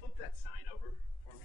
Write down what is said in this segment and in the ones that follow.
flip that sign over for me?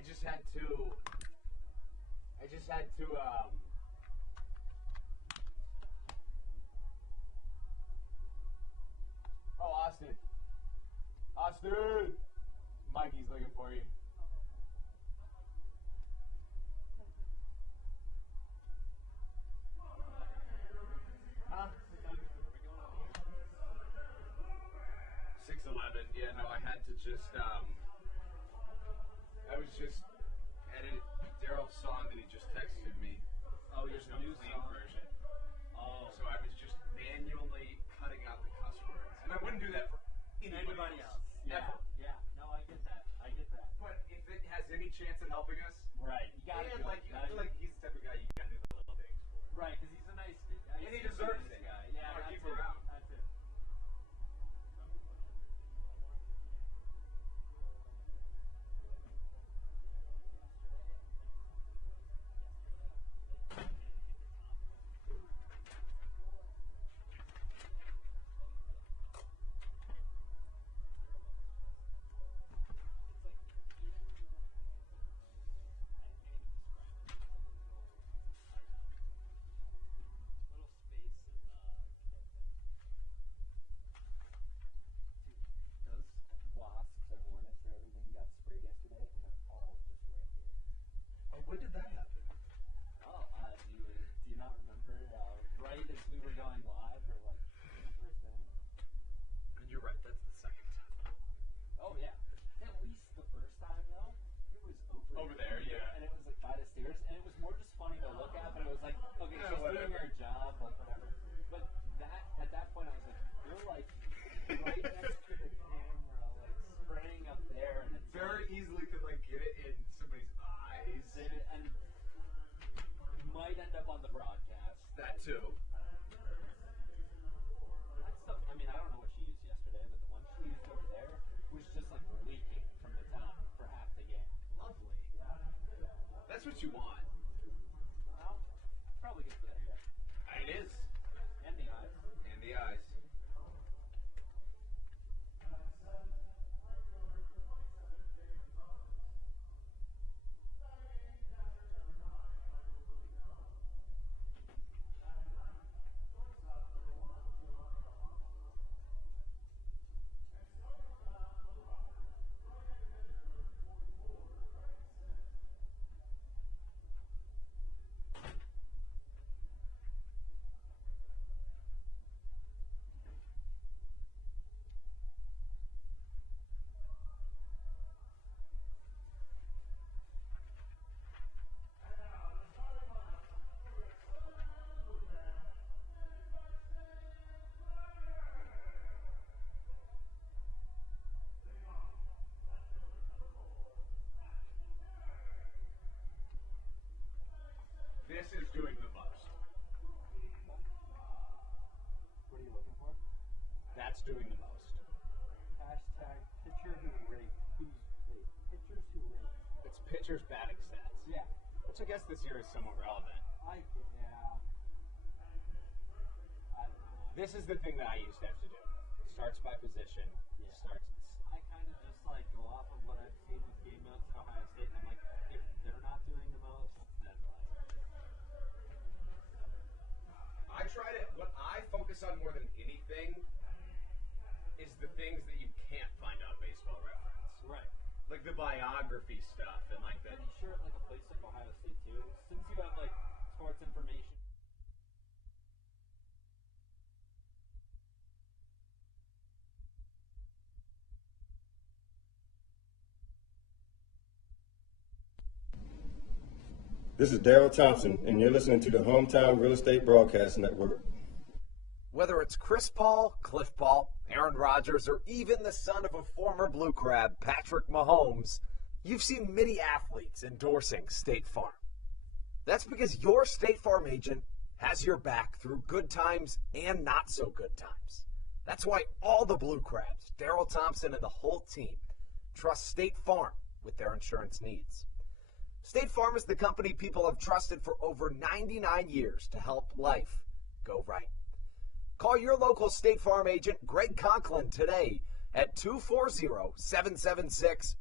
I just had to, oh, Austin. Austin! Mikey's looking for you. Huh? 6:11. Yeah, no, I had to just, I was just editing Daryl's song that he just texted me. Oh, There's no new clean song. version. Oh. So I was just manually cutting out the cuss words. And I wouldn't do that for Anybody else? Yeah. Ever. Yeah. No, I get that. But if it has any chance of helping us, Right. You got to and like, I feel like he's the type of guy you gotta do the little things for. Right, because he's a nice guy. And he deserves it. Guy. Yeah, Wanna that's keep it. him around. That's it. Those wasps or hornets or everything got sprayed yesterday, and they're all just right here. Oh, when did that happen? Oh, do you not remember right as we were going live or like first thing? And you're right, that's the second time. Oh yeah, at least the first time though, it was Over there, yeah. and it was like by the stairs, and it was more just funny to look at, but it was like, okay, Yeah, she's doing whatever. her job, like whatever. But that at that point, I was like, you're like right next to the camera, like spraying up there, and it's Very easily could like get it in somebody's eyes. and might end up on the broadcast. That too. That stuff, I mean, I don't know what she used yesterday, but the one she used over there was just like leaking from the top for half the game. Lovely. That's what you want. Well, probably gets better here. It is. And the eyes. And the eyes. This is doing the most. What are you looking for? That's doing the most. Hashtag pitcher who rate. Pitchers who rate. It's pitchers' batting stats. Yeah. Which I guess this year is somewhat relevant. I don't know. This is the thing that I used to have to do. Starts by position. Yeah. Starts. I kind of just like go off of what I've seen with game notes at Ohio State, and I'm like, if they're not doing the most, then like. I try to. What I focus on more than anything is the things that you can't find on Baseball Reference, Right. like the biography stuff and like the. Pretty sure at like a place like Ohio State too, since you have like sports information. This is Daryl Thompson, and you're listening to the Hometown Real Estate Broadcast Network. Whether it's Chris Paul, Cliff Paul, Aaron Rodgers, or even the son of a former Blue Crab, Patrick Mahomes, you've seen many athletes endorsing State Farm. That's because your State Farm agent has your back through good times and not so good times. That's why all the Blue Crabs, Daryl Thompson and the whole team, trust State Farm with their insurance needs. State Farm is the company people have trusted for over 99 years to help life go right. Call your local State Farm agent, Greg Conklin, today at 240-776-4289.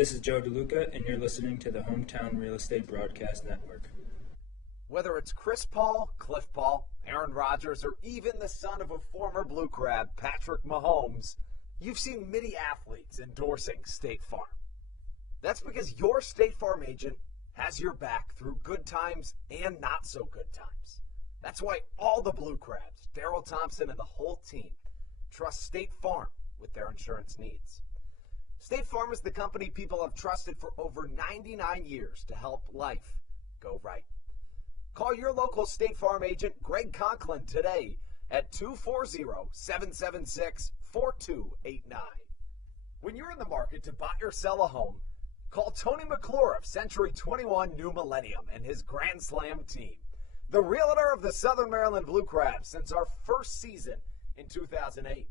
This is Joe DeLuca, and you're listening to the Hometown Real Estate Broadcast Network. Whether it's Chris Paul, Cliff Paul, Aaron Rodgers, or even the son of a former Blue Crab, Patrick Mahomes, you've seen many athletes endorsing State Farm. That's because your State Farm agent has your back through good times and not so good times. That's why all the Blue Crabs, Daryl Thompson and the whole team, trust State Farm with their insurance needs. State Farm is the company people have trusted for over 99 years to help life go right. Call your local State Farm agent, Greg Conklin, today at 240-776-4289. When you're in the market to buy or sell a home, call Tony McClure of Century 21 New Millennium and his Grand Slam team, the realtor of the Southern Maryland Blue Crabs since our first season in 2008.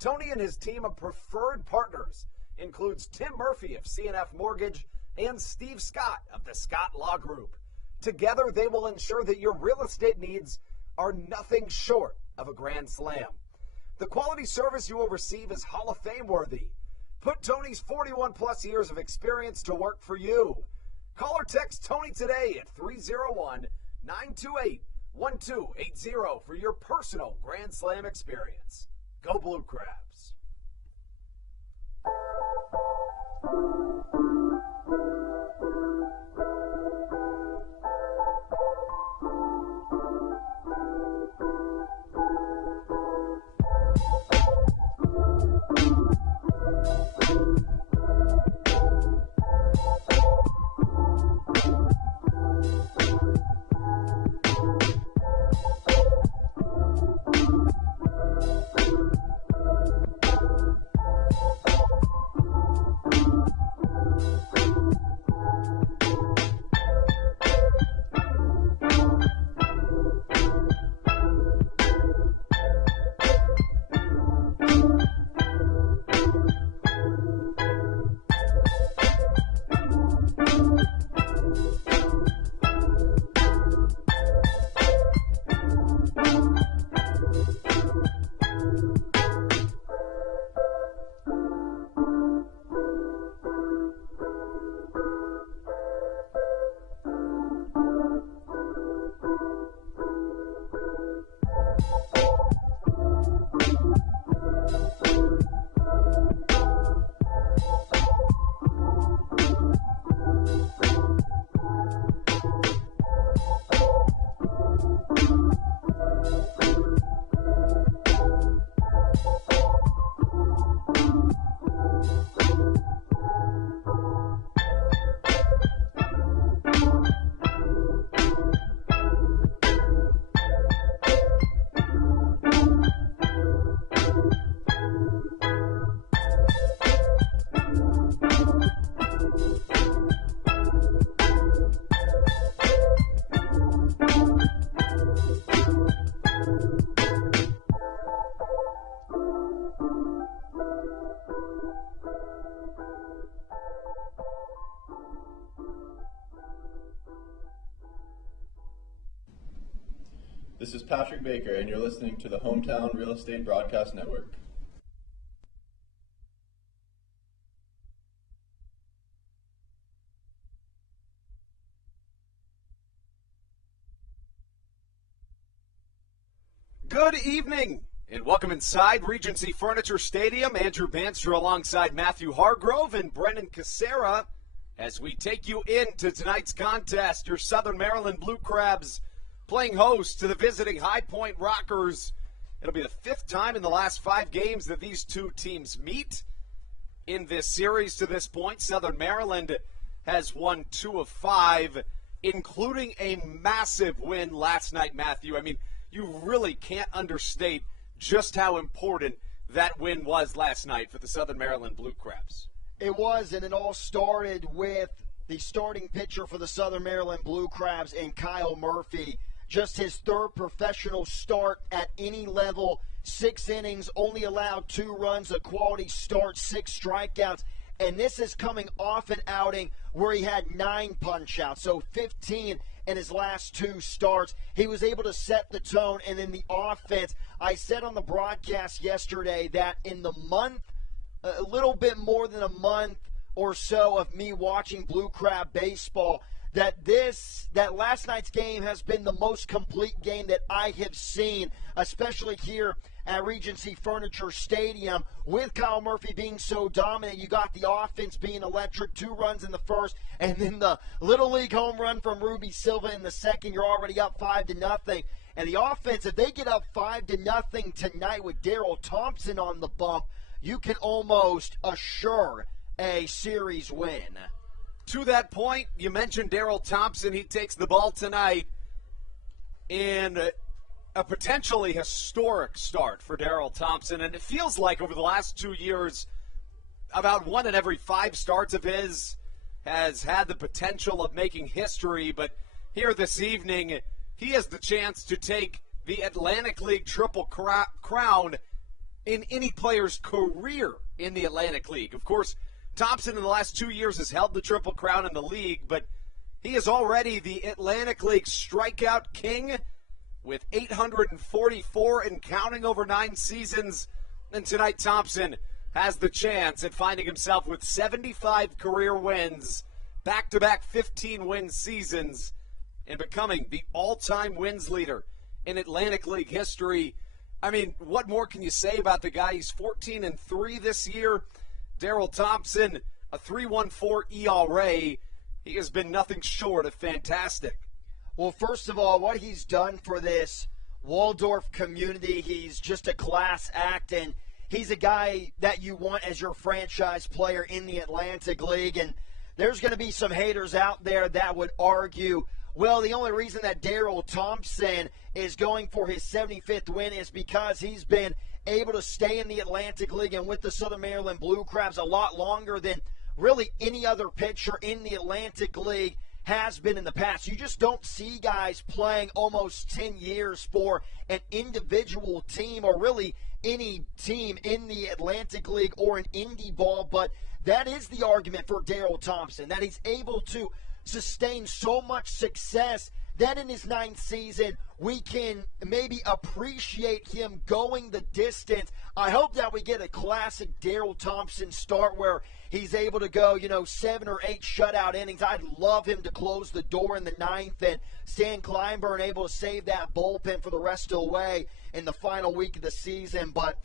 Tony and his team of preferred partners includes Tim Murphy of CNF Mortgage and Steve Scott of the Scott Law Group. Together, they will ensure that your real estate needs are nothing short of a grand slam. The quality service you will receive is Hall of Fame worthy. Put Tony's 41-plus years of experience to work for you. Call or text Tony today at 301-928-1280 for your personal Grand Slam experience. Go Blue Crabs. This is Patrick Baker, and you're listening to the Hometown Real Estate Broadcast Network. Good evening, and welcome inside Regency Furniture Stadium. Andrew Banster alongside Matthew Hargrove and Brendan Casera as we take you into tonight's contest. Your Southern Maryland Blue Crabs playing host to the visiting High Point Rockers. It'll be the fifth time in the last 5 games that these two teams meet in this series to this point. Southern Maryland has won 2 of 5, including a massive win last night, Matthew. I mean, you really can't understate just how important that win was last night for the Southern Maryland Blue Crabs. It was, and it all started with the starting pitcher for the Southern Maryland Blue Crabs and Kyle Murphy. Just his 3rd professional start at any level, 6 innings, only allowed 2 runs, a quality start, 6 strikeouts. And this is coming off an outing where he had 9 punch-outs, so 15 in his last 2 starts. He was able to set the tone, and in the offense, I said on the broadcast yesterday that in the month, a little bit more than a month or so of me watching Blue Crab baseball, that last night's game has been the most complete game that I have seen, especially here at Regency Furniture Stadium. With Kyle Murphy being so dominant, you got the offense being electric, 2 runs in the first, and then the Little League home run from Ruby Silva in the second. You're already up 5-0. And the offense, if they get up 5-0 tonight with Daryl Thompson on the bump, you can almost assure a series win. To that point, you mentioned Daryl Thompson. He takes the ball tonight in a potentially historic start for Daryl Thompson. And it feels like over the last 2 years, about 1 in every 5 starts of his has had the potential of making history. But here this evening, he has the chance to take the Atlantic League Triple Crown in any player's career in the Atlantic League. Of course, Thompson in the last 2 years has held the Triple Crown in the league, but he is already the Atlantic League strikeout king with 844 and counting over 9 seasons. And tonight Thompson has the chance at finding himself with 75 career wins, back-to-back 15-win seasons, and becoming the all-time wins leader in Atlantic League history. I mean, what more can you say about the guy? He's 14-3 this year. Daryl Thompson, a 3.14 ERA. He has been nothing short of fantastic. Well, first of all, what he's done for this Waldorf community, he's just a class act, and he's a guy that you want as your franchise player in the Atlantic League. And there's going to be some haters out there that would argue, well, the only reason that Daryl Thompson is going for his 75th win is because he's been able to stay in the Atlantic League and with the Southern Maryland Blue Crabs a lot longer than really any other pitcher in the Atlantic League has been in the past. You just don't see guys playing almost 10 years for an individual team or really any team in the Atlantic League or in indie ball, but that is the argument for Daryl Thompson, that he's able to sustain so much success that in his 9th season, we can maybe appreciate him going the distance. I hope that we get a classic Daryl Thompson start where he's able to go, 7 or 8 shutout innings. I'd love him to close the door in the 9th and Stan Kleinburn able to save that bullpen for the rest of the way in the final week of the season. But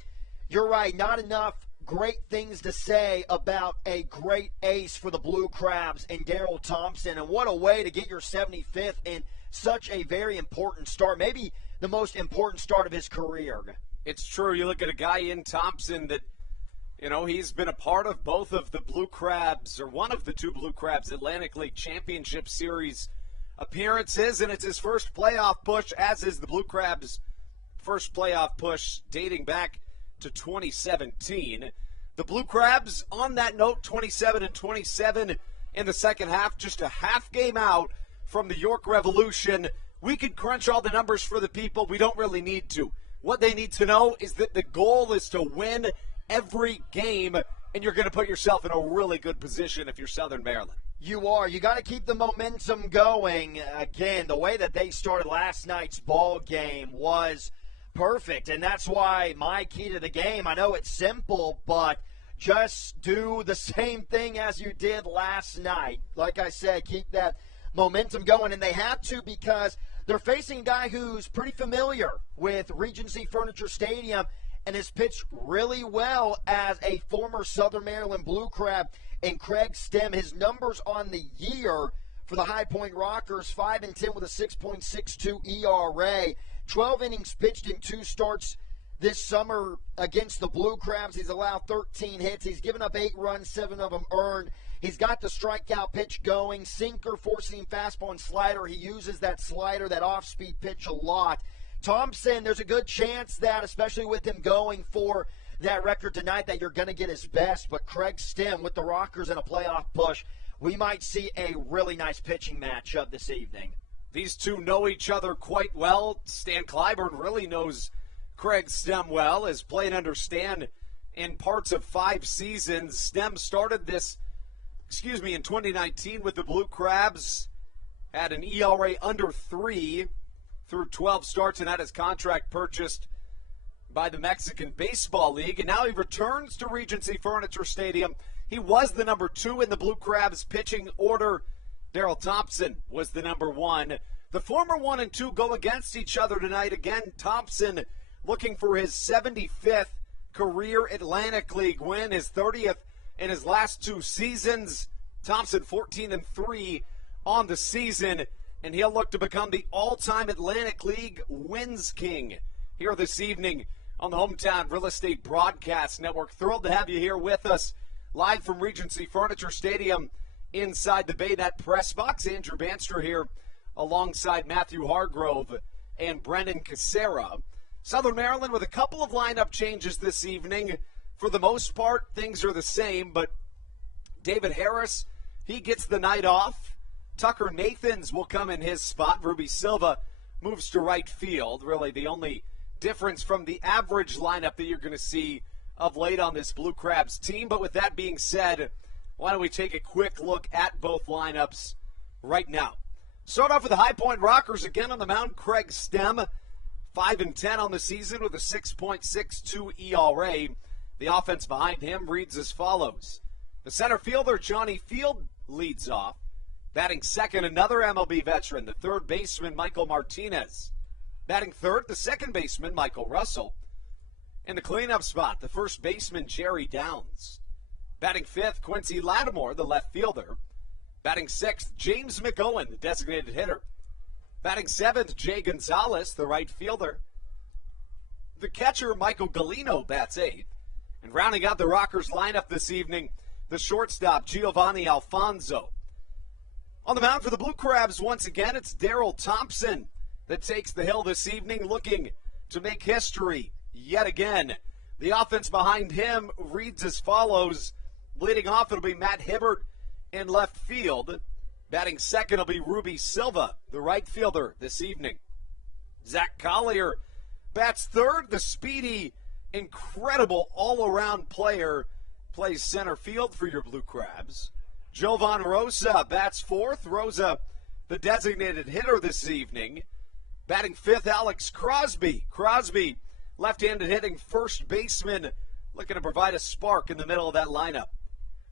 you're right, not enough great things to say about a great ace for the Blue Crabs and Daryl Thompson. And what a way to get your 75th in such a very important start, maybe the most important start of his career. It's true. You look at a guy in Thompson that, he's been a part of both of the Blue Crabs, or one of the 2 Blue Crabs Atlantic League Championship Series appearances, and it's his first playoff push, as is the Blue Crabs' first playoff push dating back to 2017. The Blue Crabs, on that note, 27-27 in the second half, just a half game out from the York Revolution. We could crunch all the numbers for the people. We don't really need to. What they need to know is that the goal is to win every game, and you're going to put yourself in a really good position if you're Southern Maryland. You are. You got to keep the momentum going. Again, the way that they started last night's ball game was perfect, and that's why my key to the game, I know it's simple, but just do the same thing as you did last night. Like I said, keep that momentum going, and they have to because they're facing a guy who's pretty familiar with Regency Furniture Stadium and has pitched really well as a former Southern Maryland Blue Crab. And Craig Stem, his numbers on the year for the High Point Rockers, 5-10 with a 6.62 ERA. 12 innings pitched in 2 starts this summer against the Blue Crabs. He's allowed 13 hits. He's given up 8 runs, 7 of them earned. He's got the strikeout pitch going, sinker, four-seam fastball, and slider. He uses that slider, that off-speed pitch a lot. Thompson, there's a good chance that, especially with him going for that record tonight, that you're going to get his best. But Craig Stem with the Rockers in a playoff push, we might see a really nice pitching matchup this evening. These two know each other quite well. Stan Clyburn really knows Craig Stem well, has played under Stan in parts of 5 seasons. Stem started in 2019 with the Blue Crabs, had an ERA under 3 through 12 starts and had his contract purchased by the Mexican Baseball League, and now he returns to Regency Furniture Stadium. He was the number 2 in the Blue Crabs pitching order. Daryl Thompson was the number 1. The former 1 and 2 go against each other tonight. Again, Thompson looking for his 75th career Atlantic League win, his 30th in his last 2 seasons. Thompson 14-3 on the season, and he'll look to become the all-time Atlantic League wins king here this evening on the Hometown Real Estate Broadcast Network. Thrilled to have you here with us live from Regency Furniture Stadium inside the Baynet Press Box. Andrew Bandstra here alongside Matthew Hargrove and Brendan Casera. Southern Maryland with a couple of lineup changes this evening. For the most part, things are the same, but David Harris, he gets the night off. Tucker Nathans will come in his spot. Ruby Silva moves to right field. Really the only difference from the average lineup that you're going to see of late on this Blue Crabs team. But with that being said, why don't we take a quick look at both lineups right now. Start off with the High Point Rockers again on the mound. Craig Stem, 5-10 on the season with a 6.62 ERA. The offense behind him reads as follows. The center fielder, Johnny Field, leads off. Batting second, another MLB veteran, the third baseman, Michael Martinez. Batting third, the second baseman, Michael Russell. In the cleanup spot, the first baseman, Jerry Downs. Batting fifth, Quincy Lattimore, the left fielder. Batting sixth, James McOwen, the designated hitter. Batting seventh, Jay Gonzalez, the right fielder. The catcher, Michael Galino, bats eighth. And rounding out the Rockers lineup this evening, the shortstop, Giovanni Alfonso. On the mound for the Blue Crabs, once again, it's Daryl Thompson that takes the hill this evening, looking to make history yet again. The offense behind him reads as follows. Leading off, it'll be Matt Hibbert in left field. Batting second will be Ruby Silva, the right fielder this evening. Zach Collier bats third. The speedy, incredible all-around player plays center field for your Blue Crabs. Jovan Rosa bats fourth. Rosa, the designated hitter this evening. Batting fifth, Alex Crosby. Crosby, left-handed hitting first baseman, looking to provide a spark in the middle of that lineup.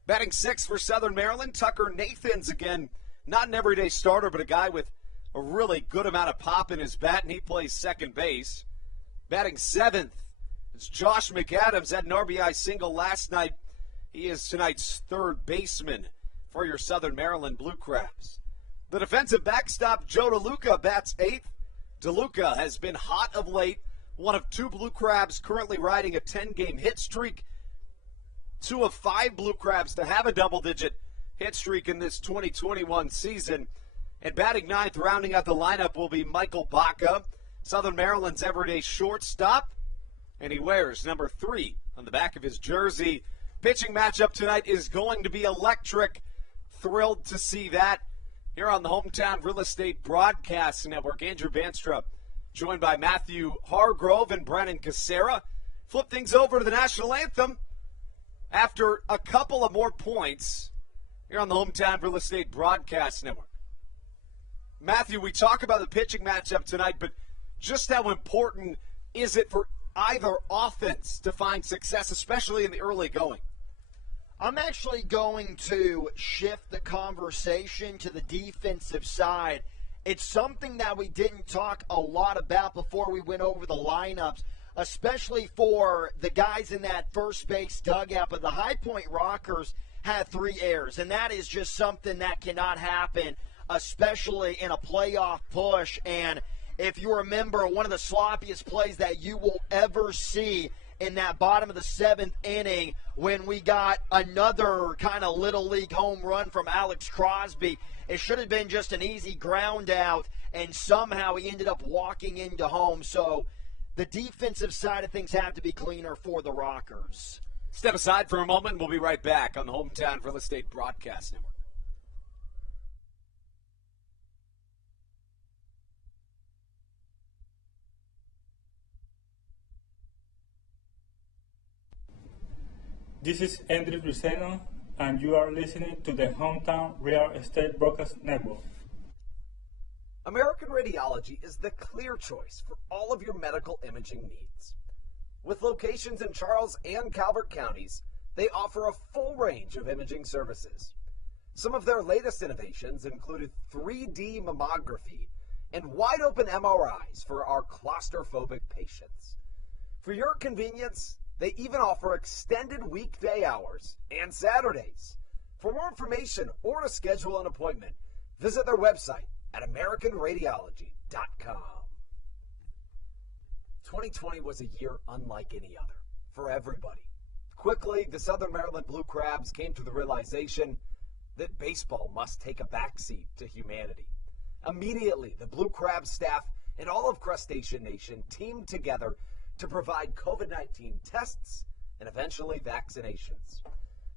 Batting sixth for Southern Maryland, Tucker Nathans again. Not an everyday starter, but a guy with a really good amount of pop in his bat, and he plays second base. Batting seventh, it's Josh McAdams. Had an RBI single last night. He is tonight's third baseman for your Southern Maryland Blue Crabs. The defensive backstop, Joe DeLuca, bats eighth. DeLuca has been hot of late. One of 2 Blue Crabs currently riding a 10-game hit streak. 2 of 5 Blue Crabs to have a double-digit hit streak in this 2021 season. And batting ninth, rounding out the lineup, will be Michael Baca, Southern Maryland's everyday shortstop. And he wears number 3 on the back of his jersey. Pitching matchup tonight is going to be electric. Thrilled to see that here on the Hometown Real Estate Broadcast Network. Andrew Bandstra, joined by Matthew Hargrove and Brennan Casera. Flip things over to the national anthem. After a couple of more points here on the Hometown Real Estate Broadcast Network. Matthew, we talk about the pitching matchup tonight, but just how important is it for either offense to find success, especially in the early going? I'm actually going to shift the conversation to the defensive side. It's something that we didn't talk a lot about before we went over the lineups, especially for the guys in that first base dugout. But the High Point Rockers had 3 errors, and that is just something that cannot happen, especially in a playoff push. And if you remember, one of the sloppiest plays that you will ever see in that bottom of the 7th inning when we got another kind of little league home run from Alex Crosby. It should have been just an easy ground out, and somehow he ended up walking into home. So the defensive side of things have to be cleaner for the Rockers. Step aside for a moment. We'll be right back on the Hometown Real Estate Broadcast Network. This is Andrew Luceno, and you are listening to the Hometown Real Estate Broadcast Network. American Radiology is the clear choice for all of your medical imaging needs. With locations in Charles and Calvert counties, they offer a full range of imaging services. Some of their latest innovations included 3D mammography and wide-open MRIs for our claustrophobic patients. For your convenience, they even offer extended weekday hours and Saturdays. For more information or to schedule an appointment, visit their website at AmericanRadiology.com. 2020 was a year unlike any other for everybody. Quickly, the Southern Maryland Blue Crabs came to the realization that baseball must take a backseat to humanity. Immediately, the Blue Crabs staff and all of Crustacean Nation teamed together to provide COVID-19 tests and eventually vaccinations.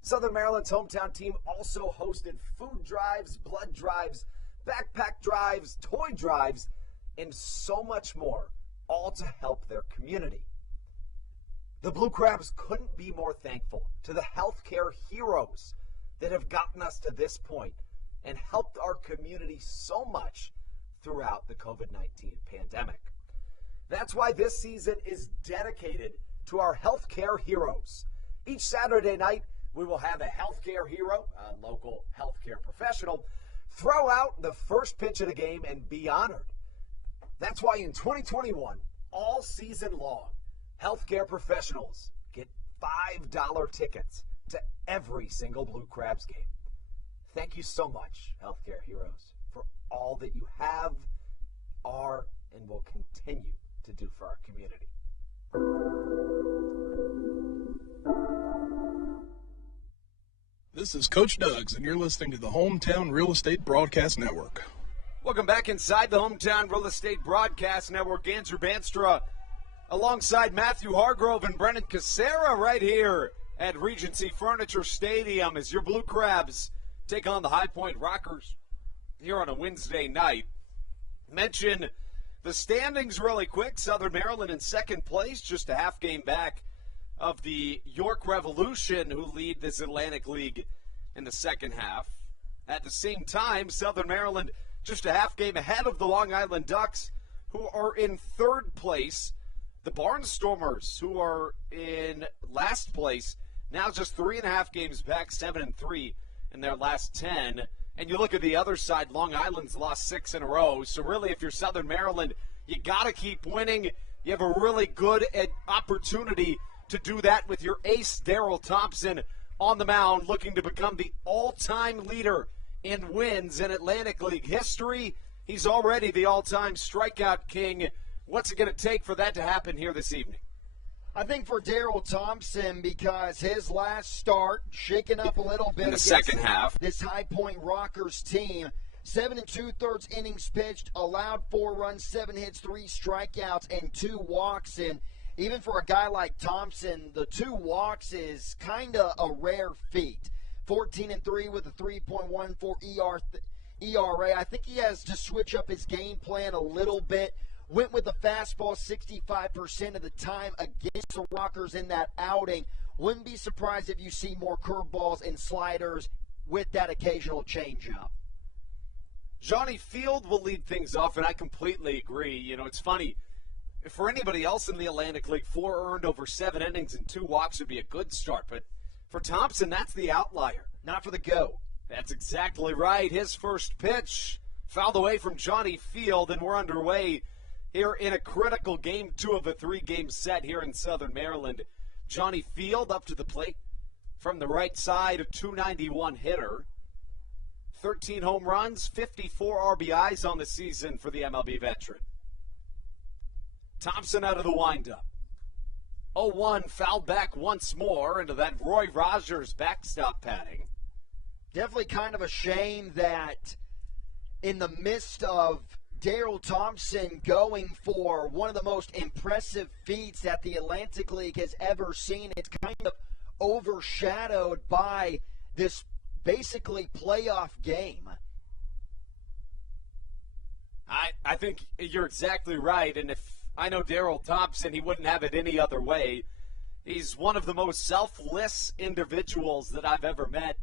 Southern Maryland's hometown team also hosted food drives, blood drives, backpack drives, toy drives, and so much more, all to help their community. The Blue Crabs couldn't be more thankful to the healthcare heroes that have gotten us to this point and helped our community so much throughout the COVID-19 pandemic. That's why this season is dedicated to our healthcare heroes. Each Saturday night, we will have a healthcare hero, a local healthcare professional, throw out the first pitch of the game and be honored. That's why in 2021, all season long, healthcare professionals get $5 tickets to every single Blue Crabs game. Thank you so much, healthcare heroes, for all that you have, are, and will continue to do for our community. This is Coach Doug's, and you're listening to the Hometown Real Estate Broadcast Network. Welcome back inside the Hometown Real Estate Broadcast Network. Andrew Banstra alongside Matthew Hargrove and Brennan Casera right here at Regency Furniture Stadium as your Blue Crabs take on the High Point Rockers here on a Wednesday night. Mention the standings really quick. Southern Maryland in second place, just a half game back of the York Revolution, who lead this Atlantic League in the second half. At the same time, Southern Maryland just a half game ahead of the Long Island Ducks, who are in third place. The Barnstormers, who are in last place, now just 3.5 games back, 7-3 in their last 10. And you look at the other side, Long Island's lost 6 in a row. So really, if you're Southern Maryland, you got to keep winning. You have a really good opportunity to do that with your ace, Daryl Thompson, on the mound, looking to become the all-time leader in wins in Atlantic League history. He's already the all-time strikeout king. What's it going to take for that to happen here this evening? I think for Daryl Thompson, because his last start, shaking up a little bit in the second half, this High Point Rockers team, 7 2/3 innings pitched, allowed 4 runs, 7 hits, 3 strikeouts, and 2 walks. And even for a guy like Thompson, the 2 walks is kind of a rare feat. 14-3 with a 3.14 ERA. I think he has to switch up his game plan a little bit. Went with the fastball 65% of the time against the Rockers in that outing. Wouldn't be surprised if you see more curveballs and sliders with that occasional changeup. Johnny Field will lead things off, and I completely agree. You know, it's funny. For anybody else in the Atlantic League, 4 earned over 7 innings and 2 walks would be a good start. But for Thompson, that's the outlier. Not for the GOAT. That's exactly right. His first pitch fouled away from Johnny Field, and we're underway here in a critical game 2 of a 3-game set here in Southern Maryland. Johnny Field up to the plate from the right side, a .291 hitter. 13 home runs, 54 RBIs on the season for the MLB veteran. Thompson out of the windup. 0-1, fouled back once more into that Roy Rogers backstop padding. Definitely kind of a shame that in the midst of Daryl Thompson going for one of the most impressive feats that the Atlantic League has ever seen, it's kind of overshadowed by this basically playoff game. I think you're exactly right, and if I know Daryl Thompson, he wouldn't have it any other way. He's one of the most selfless individuals that I've ever met.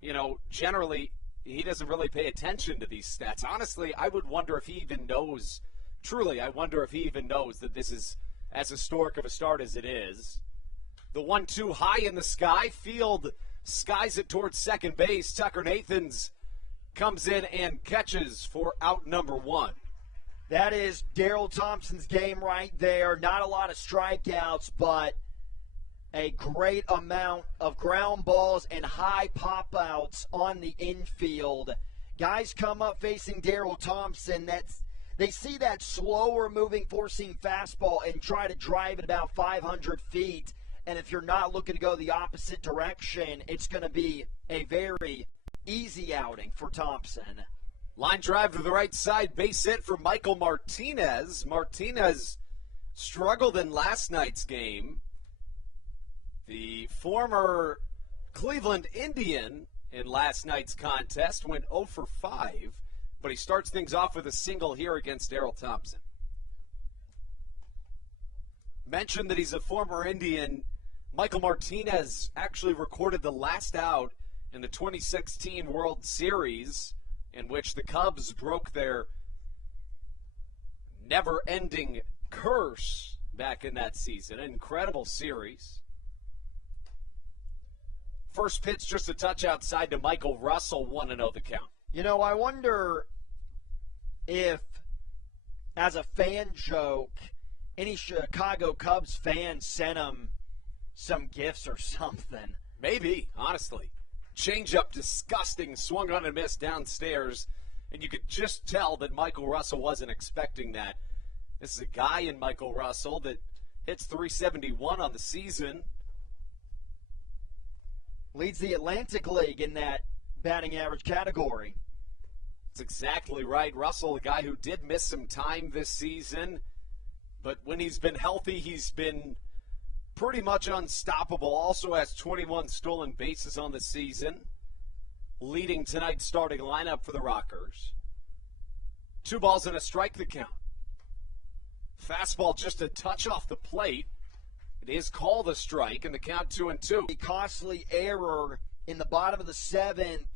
You know, generally, he doesn't really pay attention to these stats. Honestly, I would wonder if he even knows, truly, I wonder if he even knows that this is as historic of a start as it is. The 1-2 high in the sky. Field skies it towards second base. Tucker Nathans comes in and catches for out number 1. That is Daryl Thompson's game right there. Not a lot of strikeouts, but a great amount of ground balls and high pop-outs on the infield. Guys come up facing Daryl Thompson. They see that slower moving four-seam fastball and try to drive it about 500 feet. And if you're not looking to go the opposite direction, it's going to be a very easy outing for Thompson. Line drive to the right side, base hit for Michael Martinez. Martinez struggled in last night's game. The former Cleveland Indian in last night's contest went 0 for 5, but he starts things off with a single here against Daryl Thompson. Mentioned that he's a former Indian. Michael Martinez actually recorded the last out in the 2016 World Series, in which the Cubs broke their never-ending curse back in that season. An incredible series. First pitch just a touch outside to Michael Russell, 1-0 the count. You know, I wonder if, as a fan joke, any Chicago Cubs fans sent him some gifts or something. Maybe, honestly. Changeup, disgusting, swung on and missed downstairs, and you could just tell that Michael Russell wasn't expecting that. This is a guy in Michael Russell that hits .371 on the season. Leads the Atlantic League in that batting average category. That's exactly right. Russell, a guy who did miss some time this season, but when he's been healthy, he's been pretty much unstoppable. Also has 21 stolen bases on the season, leading tonight's starting lineup for the Rockers. 2 balls and a strike the count. Fastball just a touch off the plate. It is called a strike, and the count 2-2. A costly error in the bottom of the 7th.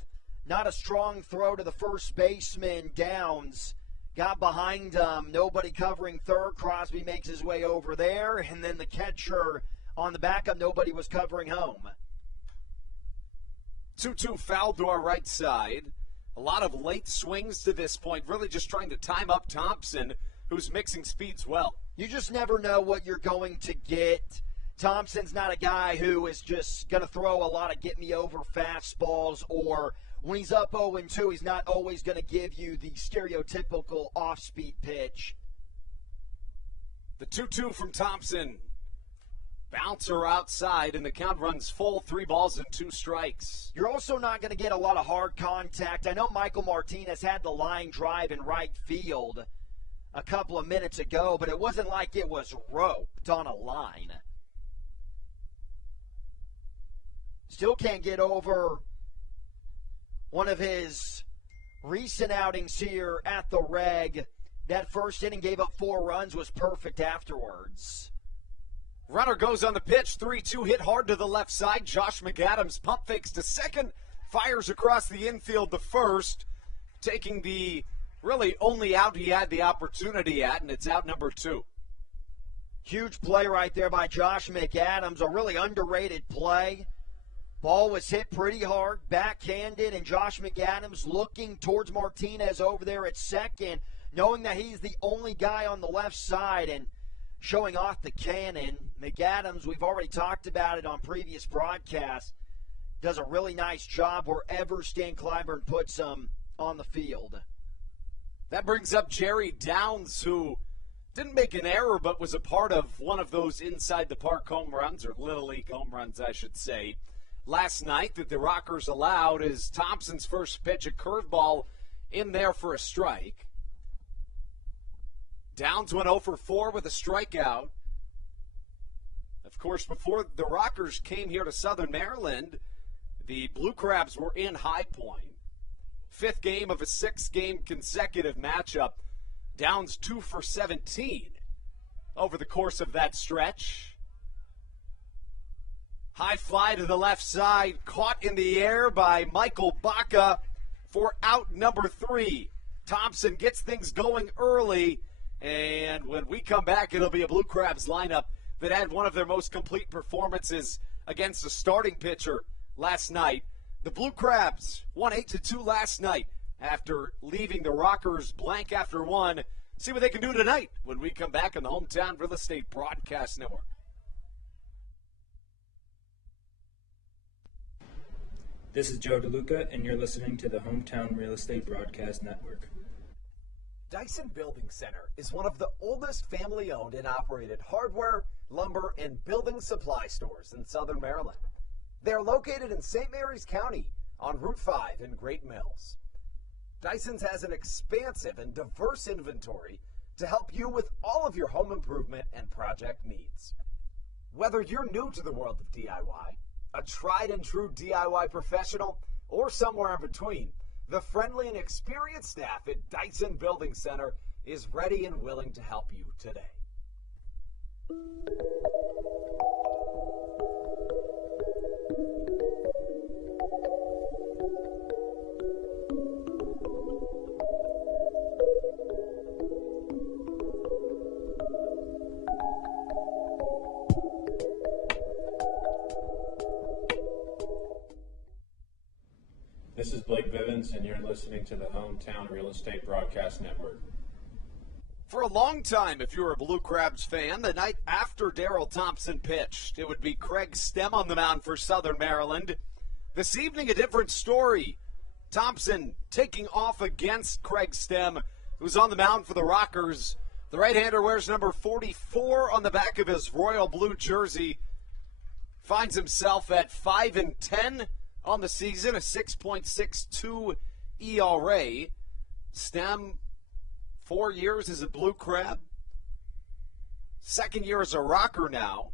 Not a strong throw to the first baseman. Downs got behind him. Nobody covering third. Crosby makes his way over there, and then the catcher on the backup. Nobody was covering home. 2-2 foul to our right side. A lot of late swings to this point, really just trying to time up Thompson, who's mixing speeds well. You just never know what you're going to get. Thompson's not a guy who is just going to throw a lot of get-me-over fastballs, or when he's up 0-2, he's not always going to give you the stereotypical off-speed pitch. The 2-2 from Thompson. Bouncer outside, and the count runs full, 3 balls and 2 strikes. You're also not going to get a lot of hard contact. I know Michael Martinez had the line drive in right field a couple of minutes ago, but it wasn't like it was roped on a line. Still can't get over one of his recent outings here at the Reg. That first inning gave up 4 runs, was perfect afterwards. Runner goes on the pitch, 3-2 hit hard to the left side. Josh McAdams pump fakes to second, fires across the infield to first, taking the really only out he had the opportunity at, and it's out number 2. Huge play right there by Josh McAdams, a really underrated play. Ball was hit pretty hard, backhanded, and Josh McAdams looking towards Martinez over there at second, knowing that he's the only guy on the left side and showing off the cannon. McAdams, we've already talked about it on previous broadcasts, does a really nice job wherever Stan Clyburn puts him on the field. That brings up Jerry Downs, who didn't make an error, but was a part of one of those inside-the-park home runs, or Little League home runs, I should say, last night that the Rockers allowed as Thompson's first pitch, a curveball in there for a strike. Downs went 0 for 4 with a strikeout. Of course, before the Rockers came here to Southern Maryland, the Blue Crabs were in High Point. 5th game of a 6-game consecutive matchup. Downs 2 for 17 over the course of that stretch. High fly to the left side, caught in the air by Michael Baca for out number 3. Thompson gets things going early, and when we come back, it'll be a Blue Crabs lineup that had one of their most complete performances against the starting pitcher last night. The Blue Crabs won 8-2 last night after leaving the Rockers blank after 1. See what they can do tonight when we come back on the Hometown Real Estate Broadcast Network. This is Joe DeLuca, and you're listening to the Hometown Real Estate Broadcast Network. Dyson Building Center is one of the oldest family-owned and operated hardware, lumber, and building supply stores in Southern Maryland. They are located in St. Mary's County on Route 5 in Great Mills. Dyson's has an expansive and diverse inventory to help you with all of your home improvement and project needs. Whether you're new to the world of DIY, a tried and true DIY professional, or somewhere in between, the friendly and experienced staff at Dyson Building Center is ready and willing to help you today. This is Blake Vivens, and you're listening to the Hometown Real Estate Broadcast Network. For a long time, if you were a Blue Crabs fan, the night after Daryl Thompson pitched, it would be Craig Stem on the mound for Southern Maryland. This evening, a different story. Thompson taking off against Craig Stem, who's on the mound for the Rockers. The right-hander wears number 44 on the back of his royal blue jersey. Finds himself at 5-10 on the season, a 6.62 ERA. Stem, 4 years as a Blue Crab. 2nd year as a Rocker now,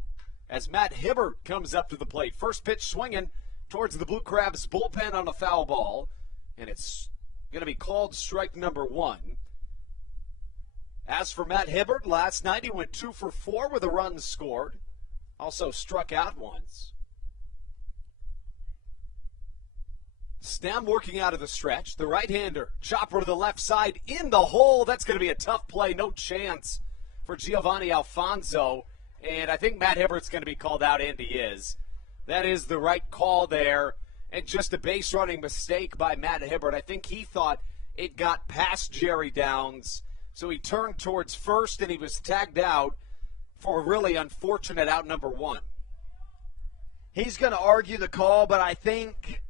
as Matt Hibbert comes up to the plate. First pitch swinging towards the Blue Crabs bullpen on a foul ball, and it's going to be called strike number 1. As for Matt Hibbert, last night he went 2 for 4 with a run scored. Also struck out once. Stem working out of the stretch. The right-hander, chopper to the left side, in the hole. That's going to be a tough play. No chance for Giovanni Alfonso. And I think Matt Hibbert's going to be called out, and he is. That is the right call there. And just a base-running mistake by Matt Hibbert. I think he thought it got past Jerry Downs. So he turned towards first, and he was tagged out for a really unfortunate out number 1. He's going to argue the call, but I think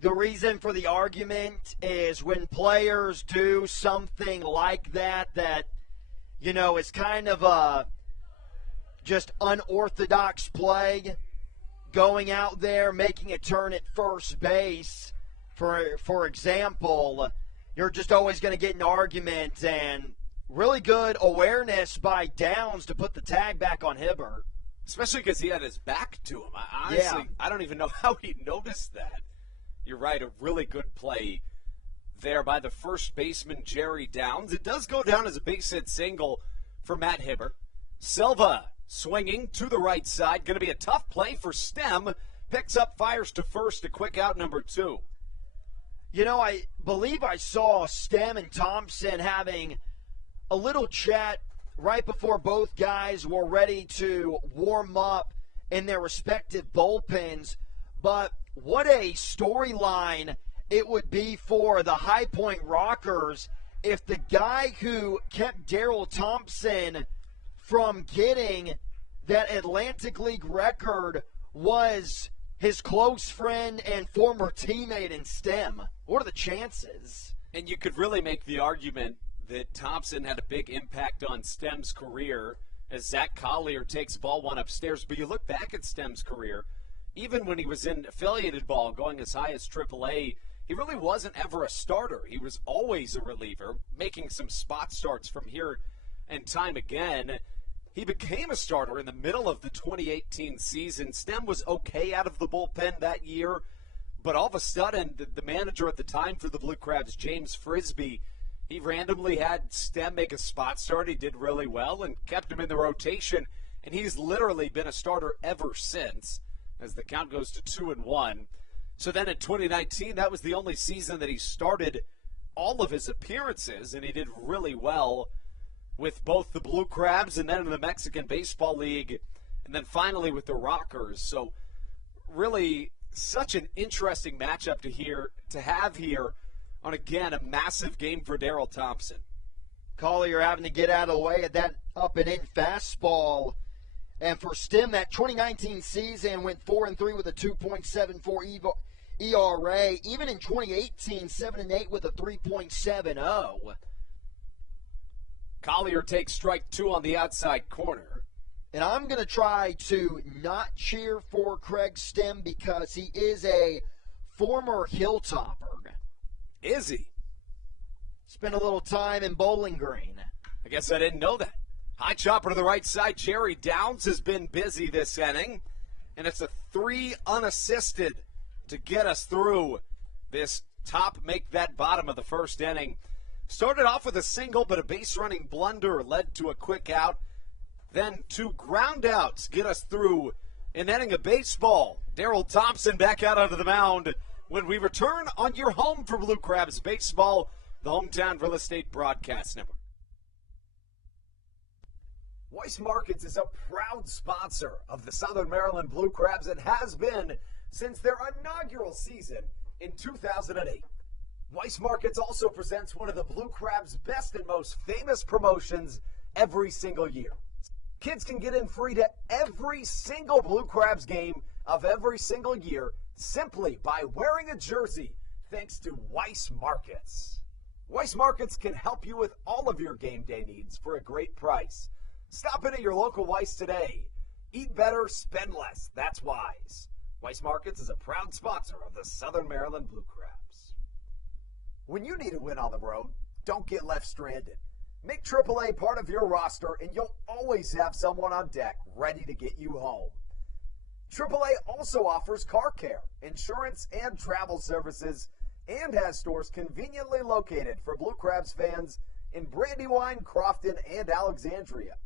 the reason for the argument is when players do something like that, you know, is kind of a just unorthodox play, going out there, making a turn at first base, for example, you're just always going to get an argument, and really good awareness by Downs to put the tag back on Hibbert. Especially because he had his back to him. Honestly, I don't even know how he noticed that. You're right, a really good play there by the first baseman, Jerry Downs. It does go down as a base hit single for Matt Hibbert. Silva swinging to the right side. Going to be a tough play for Stem. Picks up, fires to first, a quick out number 2. You know, I believe I saw Stem and Thompson having a little chat right before both guys were ready to warm up in their respective bullpens. But what a storyline it would be for the High Point Rockers if the guy who kept Daryl Thompson from getting that Atlantic League record was his close friend and former teammate in Stem. What are the chances? And you could really make the argument that Thompson had a big impact on Stem's career as Zach Collier takes ball one upstairs. But you look back at Stem's career, even when he was in affiliated ball going as high as AAA, he really wasn't ever a starter. He was always a reliever, making some spot starts from here and time again. He became a starter in the middle of the 2018 season. Stem was okay out of the bullpen that year, but all of a sudden, the manager at the time for the Blue Crabs, James Frisbee, he randomly had Stem make a spot start. He did really well and kept him in the rotation, and he's literally been a starter ever since as the count goes to 2-1. So then in 2019, that was the only season that he started all of his appearances, and he did really well with both the Blue Crabs and then in the Mexican Baseball League, and then finally with the Rockers. So really such an interesting matchup to have here on, again, a massive game for Daryl Thompson. Collier having to get out of the way at that up-and-in fastball. And for Stem, that 2019 season went 4-3 with a 2.74 ERA. Even in 2018, 7-8 with a 3.70. Collier takes strike two on the outside corner. And I'm going to try to not cheer for Craig Stem because he is a former Hilltopper. Is he? Spent a little time in Bowling Green. I guess I didn't know that. High chopper to the right side. Jerry Downs has been busy this inning. And it's a 3 unassisted to get us through this top, make that bottom of the first inning. Started off with a single, but a base-running blunder led to a quick out. Then 2 ground outs get us through an inning of baseball. Daryl Thompson back out onto the mound when we return on your home for Blue Crabs Baseball, the Hometown Real Estate Broadcast Network. Weiss Markets is a proud sponsor of the Southern Maryland Blue Crabs and has been since their inaugural season in 2008. Weiss Markets also presents one of the Blue Crabs' best and most famous promotions every single year. Kids can get in free to every single Blue Crabs game of every single year simply by wearing a jersey thanks to Weiss Markets. Weiss Markets can help you with all of your game day needs for a great price. Stop in at your local Weiss today. Eat better, spend less. That's wise. Weiss Markets is a proud sponsor of the Southern Maryland Blue Crabs. When you need a win on the road, don't get left stranded. Make AAA part of your roster and you'll always have someone on deck ready to get you home. AAA also offers car care, insurance, and travel services and has stores conveniently located for Blue Crabs fans in Brandywine, Crofton, and Alexandria.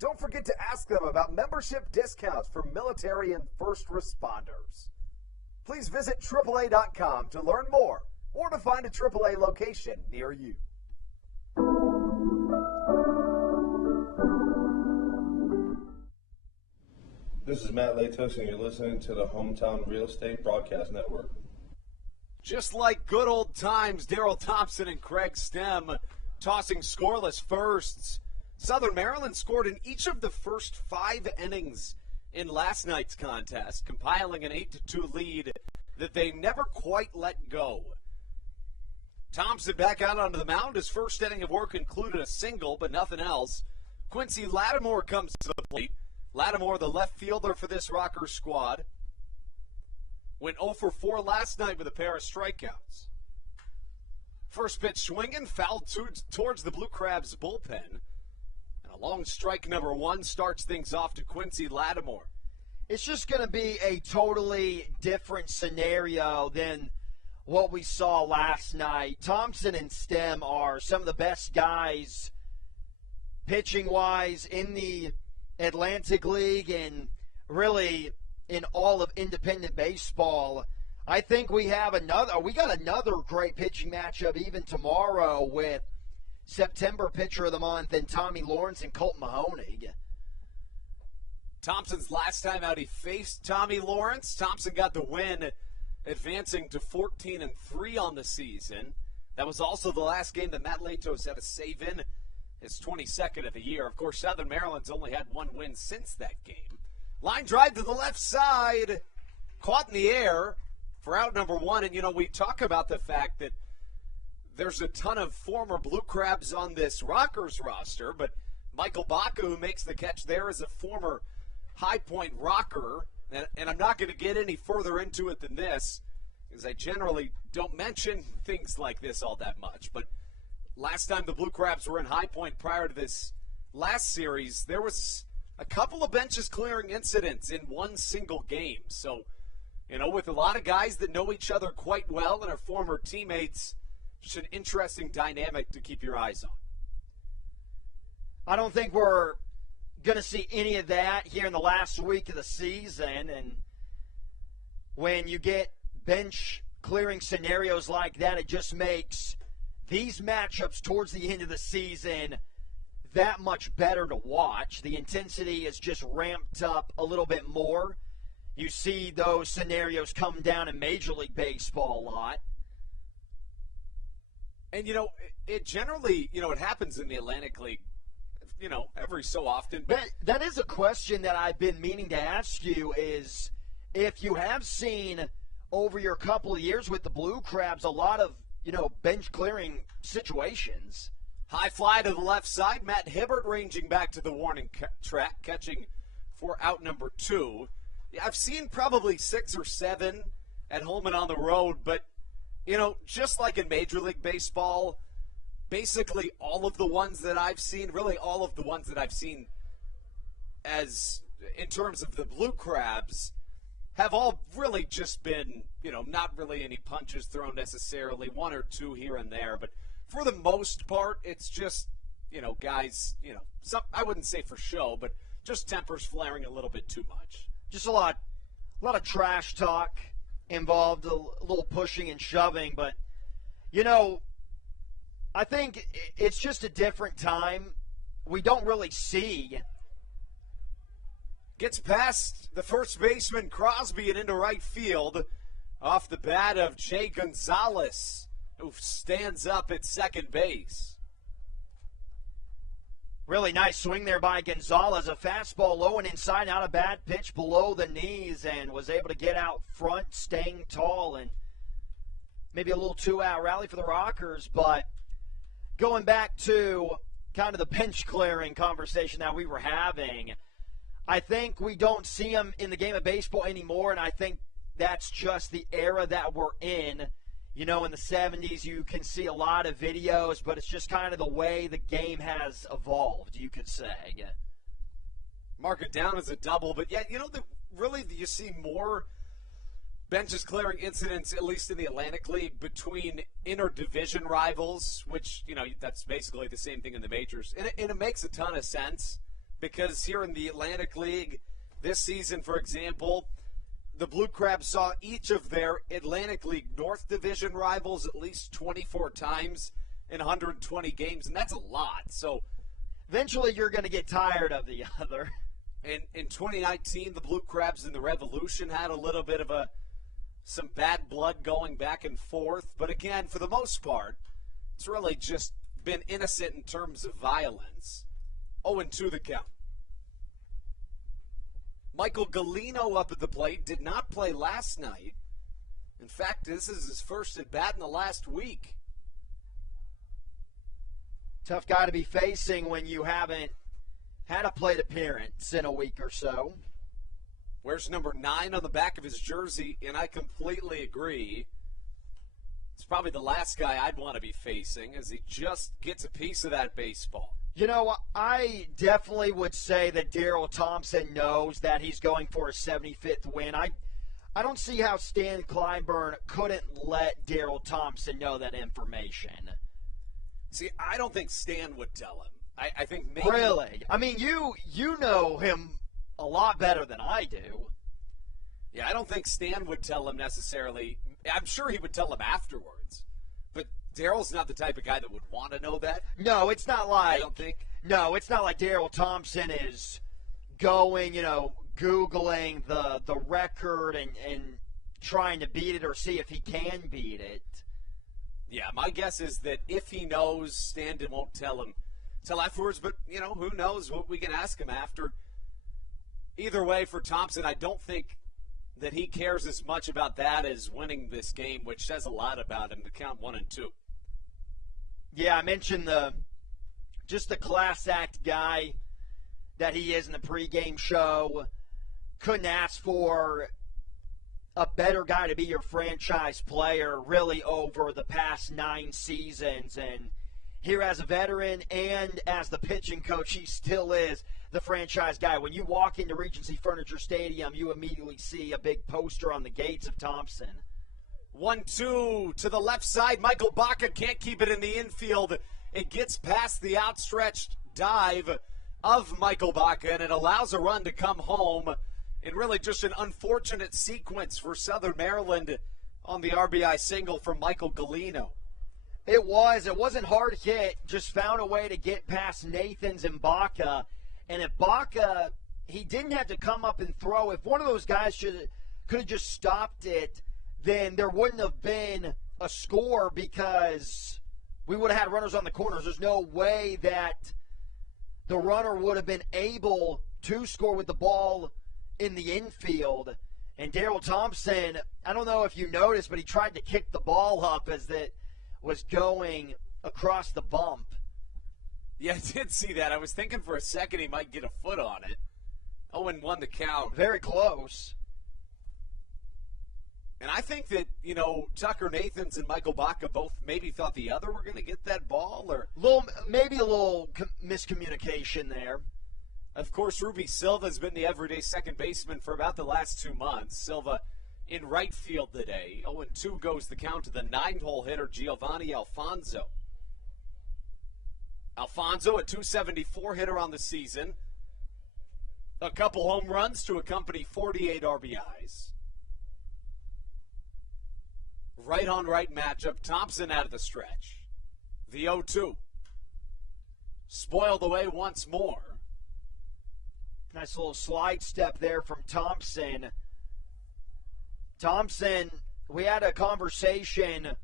Don't forget to ask them about membership discounts for military and first responders. Please visit AAA.com to learn more or to find a AAA location near you. This is Matt Latos, and you're listening to the Hometown Real Estate Broadcast Network. Just like good old times, Daryl Thompson and Craig Stem tossing scoreless firsts. Southern Maryland scored in each of the first 5 innings in last night's contest, compiling an 8-2 lead that they never quite let go. Thompson back out onto the mound. His first inning of work included a single, but nothing else. Quincy Lattimore comes to the plate. Lattimore, the left fielder for this Rockers squad, went 0 for 4 last night with a pair of strikeouts. First pitch swinging, fouled towards the Blue Crabs bullpen. And a long strike number 1 starts things off to Quincy Lattimore. It's just going to be a totally different scenario than what we saw last night. Thompson and Stem are some of the best guys pitching-wise in the Atlantic League and really in all of independent baseball. I think we got another great pitching matchup even tomorrow with September Pitcher of the Month and Tommy Lawrence and Colt Mahoney. Thompson's last time out, he faced Tommy Lawrence. Thompson got the win, advancing to 14-3 on the season. That was also the last game that Matt Latos had a save in, his 22nd of the year. Of course, Southern Maryland's only had one win since that game. Line drive to the left side, caught in the air for out number one. And, we talk about the fact that there's a ton of former Blue Crabs on this Rockers roster, but Michael Baca, who makes the catch there, is a former High Point Rocker. And I'm not going to get any further into it than this, because I generally don't mention things like this all that much. But last time the Blue Crabs were in High Point prior to this last series, there was a couple of benches clearing incidents in one single game. So, with a lot of guys that know each other quite well and are former teammates, it's an interesting dynamic to keep your eyes on. I don't think we're going to see any of that here in the last week of the season. And when you get bench clearing scenarios like that, it just makes these matchups towards the end of the season that much better to watch. The intensity is just ramped up a little bit more. You see those scenarios come down in Major League Baseball a lot. And, it generally, it happens in the Atlantic League, every so often. But that is a question that I've been meaning to ask you, is if you have seen over your couple of years with the Blue Crabs a lot of, bench clearing situations. High fly to the left side. Matt Hibbert ranging back to the warning track, catching for out number two. Yeah, I've seen probably 6 or 7 at home and on the road, but, just like in Major League Baseball, basically all of the ones that I've seen, really all of the ones that I've seen as in terms of the Blue Crabs, have all really just been, not really any punches thrown necessarily, 1 or 2 here and there, but for the most part, it's just, guys, I wouldn't say for show, but just tempers flaring a little bit too much. Just a lot of trash talk involved, a little pushing and shoving, but, I think it's just a different time. We don't really see. Gets past the first baseman, Crosby, and into right field off the bat of Jay Gonzalez, who stands up at second base. Really nice swing there by Gonzalez. A fastball low and inside, not a bad pitch below the knees, and was able to get out front, staying tall, and maybe a little 2-out rally for the Rockers. But going back to kind of the bench clearing conversation that we were having, I think we don't see them in the game of baseball anymore, and I think that's just the era that we're in. In the 70s, you can see a lot of videos, but it's just kind of the way the game has evolved, you could say. Mark it down as a double, but yeah, really you see more benches clearing incidents, at least in the Atlantic League, between interdivision rivals, which, that's basically the same thing in the majors. And it makes a ton of sense, because here in the Atlantic League this season, for example, the Blue Crabs saw each of their Atlantic League North Division rivals at least 24 times in 120 games, and that's a lot. So eventually you're going to get tired of the other. And in 2019, the Blue Crabs and the Revolution had a little bit of some bad blood going back and forth. But again, for the most part, it's really just been innocent in terms of violence. 0-2 the count. Michael Galino up at the plate, did not play last night. In fact, this is his first at bat in the last week. Tough guy to be facing when you haven't had a plate appearance in a week or so. Wears number 9 on the back of his jersey, and I completely agree. It's probably the last guy I'd want to be facing, as he just gets a piece of that baseball. I definitely would say that Daryl Thompson knows that he's going for a 75th win. I don't see how Stan Clyburn couldn't let Daryl Thompson know that information. See, I don't think Stan would tell him. I think maybe... Really? I mean, you know him a lot better than I do. Yeah, I don't think Stan would tell him necessarily. I'm sure he would tell him afterwards. But Daryl's not the type of guy that would want to know that. No, it's not like. I don't think. No, it's not like Daryl Thompson is going, Googling the record and trying to beat it or see if he can beat it. Yeah, my guess is that if he knows, Stan won't tell him till afterwards. But, who knows what we can ask him after. Either way, for Thompson, I don't think that he cares as much about that as winning this game, which says a lot about him to count 1 and 2. Yeah, I mentioned just the class act guy that he is in the pregame show. Couldn't ask for a better guy to be your franchise player really over the past 9 seasons. And here as a veteran and as the pitching coach, he still is the franchise guy. When you walk into Regency Furniture Stadium, you immediately see a big poster on the gates of Thompson. 1-2 to the left side. Michael Baca can't keep it in the infield. It gets past the outstretched dive of Michael Baca, and it allows a run to come home. And really just an unfortunate sequence for Southern Maryland on the RBI single from Michael Galino. It wasn't hard hit, just found a way to get past Nathans and Baca. And if Baca, he didn't have to come up and throw. If one of those guys could have just stopped it, then there wouldn't have been a score because we would have had runners on the corners. There's no way that the runner would have been able to score with the ball in the infield. And Daryl Thompson, I don't know if you noticed, but he tried to kick the ball up as it was going across the bump. Yeah, I did see that. I was thinking for a second he might get a foot on it. 0-1 the count. Very close. And I think that, Tucker Nathans and Michael Baca both maybe thought the other were going to get that ball. Or maybe a little miscommunication there. Of course, Ruby Silva's been the everyday second baseman for about the last 2 months. Silva in right field today. 0-2 goes the count to the 9-hole hitter, Giovanni Alfonso. Alfonso, a .274 hitter on the season. A couple home runs to accompany 48 RBIs. Right-on-right matchup. Thompson out of the stretch. The 0-2. Spoiled away once more. Nice little slide step there from Thompson. Thompson, we had a conversation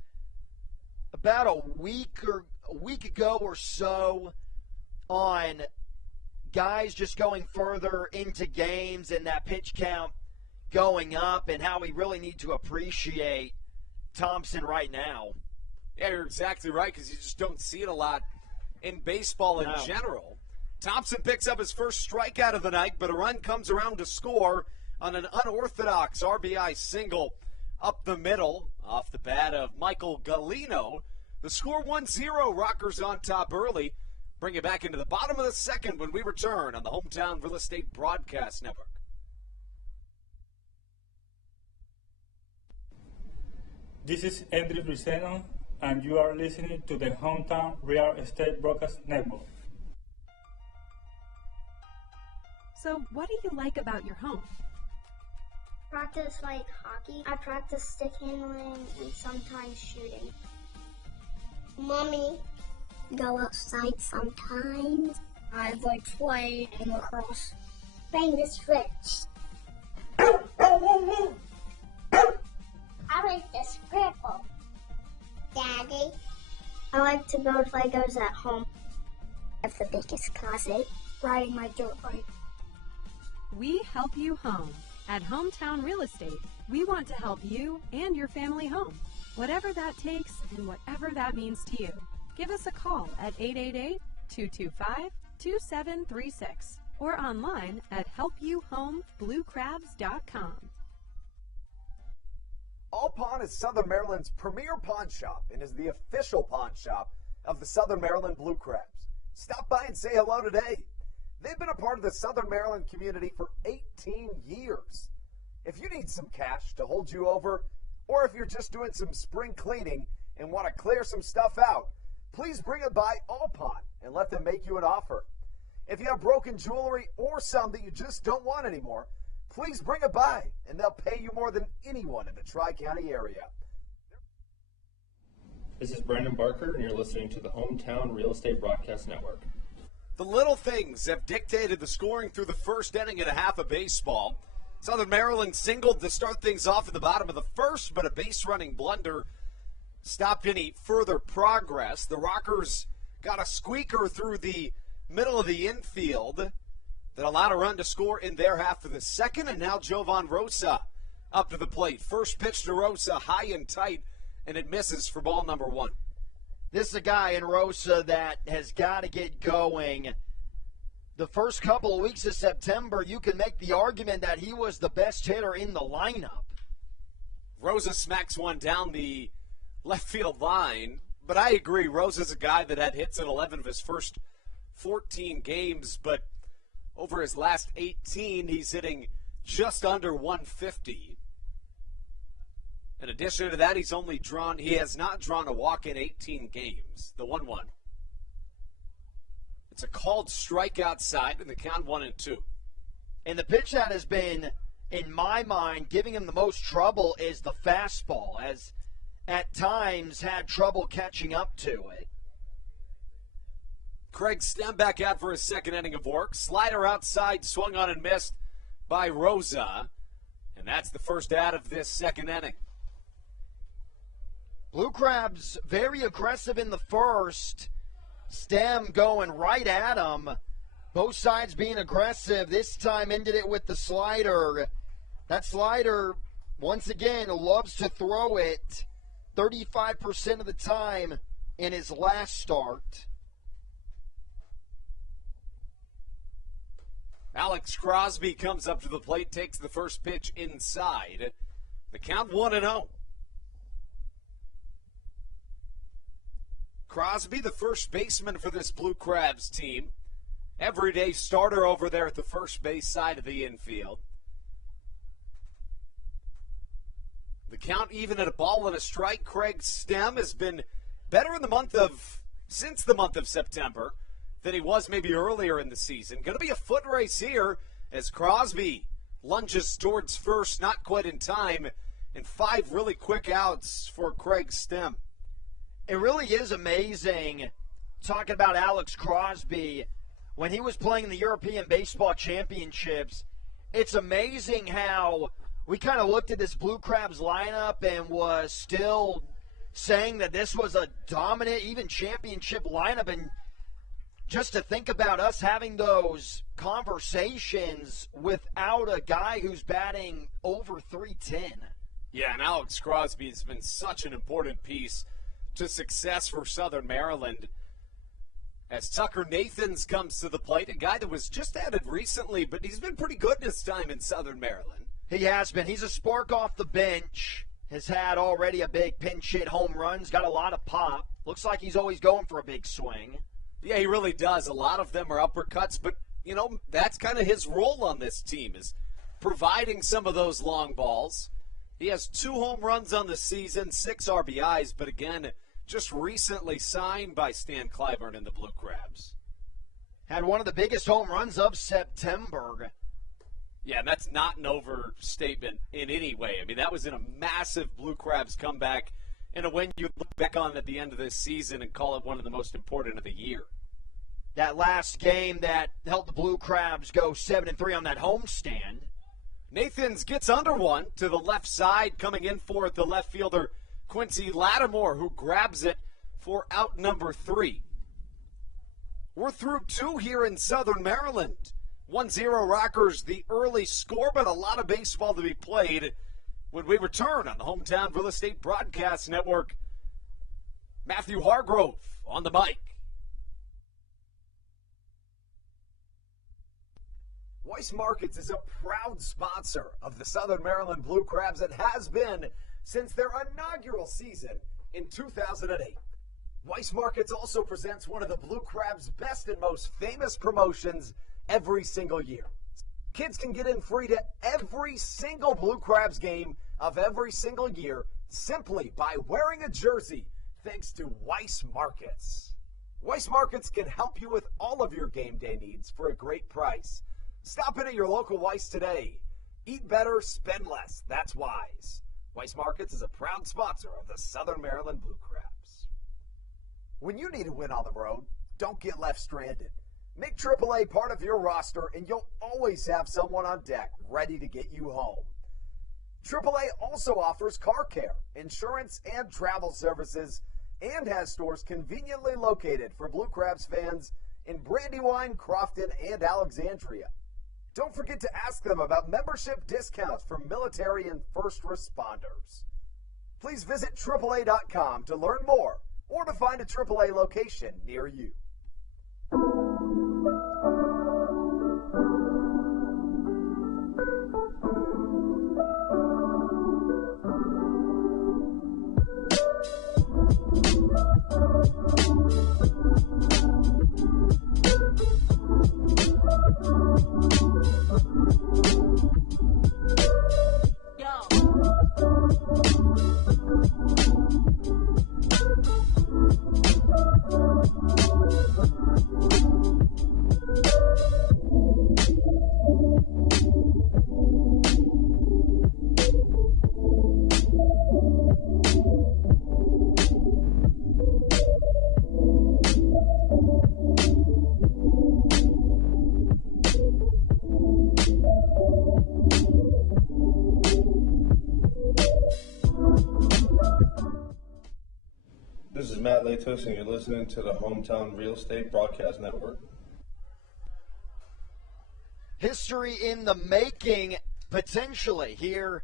about a week ago or so on guys just going further into games and that pitch count going up and how we really need to appreciate Thompson right now. Yeah, you're exactly right because you just don't see it a lot in baseball in general. Thompson picks up his first strikeout of the night, but a run comes around to score on an unorthodox RBI single up the middle off the bat of Michael Galino. The score 1-0, Rockers on top early. Bring it back into the bottom of the second when we return on the Hometown Real Estate Broadcast Network. This is Andrew Riceno, and you are listening to the Hometown Real Estate Broadcast Network. So, what do you like about your home? Practice like hockey. I practice stick handling and sometimes shooting. Mommy. Go outside sometimes. I like playing in lacrosse. Bang the switch. I like the scribble. Daddy. I like to build Legos at home. I have the biggest closet. Riding my dirt bike. We help you home. At Hometown Real Estate, we want to help you and your family home. Whatever that takes and whatever that means to you. Give us a call at 888-225-2736 or online at helpyouhomebluecrabs.com. All Pawn is Southern Maryland's premier pawn shop and is the official pawn shop of the Southern Maryland Blue Crabs. Stop by and say hello today. They've been a part of the Southern Maryland community for 18 years. If you need some cash to hold you over, or if you're just doing some spring cleaning and want to clear some stuff out, please bring it by All Pawn and let them make you an offer. If you have broken jewelry or some that you just don't want anymore, please bring it by, and they'll pay you more than anyone in the Tri-County area. This is Brandon Barker, and you're listening to the Hometown Real Estate Broadcast Network. The little things have dictated the scoring through the first inning and a half of baseball. Southern Maryland singled to start things off at the bottom of the first, but a base-running blunder stopped any further progress. The Rockers got a squeaker through the middle of the infield that allowed a run to score in their half of the second, and now Jovan Rosa up to the plate. First pitch to Rosa, high and tight, and it misses for ball number one. This is a guy in Rosa that has got to get going. The first couple of weeks of September, you can make the argument that he was the best hitter in the lineup. Rosa smacks one down the left field line, but I agree. Rosa's a guy that had hits in 11 of his first 14 games, but over his last 18, he's hitting just under 150. In addition to that, he has not drawn a walk in 18 games. The 1-1. It's a called strikeout side, and the count 1-2. And the pitch that has been, in my mind, giving him the most trouble is the fastball, as at times had trouble catching up to it. Craig Stem back out for his second inning of work. Slider outside, swung on and missed by Rosa. And that's the first out of this second inning. Blue Crabs very aggressive in the first. Stem going right at him. Both sides being aggressive. This time ended it with the slider. That slider, once again, loves to throw it 35% of the time in his last start. Alex Crosby comes up to the plate, takes the first pitch inside. The count 1-0. Crosby, the first baseman for this Blue Crabs team. Everyday starter over there at the first base side of the infield. The count even at a ball and a strike. Craig Stem has been better since the month of September than he was maybe earlier in the season. Going to be a foot race here as Crosby lunges towards first, not quite in time, and 5 really quick outs for Craig Stem. It really is amazing, talking about Alex Crosby, when he was playing in the European Baseball Championships. It's amazing how we kind of looked at this Blue Crabs lineup and was still saying that this was a dominant, even championship lineup. And just to think about us having those conversations without a guy who's batting over 310. Yeah, and Alex Crosby has been such an important piece to success for Southern Maryland. As Tucker Nathans comes to the plate, a guy that was just added recently, but he's been pretty good this time in Southern Maryland. He has been. He's a spark off the bench. Has had already a big pinch hit home runs, got a lot of pop. Looks like he's always going for a big swing. Yeah, he really does. A lot of them are uppercuts, but, that's kind of his role on this team, is providing some of those long balls. He has 2 home runs on the season, 6 RBIs, but again, just recently signed by Stan Clyburn and the Blue Crabs. Had one of the biggest home runs of September. Yeah, and that's not an overstatement in any way. I mean, that was in a massive Blue Crabs comeback and a win you look back on at the end of this season and call it one of the most important of the year. That last game that helped the Blue Crabs go 7-3 on that homestand. Nathans gets under one to the left side, coming in for it, the left fielder Quincy Lattimore, who grabs it for out number 3. We're through 2 here in Southern Maryland. 1-0 Rockers, the early score, but a lot of baseball to be played when we return on the Hometown Real Estate Broadcast Network. Matthew Hargrove on the mic. Weiss Markets is a proud sponsor of the Southern Maryland Blue Crabs and has been since their inaugural season in 2008. Weiss Markets also presents one of the Blue Crabs' best and most famous promotions every single year. Kids can get in free to every single Blue Crabs game of every single year simply by wearing a jersey thanks to Weiss Markets. Weiss Markets can help you with all of your game day needs for a great price. Stop in at your local Weiss today. Eat better, spend less. That's wise. Weis Markets is a proud sponsor of the Southern Maryland Blue Crabs. When you need a win on the road, don't get left stranded. Make AAA part of your roster, and you'll always have someone on deck ready to get you home. AAA also offers car care, insurance, and travel services, and has stores conveniently located for Blue Crabs fans in Brandywine, Crofton, and Alexandria. Don't forget to ask them about membership discounts for military and first responders. Please visit AAA.com to learn more or to find a AAA location near you. This is Matt Latos, and you're listening to the Hometown Real Estate Broadcast Network. History in the making, potentially, here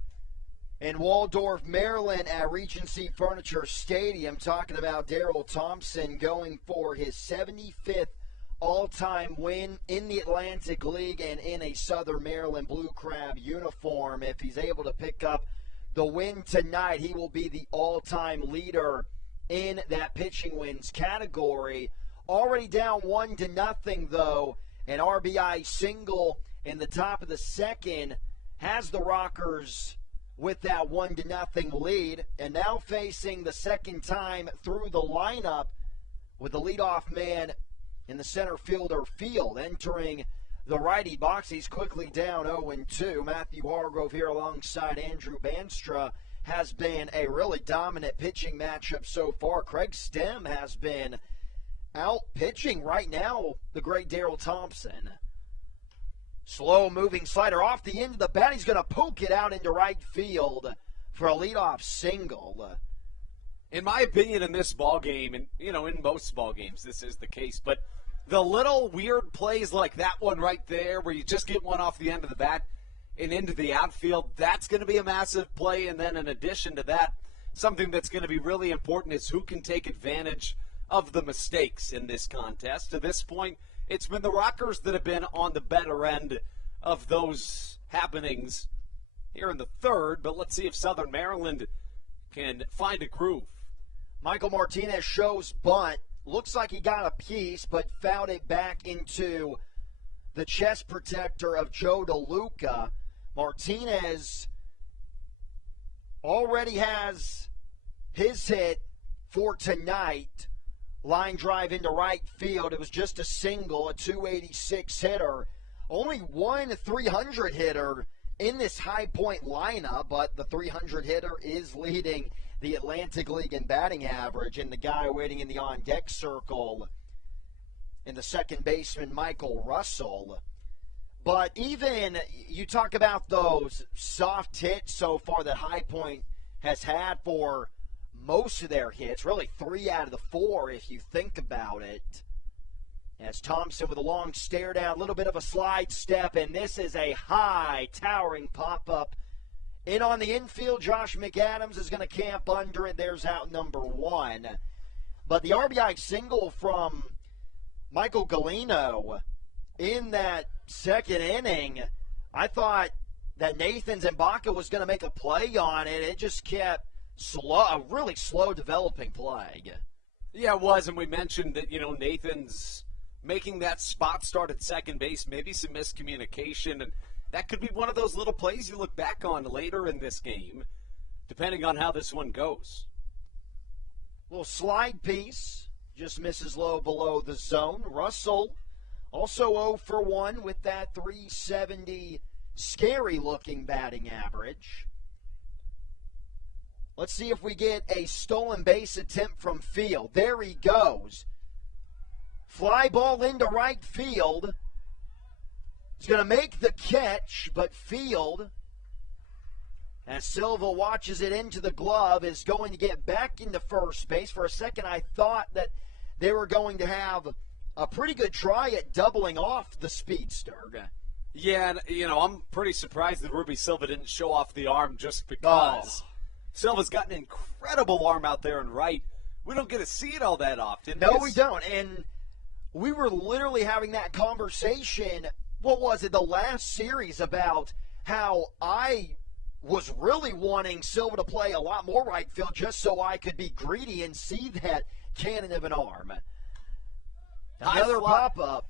in Waldorf, Maryland at Regency Furniture Stadium. Talking about Daryl Thompson going for his 75th all-time win in the Atlantic League and in a Southern Maryland Blue Crab uniform. If he's able to pick up the win tonight, he will be the all-time leader in that pitching wins category. Already down 1-0, though. An RBI single in the top of the second has the Rockers with that 1-0 lead. And now facing the second time through the lineup with the leadoff man in the center fielder field. Entering the righty box, he's quickly down 0-2. Matthew Hargrove here alongside Andrew Banstra. Has been a really dominant pitching matchup so far. Craig Stem has been out pitching right now the great Daryl Thompson. Slow moving slider off the end of the bat. He's going to poke it out into right field for a leadoff single. In my opinion, in this ball game, and in most ball games, this is the case, but the little weird plays like that one right there, where you just get one off the end of the bat and into the outfield, that's going to be a massive play. And then in addition to that, something that's going to be really important is who can take advantage of the mistakes in this contest. To this point, it's been the Rockers that have been on the better end of those happenings here in the third, but let's see if Southern Maryland can find a groove. Michael Martinez shows bunt. Looks like he got a piece, but fouled it back into the chest protector of Joe DeLuca. Martinez already has his hit for tonight. Line drive into right field. It was just a single, a 286 hitter. Only one 300 hitter in this High Point lineup, but the 300 hitter is leading the Atlantic League in batting average, and the guy waiting in the on-deck circle in the second baseman, Michael Russell. But even, you talk about those soft hits so far that High Point has had for most of their hits, really 3 out of the 4 if you think about it. As Thompson with a long stare down, a little bit of a slide step, and this is a high, towering pop-up. In on the infield, Josh McAdams is going to camp under it. There's out number 1. But the RBI single from Michael Galino in that second inning, I thought that Nathan Zambaka was going to make a play on it. It just kept a really slow developing play. Yeah, it was, and we mentioned that, Nathan's making that spot start at second base, maybe some miscommunication, and that could be one of those little plays you look back on later in this game, depending on how this one goes. Little slide piece, just misses low below the zone. Russell also 0 for 1 with that 370 scary-looking batting average. Let's see if we get a stolen base attempt from Field. There he goes. Fly ball into right field. He's going to make the catch, but Field, as Silva watches it into the glove, is going to get back into first base. For a second, I thought that they were going to have a pretty good try at doubling off the speedster. Yeah, and, I'm pretty surprised that Ruby Silva didn't show off the arm just because. Silva's got an incredible arm out there in right. We don't get to see it all that often. No, we don't. And we were literally having that conversation, what was it, the last series, about how I was really wanting Silva to play a lot more right field just so I could be greedy and see that cannon of an arm. Another pop-up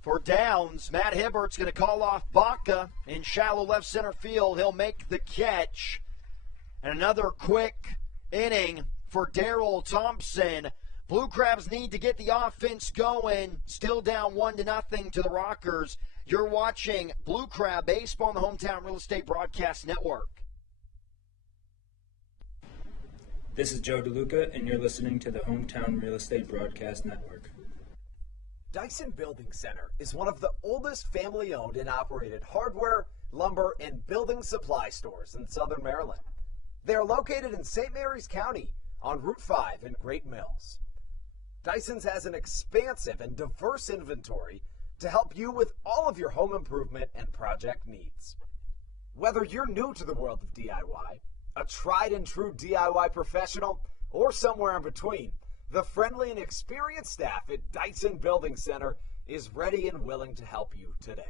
for Downs. Matt Hibbert's going to call off Baca in shallow left center field. He'll make the catch. And another quick inning for Daryl Thompson. Blue Crabs need to get the offense going. Still down 1-0 to the Rockers. You're watching Blue Crab Baseball on the Hometown Real Estate Broadcast Network. This is Joe DeLuca, and you're listening to the Hometown Real Estate Broadcast Network. Dyson Building Center is one of the oldest family-owned and operated hardware, lumber, and building supply stores in Southern Maryland. They are located in St. Mary's County on Route 5 in Great Mills. Dyson's has an expansive and diverse inventory to help you with all of your home improvement and project needs. Whether you're new to the world of DIY, a tried and true DIY professional, or somewhere in between, the friendly and experienced staff at Dyson Building Center is ready and willing to help you today.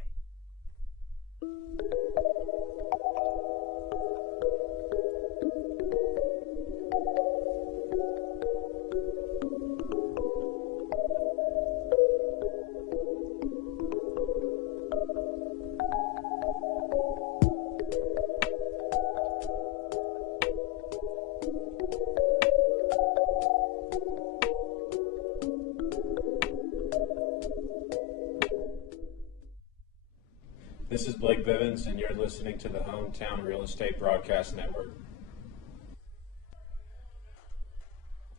This is Blake Bivens, and you're listening to the Hometown Real Estate Broadcast Network.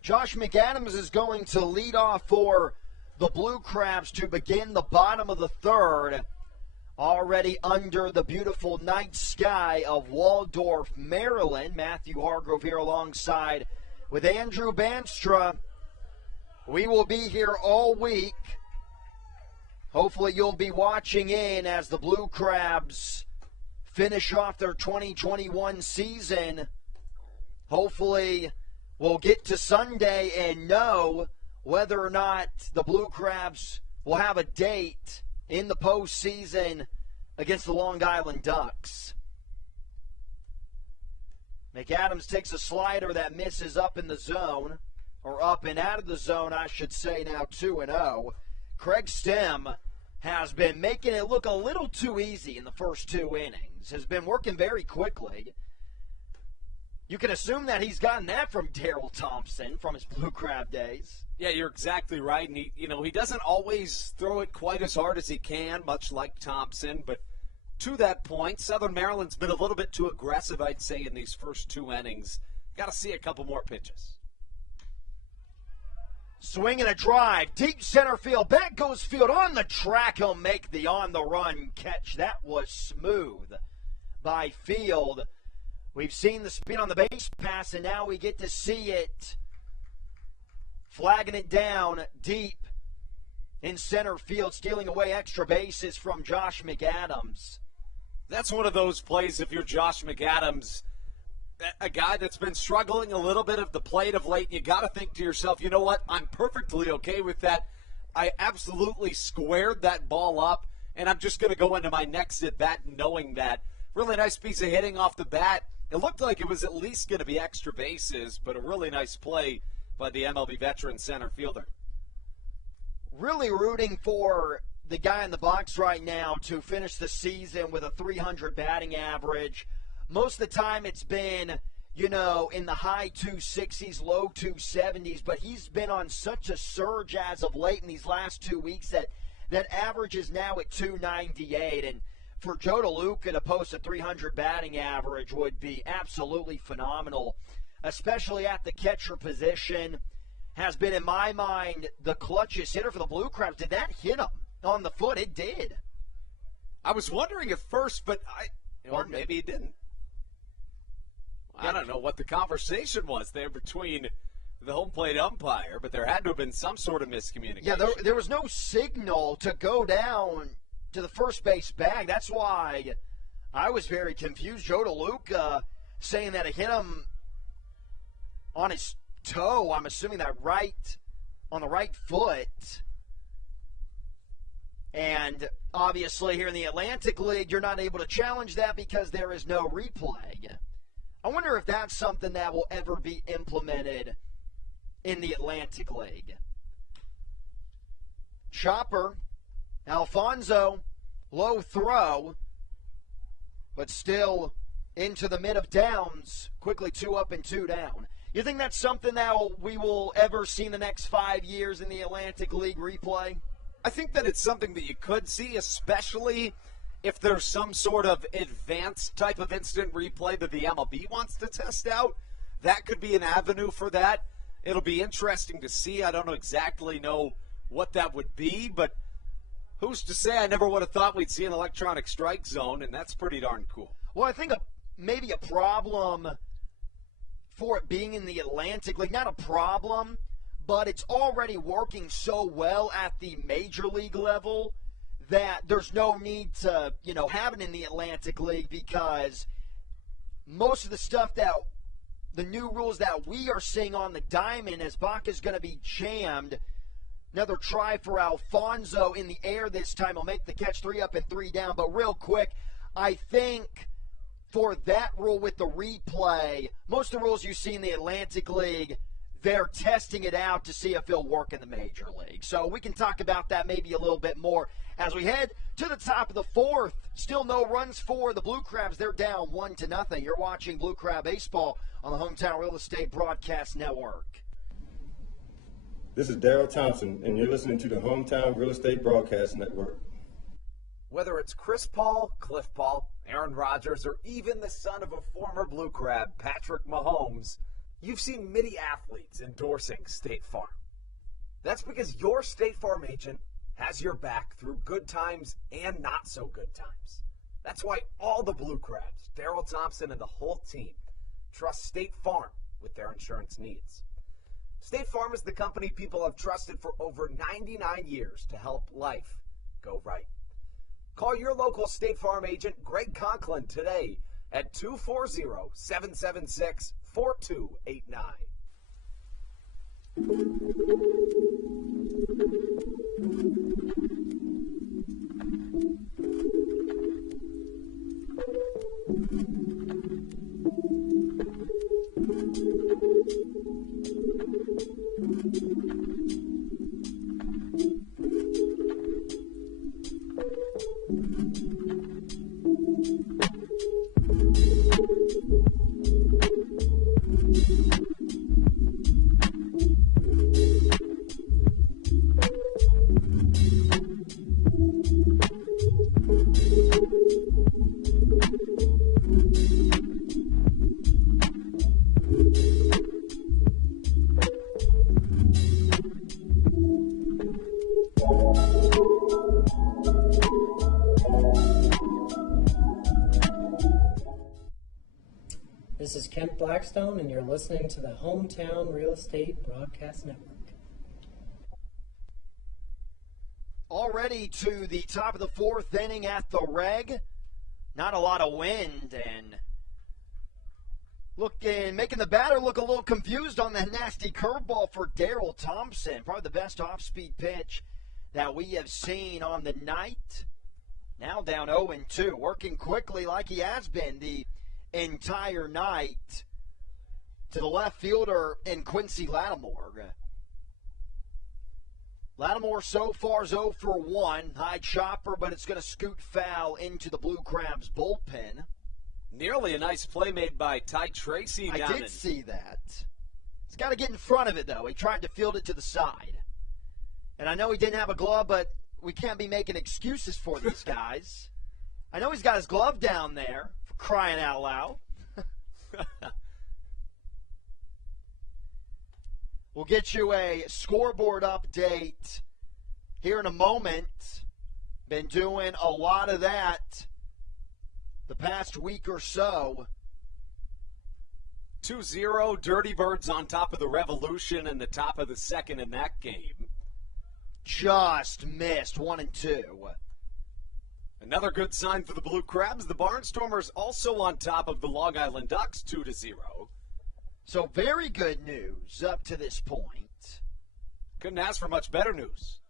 Josh McAdams is going to lead off for the Blue Crabs to begin the bottom of the third. Already under the beautiful night sky of Waldorf, Maryland. Matthew Hargrove here alongside with Andrew Banstra. We will be here all week. Hopefully you'll be watching in as the Blue Crabs finish off their 2021 season. Hopefully we'll get to Sunday and know whether or not the Blue Crabs will have a date in the postseason against the Long Island Ducks. McAdams takes a slider that misses up in the zone, or up and out of the zone, I should say, now 2-0. Craig Stem has been making it look a little too easy in the first two innings, has been working very quickly. You can assume that he's gotten that from Daryl Thompson from his Blue Crab days. Yeah, you're exactly right. And he doesn't always throw it quite as hard as he can, much like Thompson. But to that point, Southern Maryland's been a little bit too aggressive, I'd say, in these first two innings. Got to see a couple more pitches. Swing and a drive, deep center field. Back goes Field on the track. He'll make the on-the-run catch. That was smooth by Field. We've seen the spin on the base pass, and now we get to see it. Flagging it down deep in center field, stealing away extra bases from Josh McAdams. That's one of those plays, if you're Josh McAdams, a guy that's been struggling a little bit at the plate of late, you got to think to yourself, you know what, I'm perfectly okay with that. I absolutely squared that ball up, and I'm just going to go into my next at bat knowing that. Really nice piece of hitting off the bat. It looked like it was at least going to be extra bases, but a really nice play by the MLB veteran center fielder. Really rooting for the guy in the box right now to finish the season with a .300 batting average. Most of the time it's been, in the high 260s, low 270s, but he's been on such a surge as of late in these last 2 weeks that That average is now at 298, and for Joe DeLuca to post a 300 batting average would be absolutely phenomenal, especially at the catcher position. Has been, in my mind, the clutchest hitter for the Blue Crabs. Did that hit him on the foot? It did. I was wondering at first, but or maybe it didn't. I don't know what the conversation was there between the home plate umpire, but there had to have been some sort of miscommunication. Yeah, there was no signal to go down to the first base bag. That's why I was very confused. Joe DeLuca saying that it hit him on his toe. I'm assuming that on the right foot. And obviously here in the Atlantic League, you're not able to challenge that because there is no replay. I wonder if that's something that will ever be implemented in the Atlantic League. Chopper, Alfonso, low throw, but still into the mid of downs, quickly 2 up and 2 down. You think that's something that we will ever see in the next 5 years in the Atlantic League replay? I think that it's something that you could see, especially if there's some sort of advanced type of instant replay that the MLB wants to test out. That could be an avenue for that. It'll be interesting to see. I don't exactly know what that would be, but who's to say? I never would have thought we'd see an electronic strike zone, and that's pretty darn cool. Well, I think maybe a problem for it being in the Atlantic League, not a problem, but it's already working so well at the major league level that there's no need to, have it in the Atlantic League, because most of the stuff the new rules that we are seeing on the diamond, as Baca's going to be jammed. Another try for Alfonso in the air this time. He'll make the catch 3 up and 3 down. But real quick, I think for that rule with the replay, most of the rules you see in the Atlantic League, they're testing it out to see if it'll work in the major league. So we can talk about that maybe a little bit more as we head to the top of the 4th. Still no runs for the Blue Crabs. They're down 1-0. You're watching Blue Crab Baseball on the Hometown Real Estate Broadcast Network. This is Daryl Thompson, and you're listening to the Hometown Real Estate Broadcast Network. Whether it's Chris Paul, Cliff Paul, Aaron Rodgers, or even the son of a former Blue Crab, Patrick Mahomes, you've seen many athletes endorsing State Farm. That's because your State Farm agent has your back through good times and not so good times. That's why all the Blue Crabs, Daryl Thompson and the whole team, trust State Farm with their insurance needs. State Farm is the company people have trusted for over 99 years to help life go right. Call your local State Farm agent, Greg Conklin, today at 240-776-4289. This is Kent Blackstone, and you're listening to the Hometown Real Estate Broadcast Network. Already to the top of the 4th inning at the Reg. Not a lot of wind, and making the batter look a little confused on that nasty curveball for Daryl Thompson. Probably the best off-speed pitch that we have seen on the night. Now down 0-2, working quickly like he has been the entire night to the left fielder in Quincy Lattimore. Lattimore so far is 0 for 1. High chopper, but it's going to scoot foul into the Blue Crabs bullpen. Nearly a nice play made by Ty Tracy. I did see that. He's got to get in front of it, though. He tried to field it to the side. And I know he didn't have a glove, but we can't be making excuses for these guys. I know he's got his glove down there, for crying out loud. We'll get you a scoreboard update here in a moment. Been doing a lot of that the past week or so. 2-0, Dirty Birds on top of the Revolution in the top of the second in that game. Just missed 1 and 2. Another good sign for the Blue Crabs. The Barnstormers also on top of the Long Island Ducks 2-0. So very good news up to this point. Couldn't ask for much better news.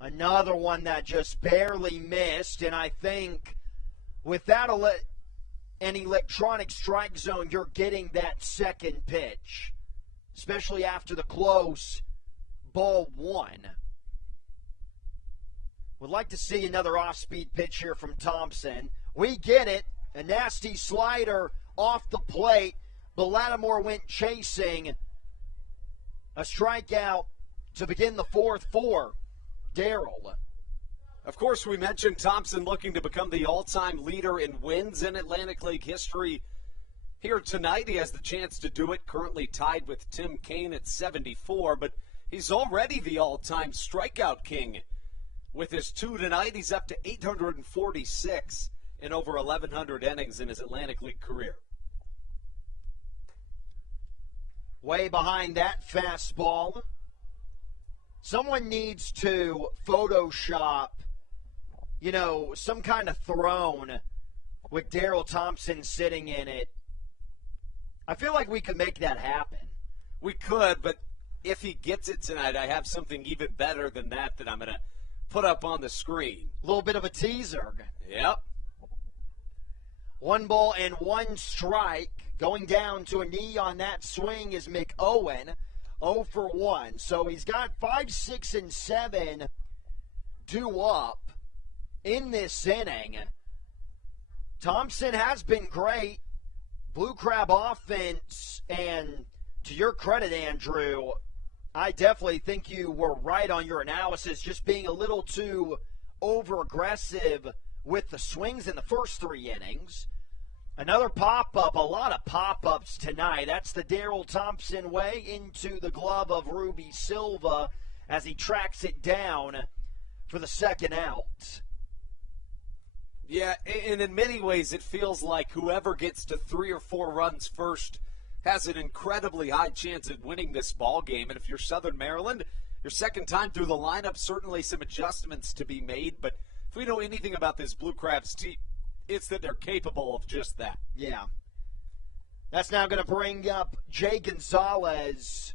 Another one that just barely missed, and I think with that an electronic strike zone, you're getting that second pitch, especially after the close ball one. Would like to see another off-speed pitch here from Thompson. We get it. A nasty slider off the plate, but Lattimore went chasing. A strikeout to begin the fourth for Daryl. Of course, we mentioned Thompson looking to become the all-time leader in wins in Atlantic League history. Here tonight, he has the chance to do it, currently tied with Tim Kaine at 74, but he's already the all-time strikeout king. With his 2 tonight, he's up to 846 in over 1,100 innings in his Atlantic League career. Way behind that fastball. Someone needs to Photoshop, some kind of throne with Daryl Thompson sitting in it. I feel like we could make that happen. We could, but if he gets it tonight, I have something even better than that I'm going to put up on the screen. A little bit of a teaser. Yep. 1 ball and 1 strike. Going down to a knee on that swing is McOwen. 0 for 1. So he's got 5, 6, and 7 due up in this inning. Thompson has been great. Blue Crab offense, and to your credit, Andrew, I definitely think you were right on your analysis, just being a little too over-aggressive with the swings in the first 3 innings. Another pop-up, a lot of pop-ups tonight. That's the Daryl Thompson way into the glove of Ruby Silva as he tracks it down for the second out. Yeah, and in many ways it feels like whoever gets to 3 or 4 runs first has an incredibly high chance at winning this ball game. And if you're Southern Maryland, your second time through the lineup, certainly some adjustments to be made. But if we know anything about this Blue Crabs team, it's that they're capable of just that. Yeah. That's now going to bring up Jay Gonzalez.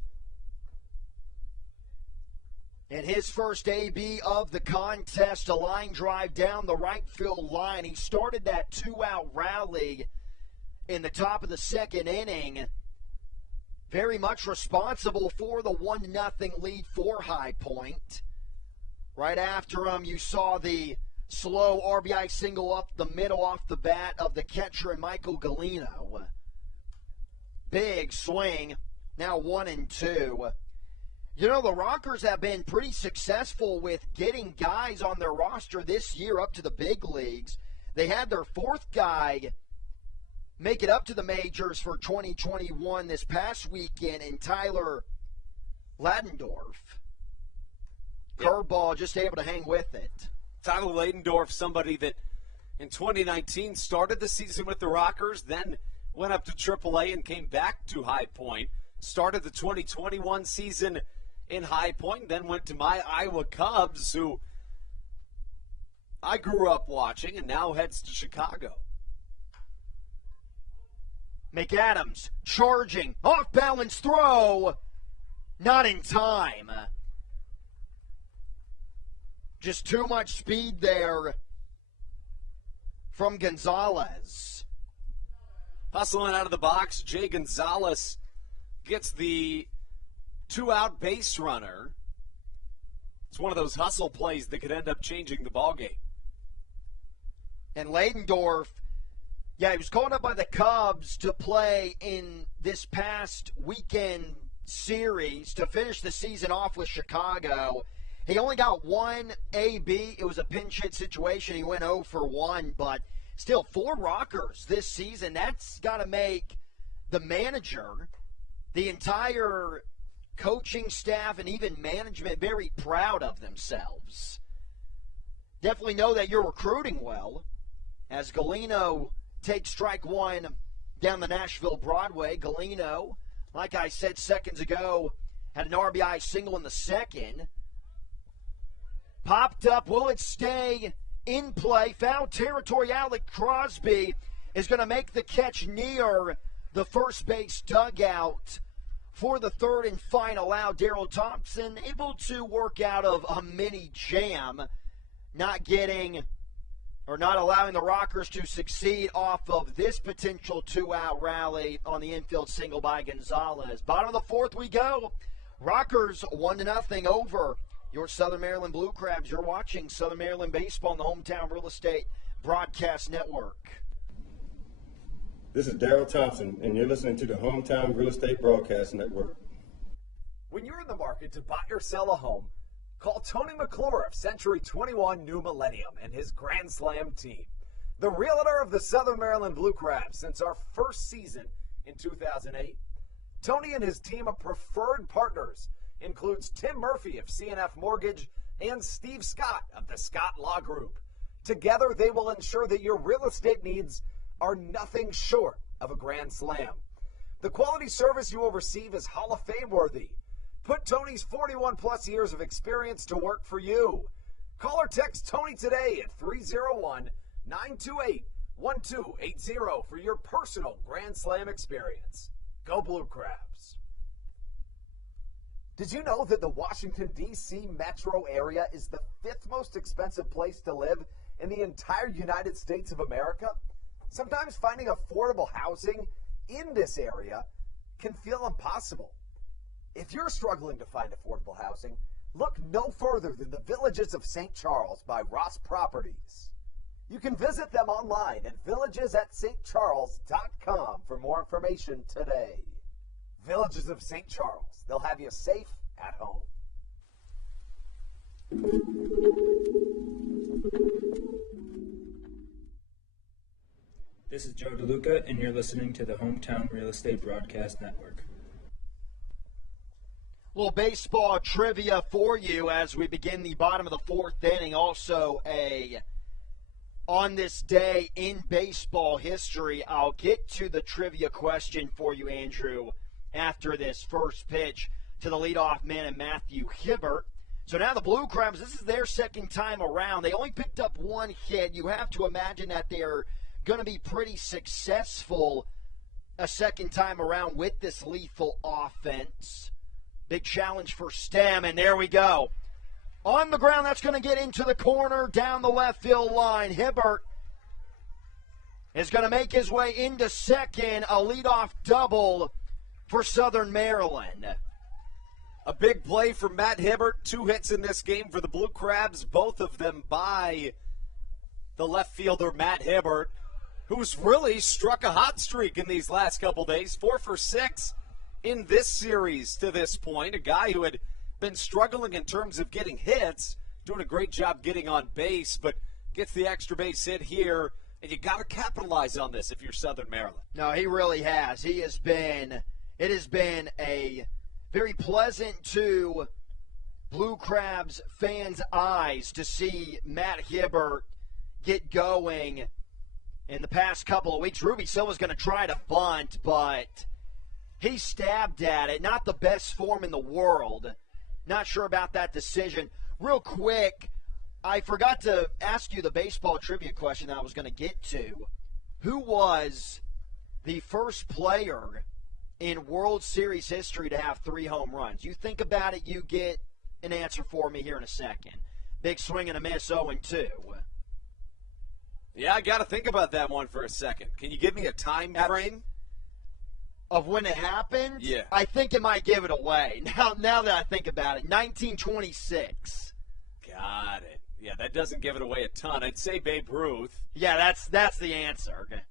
And his first AB of the contest, a line drive down the right field line. He started that 2-out rally in the top of the second inning. Very much responsible for the 1-0 lead for High Point. Right after him, you saw the slow RBI single up the middle off the bat of the catcher and Michael Galino. Big swing, now 1 and 2. The Rockers have been pretty successful with getting guys on their roster this year up to the big leagues. They had their 4th guy make it up to the majors for 2021 this past weekend in Tyler Ladendorf. Curveball, just able to hang with it. Tyler Ladendorf, somebody that in 2019 started the season with the Rockers, then went up to AAA and came back to High Point. Started the 2021 season in High Point, then went to my Iowa Cubs, who I grew up watching, and now heads to Chicago. McAdams charging, off-balance throw, not in time. Just too much speed there from Gonzalez. Hustling out of the box, Jay Gonzalez gets the 2-out base runner. It's one of those hustle plays that could end up changing the ballgame. And Ladendorf, he was called up by the Cubs to play in this past weekend series to finish the season off with Chicago. He only got one AB. It was a pinch hit situation. He went 0 for 1, but still 4 rockers this season. That's got to make the manager, the entire coaching staff, and even management very proud of themselves. Definitely know that you're recruiting well. As Galeno takes strike one down the Nashville Broadway, Galeno, like I said seconds ago, had an RBI single in the second. Popped up. Will it stay in play? Foul territory. Alec Crosby is going to make the catch near the first base dugout for the third and final out. Daryl Thompson able to work out of a mini jam, not allowing the Rockers to succeed off of this potential 2-out rally on the infield single by Gonzalez. Bottom of the fourth we go. Rockers 1-0 over your Southern Maryland Blue Crabs. You're watching Southern Maryland Baseball on the Hometown Real Estate Broadcast Network. This is Daryl Thompson, and you're listening to the Hometown Real Estate Broadcast Network. When you're in the market to buy or sell a home, call Tony McClure of Century 21 New Millennium and his Grand Slam team. The realtor of the Southern Maryland Blue Crabs since our first season in 2008. Tony and his team of preferred partners includes Tim Murphy of CNF Mortgage and Steve Scott of the Scott Law Group. Together, they will ensure that your real estate needs are nothing short of a grand slam. The quality service you will receive is Hall of Fame worthy. Put Tony's 41-plus years of experience to work for you. Call or text Tony today at 301-928-1280 for your personal Grand Slam experience. Go Blue Crabs. Did you know that the Washington, D.C. metro area is the 5th most expensive place to live in the entire United States of America? Sometimes finding affordable housing in this area can feel impossible. If you're struggling to find affordable housing, look no further than the Villages of St. Charles by Ross Properties. You can visit them online at villagesatstcharles.com for more information today. Villages of St. Charles. They'll have you safe at home. This is Joe DeLuca, and you're listening to the Hometown Real Estate Broadcast Network. Little baseball trivia for you as we begin the bottom of the fourth inning. Also, on this day in baseball history, I'll get to the trivia question for you, Andrew, after this first pitch to the leadoff man and Matthew Hibbert. So now the Blue Crabs, this is their second time around. They only picked up one hit. You have to imagine that they're going to be pretty successful a second time around with this lethal offense. Big challenge for Stem, and there we go. On the ground, that's going to get into the corner, down the left field line. Hibbert is going to make his way into second, a leadoff double for Southern Maryland. A big play for Matt Hibbert. 2 hits in this game for the Blue Crabs, both of them by the left fielder Matt Hibbert, who's really struck a hot streak in these last couple days. 4 for 6 in this series to this point. A guy who had been struggling in terms of getting hits, doing a great job getting on base, but gets the extra base hit here, and you got to capitalize on this if you're Southern Maryland. No, he really has. It has been a very pleasant to Blue Crabs fans' eyes to see Matt Hibbert get going in the past couple of weeks. Ruby Silva's going to try to bunt, but he stabbed at it. Not the best form in the world. Not sure about that decision. Real quick, I forgot to ask you the baseball trivia question that I was going to get to. Who was the first player in World Series history to have 3 home runs? You think about it, you get an answer for me here in a second. Big swing and a miss, 0-2. Yeah, I got to think about that one for a second. Can you give me a time frame? Of when it happened? Yeah. I think it might give it away. Now that I think about it, 1926. Got it. Yeah, that doesn't give it away a ton. I'd say Babe Ruth. Yeah, that's the answer. Okay.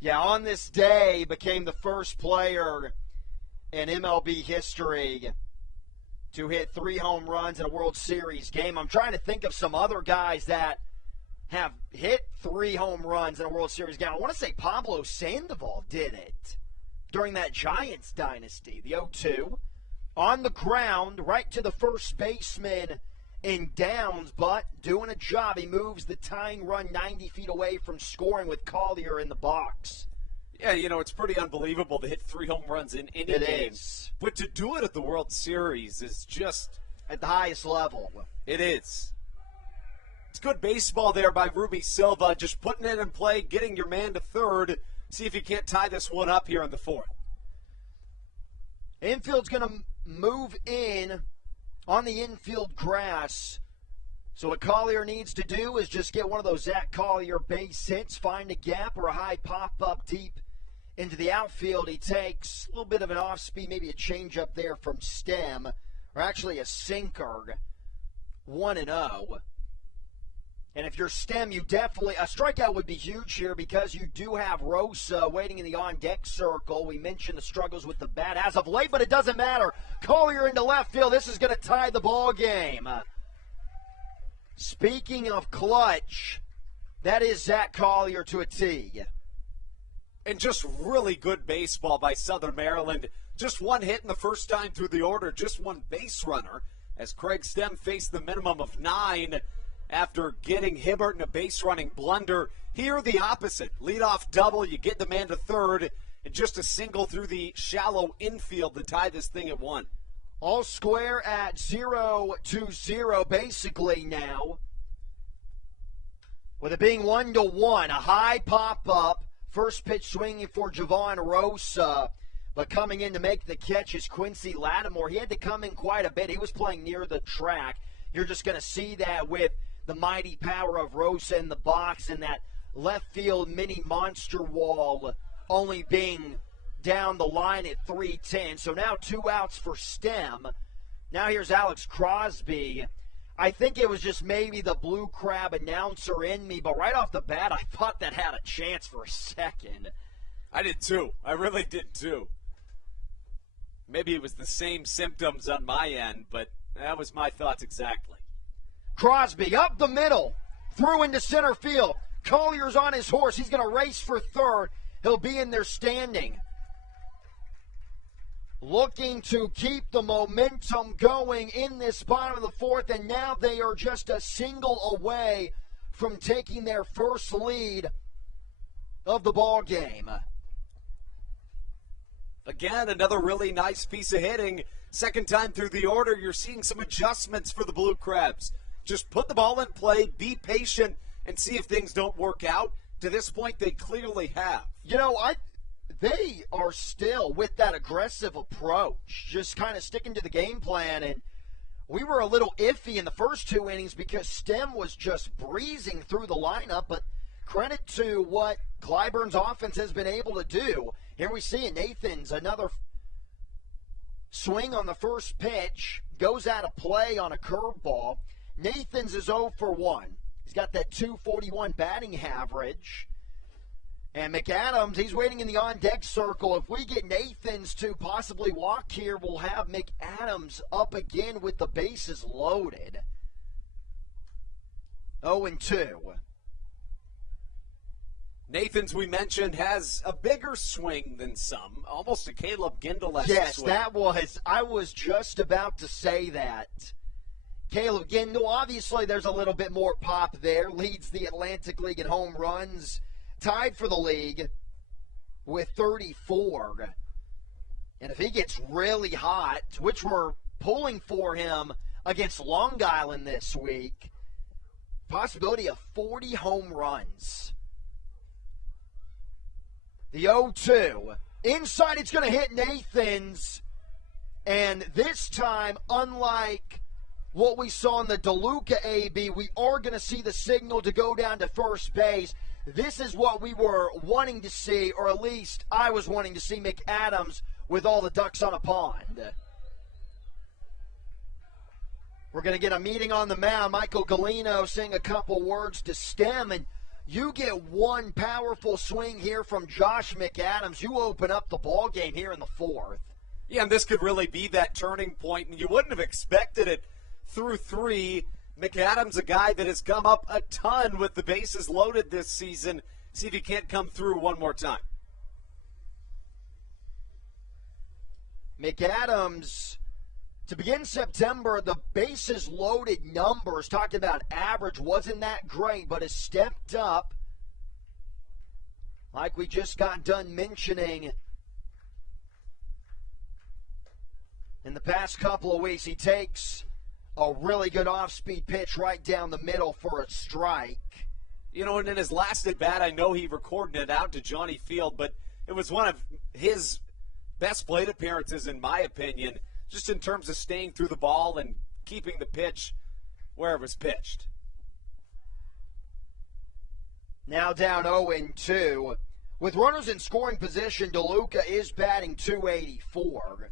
Yeah, on this day became the first player in MLB history to hit 3 home runs in a World Series game. I'm trying to think of some other guys that have hit 3 home runs in a World Series game. I want to say Pablo Sandoval did it during that Giants dynasty, the 0-2. On the ground, right to the first baseman in downs, but doing a job. He moves the tying run 90 feet away from scoring with Collier in the box. Yeah, it's pretty unbelievable to hit 3 home runs in any game. Is. But to do it at the World Series is just... at the highest level. It is. It's good baseball there by Ruby Silva, just putting it in play, getting your man to third. See if you can't tie this one up here in the 4th. Infield's going to move in on the infield grass. So what Collier needs to do is just get one of those Zach Collier base hits, find a gap or a high pop-up deep into the outfield. He takes a little bit of an off-speed, maybe a change-up there from Stem, or actually a sinker, 1-0. And if you're Stem, you definitely, a strikeout would be huge here because you do have Rosa waiting in the on-deck circle. We mentioned the struggles with the bat as of late, but it doesn't matter. Collier into left field. This is going to tie the ball game. Speaking of clutch, that is Zach Collier to a T. And just really good baseball by Southern Maryland. Just one hit in the first time through the order, just one base runner, as Craig Stem faced the minimum of 9 after getting Hibbert in a base running blunder. Here, the opposite. Leadoff double, you get the man to third, and just a single through the shallow infield to tie this thing at 1. All square at 0-0 basically now. With it being 1-1, a high pop-up. First pitch swinging for Javon Rosa. But coming in to make the catch is Quincy Lattimore. He had to come in quite a bit. He was playing near the track. You're just going to see that with the mighty power of Rosa in the box and that left field mini monster wall only being down the line at 310. So now 2 outs for Stem. Now here's Alex Crosby. I think it was just maybe the Blue Crab announcer in me, but right off the bat, I thought that had a chance for a second. I did too. I really did too. Maybe it was the same symptoms on my end, but that was my thoughts exactly. Crosby up the middle, through into center field. Collier's on his horse. He's going to race for third. He'll be in there standing. Looking to keep the momentum going in this bottom of the 4th, and now they are just a single away from taking their first lead of the ball game. Again, another really nice piece of hitting. Second time through the order, you're seeing some adjustments for the Blue Crabs. Just put the ball in play, be patient, and see if things don't work out. To this point, they clearly have. They are still with that aggressive approach, just kind of sticking to the game plan. And we were a little iffy in the first 2 innings because Stem was just breezing through the lineup. But credit to what Clyburn's offense has been able to do. Here we see it. Nathan's another swing on the first pitch, goes out of play on a curveball. Nathan's is 0 for 1. He's got that .241 batting average. And McAdams, he's waiting in the on-deck circle. If we get Nathans to possibly walk here, we'll have McAdams up again with the bases loaded. 0-2. Nathans, we mentioned, has a bigger swing than some. Almost a Caleb Gindel-esque yes, swing. I was just about to say that. Caleb Gindel, obviously there's a little bit more pop there. Leads the Atlantic League in home runs. Tied for the league with 34. And if he gets really hot, which we're pulling for him against Long Island this week, possibility of 40 home runs. The 0-2. Inside, it's going to hit Nathans. And this time, unlike what we saw in the DeLuca AB, we are going to see the signal to go down to first base. This is what we were wanting to see, or at least I was wanting to see McAdams with all the ducks on a pond. We're going to get a meeting on the mound. Michael Galino saying a couple words to Stem, and you get one powerful swing here from Josh McAdams. You open up the ball game here in the 4th. Yeah, and this could really be that turning point, and you wouldn't have expected it through 3. McAdams, a guy that has come up a ton with the bases loaded this season. See if he can't come through one more time. McAdams, to begin September, the bases loaded numbers, talking about average, wasn't that great, but has stepped up. Like we just got done mentioning, in the past couple of weeks, he takes a really good off-speed pitch right down the middle for a strike. You know, and in his last at-bat, I know he recorded it out to Johnny Field, but it was one of his best plate appearances, in my opinion, just in terms of staying through the ball and keeping the pitch where it was pitched. Now down 0-2. With runners in scoring position, DeLuca is batting .284.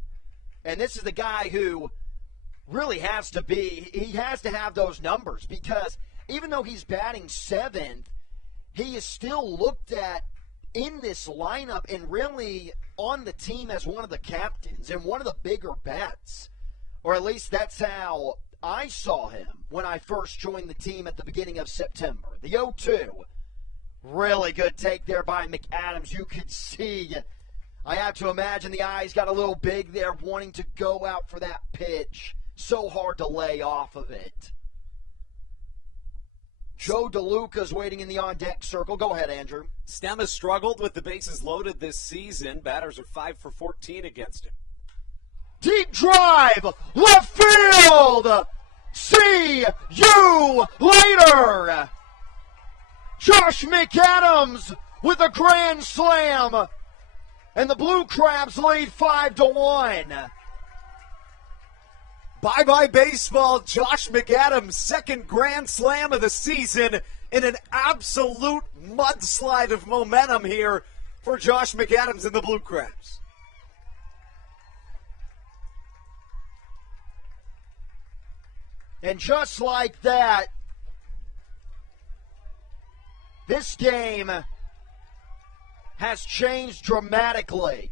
And this is the guy who really has to have those numbers, because even though he's batting 7th, he is still looked at in this lineup and really on the team as one of the captains and one of the bigger bats. Or at least that's how I saw him when I first joined the team at the beginning of September. The 0-2. Really good take there by McAdams. You could see, I have to imagine the eyes got a little big there, wanting to go out for that pitch. So hard to lay off of it. Joe DeLuca's waiting in the on-deck circle. Go ahead, Andrew. Stem has struggled with the bases loaded this season. Batters are 5 for 14 against him. Deep drive, left field. See you later. Josh McAdams with a grand slam. And the Blue Crabs lead 5-1. Bye-bye baseball. Josh McAdams' second grand slam of the season in an absolute mudslide of momentum here for Josh McAdams and the Blue Crabs. And just like that, this game has changed dramatically.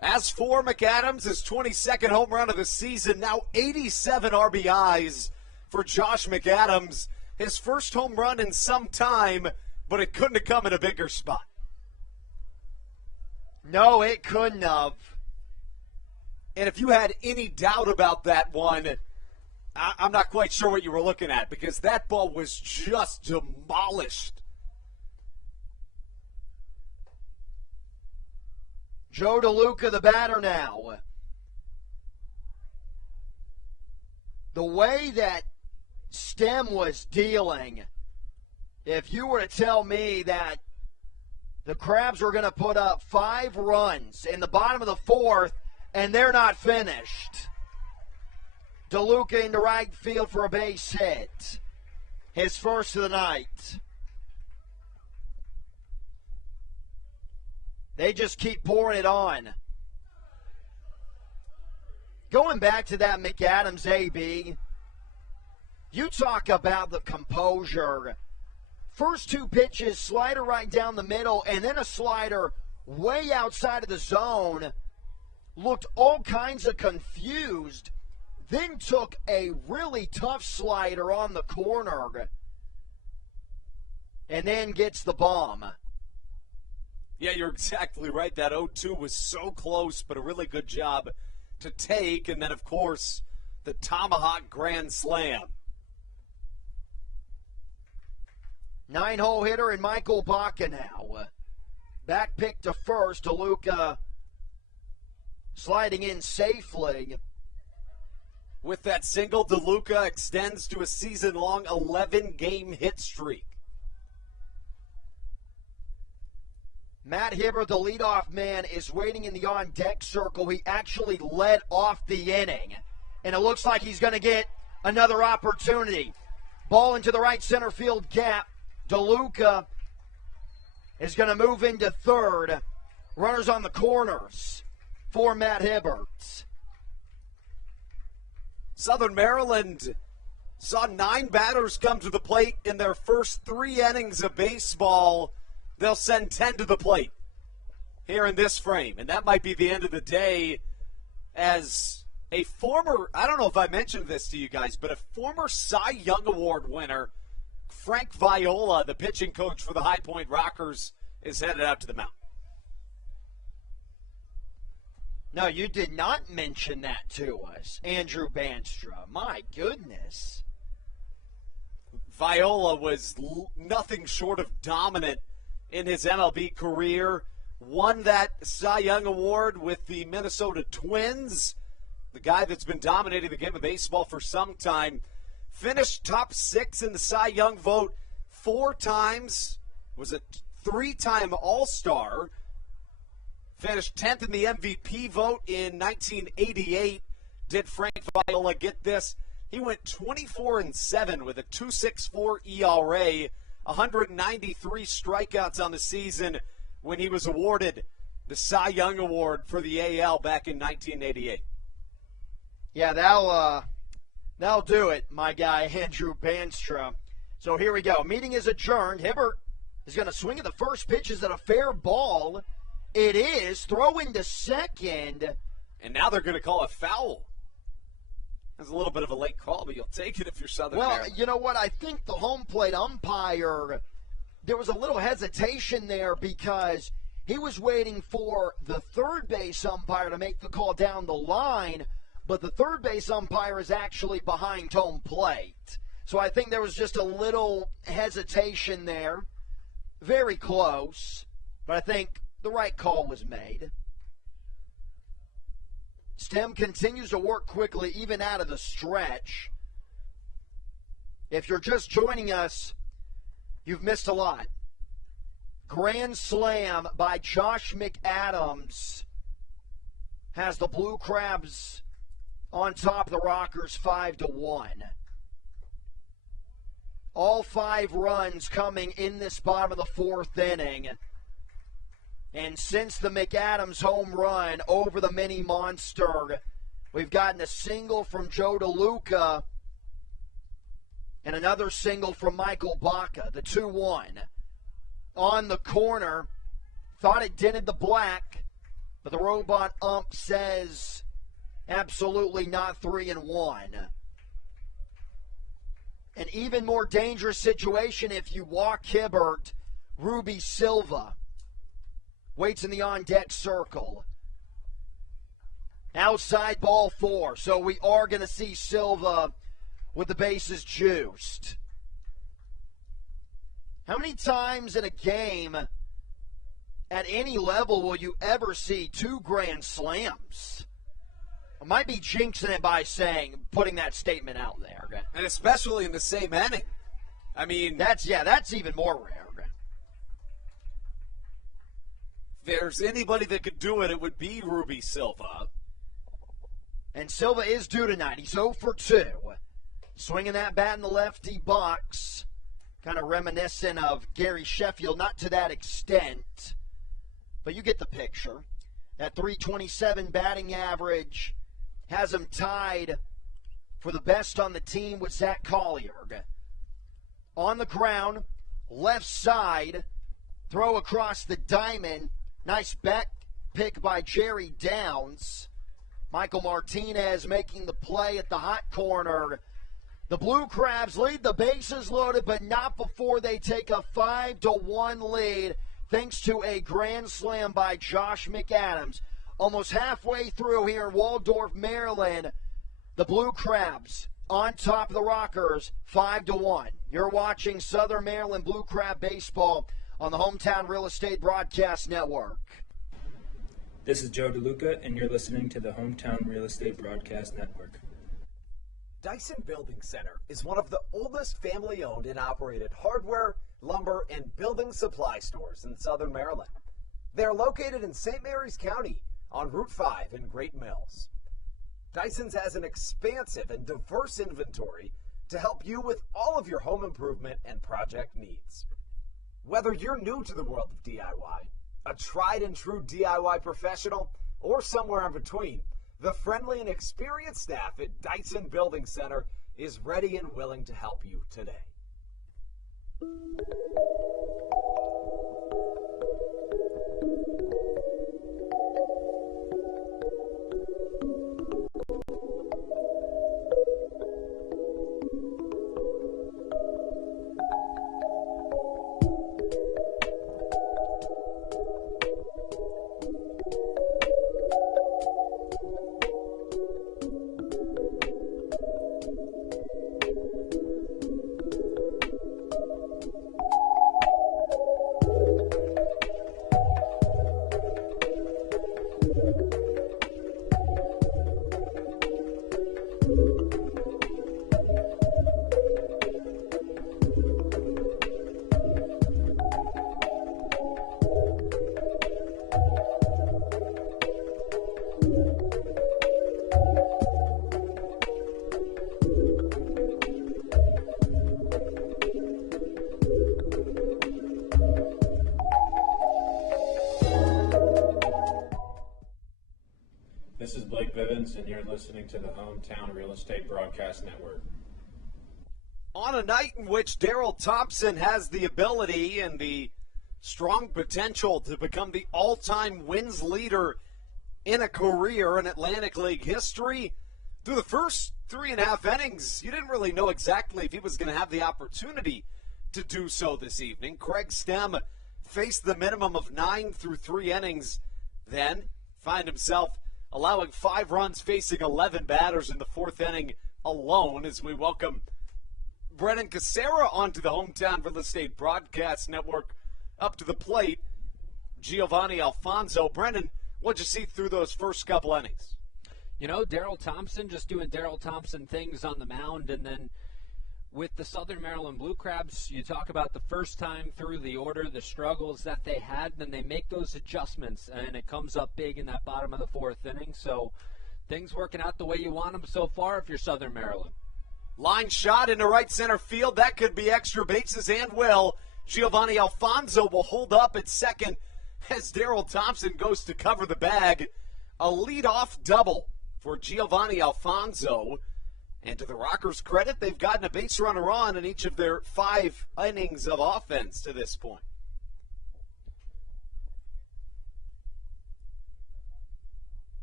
As for McAdams, his 22nd home run of the season, now 87 RBIs for Josh McAdams. His first home run in some time, but it couldn't have come in a bigger spot. No, it couldn't have. And if you had any doubt about that one, I'm not quite sure what you were looking at, because that ball was just demolished. Joe DeLuca, the batter now. The way that Stem was dealing, if you were to tell me that the Crabs were going to put up 5 runs in the bottom of the 4th and they're not finished. DeLuca into right field for a base hit. His first of the night. They just keep pouring it on. Going back to that McAdams AB, you talk about the composure. First 2 pitches, slider right down the middle, and then a slider way outside of the zone. Looked all kinds of confused. Then took a really tough slider on the corner. And then gets the bomb. Yeah, you're exactly right. That 0-2 was so close, but a really good job to take. And then, of course, the tomahawk grand slam. 9-hole hitter and Michael Baca now. Back pick to first. DeLuca sliding in safely. With that single, DeLuca extends to a season-long 11-game hit streak. Matt Hibbert, the leadoff man, is waiting in the on-deck circle. He actually led off the inning, and it looks like he's going to get another opportunity. Ball into the right center field gap. DeLuca is going to move into third. Runners on the corners for Matt Hibbert. Southern Maryland saw 9 batters come to the plate in their first 3 innings of baseball. They'll send 10 to the plate. here in this frame. And that might be the end of the day as a former, I don't know if I mentioned this to you guys, but a former Cy Young Award winner, Frank Viola, the pitching coach for the High Point Rockers, is headed out to the mound. No, you did not mention that to us, Andrew Banstra. My goodness. Viola was nothing short of dominant in his MLB career. Won that Cy Young Award with the Minnesota Twins, the guy that's been dominating the game of baseball for some time. Finished top 6 in the Cy Young vote 4 times, was a 3-time All-Star. Finished 10th in the MVP vote in 1988. Did Frank Viola get this? He went 24-7 with a 2.64 ERA, 193 strikeouts on the season when he was awarded the Cy Young Award for the AL back in 1988. Yeah, that'll do it, my guy, Andrew Banstra. So here we go. Meeting is adjourned. Hibbert is going to swing at the first pitch. Is it a fair ball? It is. Throw into second. And now they're going to call a foul. That's a little bit of a late call, but you'll take it if you're Southern Well, Maryland. you know what? I think the home plate umpire, there was a little hesitation there because he was waiting for the third base umpire to make the call down the line, but the third base umpire is actually behind home plate. So I think there was just a little hesitation there. Very close, but I think the right call was made. Stem continues to work quickly, even out of the stretch. If you're just joining us, you've missed a lot. Grand slam by Josh McAdams has the Blue Crabs on top of the Rockers 5-1. All 5 runs coming in this bottom of the 4th inning. And since the McAdams home run over the mini monster, we've gotten a single from Joe DeLuca and another single from Michael Baca, the 2-1. On the corner, thought it dented the black, but the robot ump says absolutely not 3-1. An even more dangerous situation if you walk Hibbert, Ruby Silva waits in the on-deck circle. Outside ball 4, so we are going to see Silva with the bases juiced. How many times in a game at any level will you ever see 2 grand slams? I might be jinxing it by putting that statement out there. And especially in the same inning. I mean, that's even more rare. If there's anybody that could do it, it would be Ruby Silva. And Silva is due tonight. He's 0 for 2. Swinging that bat in the lefty box. Kind of reminiscent of Gary Sheffield, not to that extent. But you get the picture. That .327 batting average has him tied for the best on the team with Zach Collier. On the ground, left side, throw across the diamond. Nice back pick by Jerry Downs. Michael Martinez making the play at the hot corner. The Blue Crabs lead, the bases loaded, but not before they take a 5-1 lead thanks to a grand slam by Josh McAdams. Almost halfway through here in Waldorf, Maryland, the Blue Crabs on top of the Rockers 5-1. You're watching Southern Maryland Blue Crab Baseball on the Hometown Real Estate Broadcast Network. This is Joe DeLuca, and you're listening to the Hometown Real Estate Broadcast Network. Dyson Building Center is one of the oldest family-owned and operated hardware, lumber, and building supply stores in Southern Maryland. They are located in St. Mary's County on Route 5 in Great Mills. Dyson's has an expansive and diverse inventory to help you with all of your home improvement and project needs. Whether you're new to the world of DIY, a tried and true DIY professional, or somewhere in between, the friendly and experienced staff at Dyson Building Center is ready and willing to help you today. Bivens, and you're listening to the Hometown Real Estate Broadcast Network. On a night in which Daryl Thompson has the ability and the strong potential to become the all-time wins leader in a career in Atlantic League history, through the first 3.5 innings, you didn't really know exactly if he was going to have the opportunity to do so this evening. Craig Stem faced the minimum of 9 through 3 innings, then find himself allowing 5 runs, facing 11 batters in the 4th inning alone, as we welcome Brennan Casera onto the Hometown Real Estate Broadcast Network. Up to the plate, Giovanni Alfonso. Brennan, what'd you see through those first couple innings? You know, Daryl Thompson just doing Daryl Thompson things on the mound, and then with the Southern Maryland Blue Crabs, you talk about the first time through the order, the struggles that they had, and then they make those adjustments, and it comes up big in that bottom of the 4th inning. So things working out the way you want them so far if you're Southern Maryland. Line shot into right center field. That could be extra bases and will. Giovanni Alfonso will hold up at second as Daryl Thompson goes to cover the bag. A leadoff double for Giovanni Alfonso. And to the Rockers' credit, they've gotten a base runner on in each of their 5 innings of offense to this point.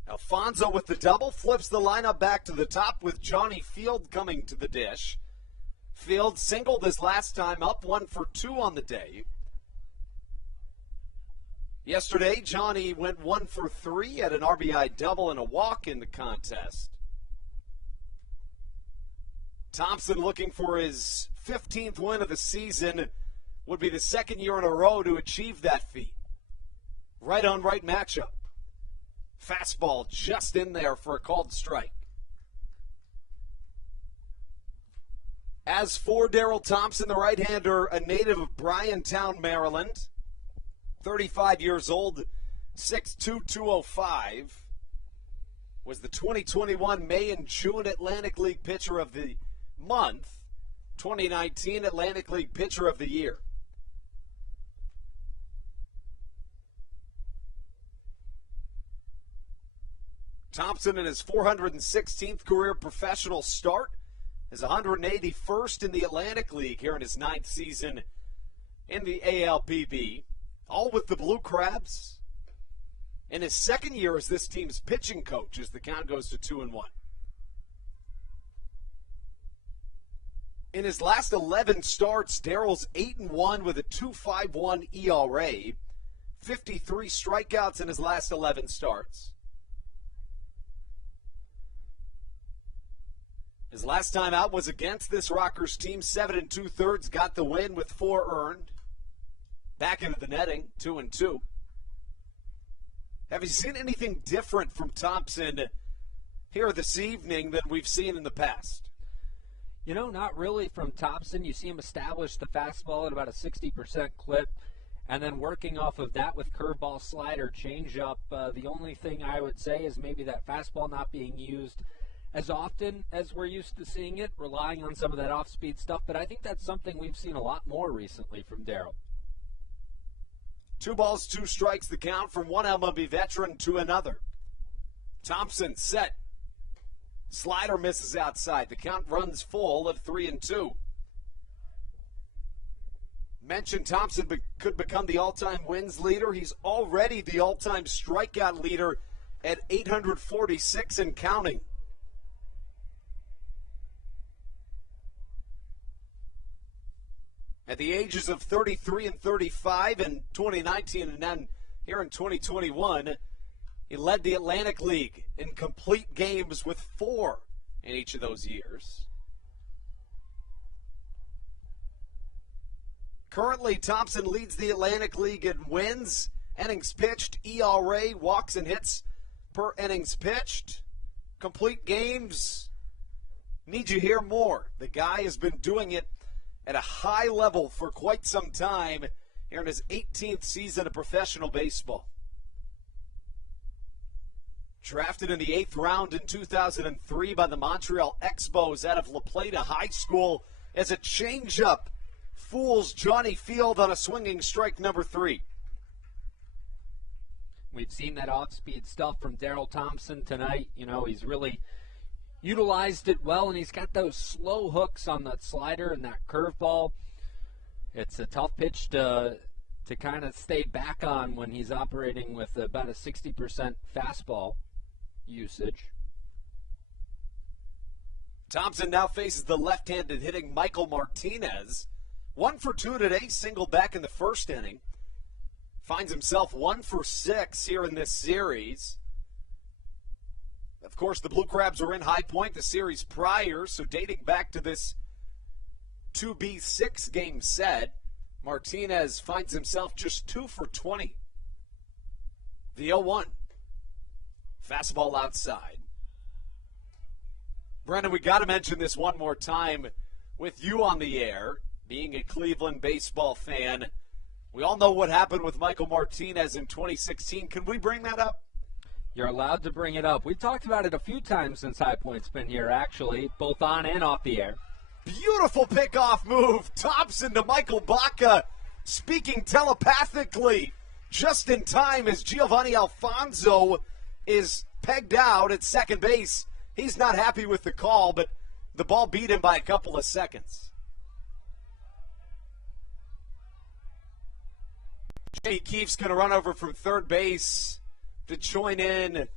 Alfonso with the double flips the lineup back to the top with Johnny Field coming to the dish. Field singled his last time up, 1 for 2 on the day. Yesterday, Johnny went 1 for 3 at an RBI double and a walk in the contest. Thompson looking for his 15th win of the season, would be the 2nd year in a row to achieve that feat. Right on right matchup. Fastball just in there for a called strike. As for Daryl Thompson, the right-hander, a native of Bryantown, Maryland, 35 years old, 6'2", 205, was the 2021 May and June Atlantic League Pitcher of the Month, 2019 Atlantic League Pitcher of the Year. Thompson in his 416th career professional start, his 181st in the Atlantic League here in his 9th season in the ALPB, all with the Blue Crabs. In his 2nd year as this team's pitching coach as the count goes to 2-1. In his last 11 starts, Daryl's 8-1 with a 2.51 ERA, 53 strikeouts in his last 11 starts. His last time out was against this Rockers team, 7 2/3, got the win with 4 earned. Back into the netting, 2-2. Have you seen anything different from Thompson here this evening than we've seen in the past? You know, not really from Thompson. You see him establish the fastball at about a 60% clip, and then working off of that with curveball, slider, changeup. The only thing I would say is maybe that fastball not being used as often as we're used to seeing it, relying on some of that off-speed stuff. But I think that's something we've seen a lot more recently from Daryl. 2 balls, 2 strikes the count from one MLB veteran to another. Thompson set. Slider misses outside. The count runs full of 3-2. Mentioned Thompson could become the all-time wins leader. He's already the all-time strikeout leader at 846 and counting. At the ages of 33 and 35 in 2019 and then here in 2021, he led the Atlantic League in complete games with 4 in each of those years. Currently, Thompson leads the Atlantic League in wins, innings pitched, ERA, walks and hits per innings pitched, complete games. Need you hear more? The guy has been doing it at a high level for quite some time here in his 18th season of professional baseball. Drafted in the 8th round in 2003 by the Montreal Expos out of La Plata High School as a changeup fools Johnny Field on a swinging strike number 3. We've seen that off-speed stuff from Daryl Thompson tonight. You know, he's really utilized it well, and he's got those slow hooks on that slider and that curveball. It's a tough pitch to kind of stay back on when he's operating with about a 60% fastball usage. Thompson now faces the left-handed hitting Michael Martinez. 1 for 2 today, single back in the first inning. Finds himself 1 for 6 here in this series. Of course, the Blue Crabs were in High Point the series prior, so dating back to this 2B6 game set, Martinez finds himself just 2 for 20. The 0-1. Fastball outside. Brendan, we got to mention this one more time with you on the air, being a Cleveland baseball fan. We all know what happened with Michael Martinez in 2016. Can we bring that up? You're allowed to bring it up. We've talked about it a few times since High Point's been here, actually, both on and off the air. Beautiful pickoff move. Thompson to Michael Baca, speaking telepathically just in time as Giovanni Alfonso is pegged out at second base. He's not happy with the call, but the ball beat him by a couple of seconds. Jay Keefe's going to run over from third base to join in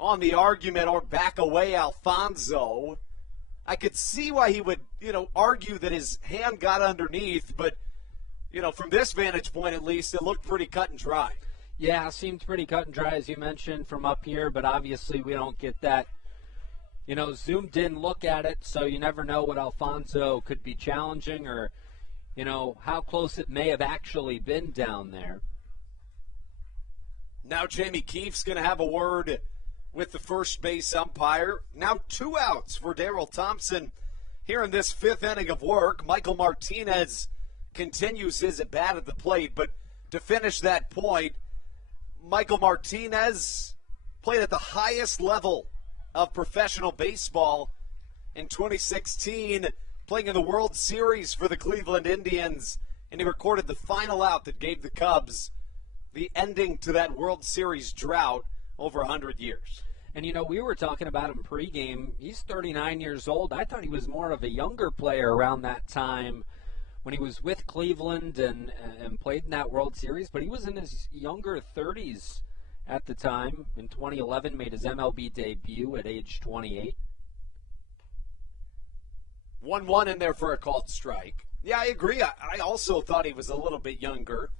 on the argument or back away Alfonso. I could see why he would, argue that his hand got underneath, but, from this vantage point at least, it looked pretty cut and dry. Yeah, seemed pretty cut and dry, as you mentioned, from up here, but obviously we don't get that, zoomed in look at it, so you never know what Alfonso could be challenging or, how close it may have actually been down there. Now Jamie Keefe's going to have a word with the first base umpire. Now 2 outs for Daryl Thompson here in this 5th inning of work. Michael Martinez continues his at-bat at the plate, but to finish that point, Michael Martinez played at the highest level of professional baseball in 2016, playing in the World Series for the Cleveland Indians, and he recorded the final out that gave the Cubs the ending to that World Series drought over 100 years. And, we were talking about him pregame. He's 39 years old. I thought he was more of a younger player around that time when he was with Cleveland and played in that World Series, but he was in his younger 30s at the time. In 2011, made his MLB debut at age 28. 1-1 in there for a called strike. Yeah, I agree. I also thought he was a little bit younger.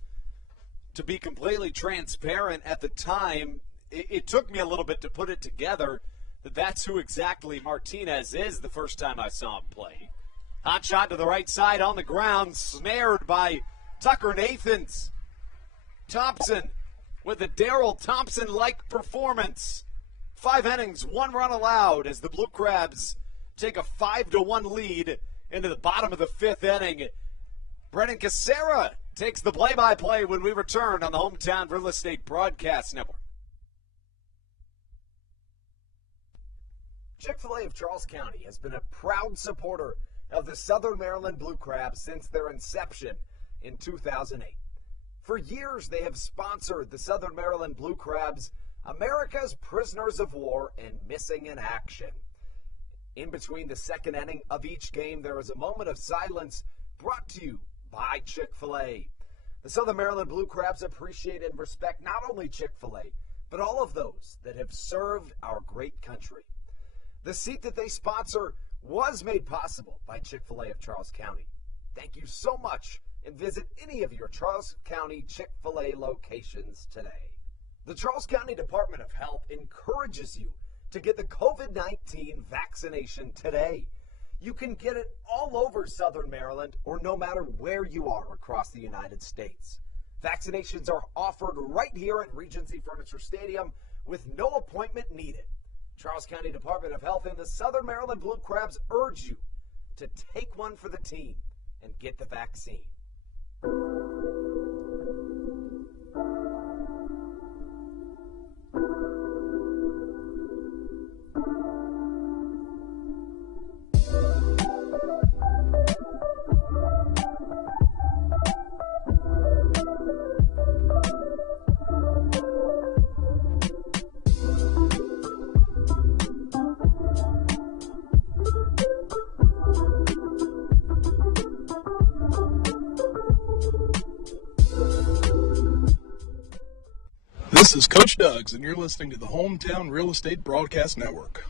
To be completely transparent, at the time, it took me a little bit to put it together that that's who exactly Martinez is the first time I saw him play. Hot shot to the right side on the ground, snared by Tucker Nathans. Thompson with a Daryl Thompson-like performance. 5 innings, 1 run allowed as the Blue Crabs take a 5-1 lead into the bottom of the 5th inning. Brennan Casera takes the play-by-play when we return on the Hometown Real Estate Broadcast Network. Chick-fil-A of Charles County has been a proud supporter of the Southern Maryland Blue Crabs since their inception in 2008. For years, they have sponsored the Southern Maryland Blue Crabs, America's prisoners of war and missing in action. In between the second inning of each game, there is a moment of silence brought to you by Chick-fil-A. The Southern Maryland Blue Crabs appreciate and respect not only Chick-fil-A, but all of those that have served our great country. The seat that they sponsor was made possible by Chick-fil-A of Charles County. Thank you so much, and visit any of your Charles County Chick-fil-A locations today. The Charles County Department of Health encourages you to get the COVID-19 vaccination today. You can get it all over Southern Maryland or no matter where you are across the United States. Vaccinations are offered right here at Regency Furniture Stadium with no appointment needed. Charles County Department of Health and the Southern Maryland Blue Crabs urge you to take one for the team and get the vaccine. This is Coach Doug's, and you're listening to the Hometown Real Estate Broadcast Network.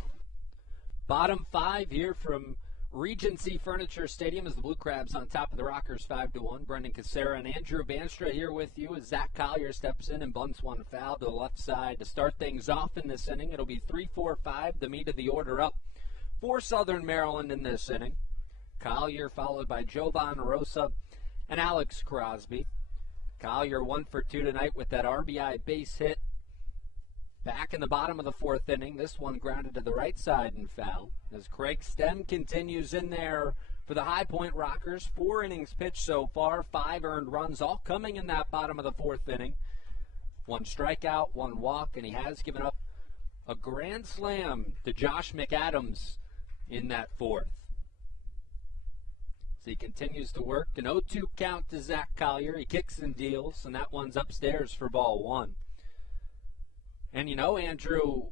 Bottom five here from Regency Furniture Stadium as the Blue Crabs on top of the Rockers 5-1. Brendan Casera and Andrew Banstra here with you as Zach Collier steps in and bunts one foul to the left side to start things off in this inning. It'll be 3-4-5, the meat of the order up for Southern Maryland in this inning. Collier followed by Jovan Rosa and Alex Crosby. Collier 1 for 2 tonight with that RBI base hit. Back in the bottom of the fourth inning, this one grounded to the right side and foul. As Craig Stem continues in there for the High Point Rockers. 4 innings pitched so far, 5 earned runs, all coming in that bottom of the fourth inning. 1 strikeout, 1 walk, and he has given up a grand slam to Josh McAdams in that fourth. As he continues to work, an 0-2 count to Zach Collier. He kicks and deals, and that one's upstairs for ball 1. And you know, Andrew,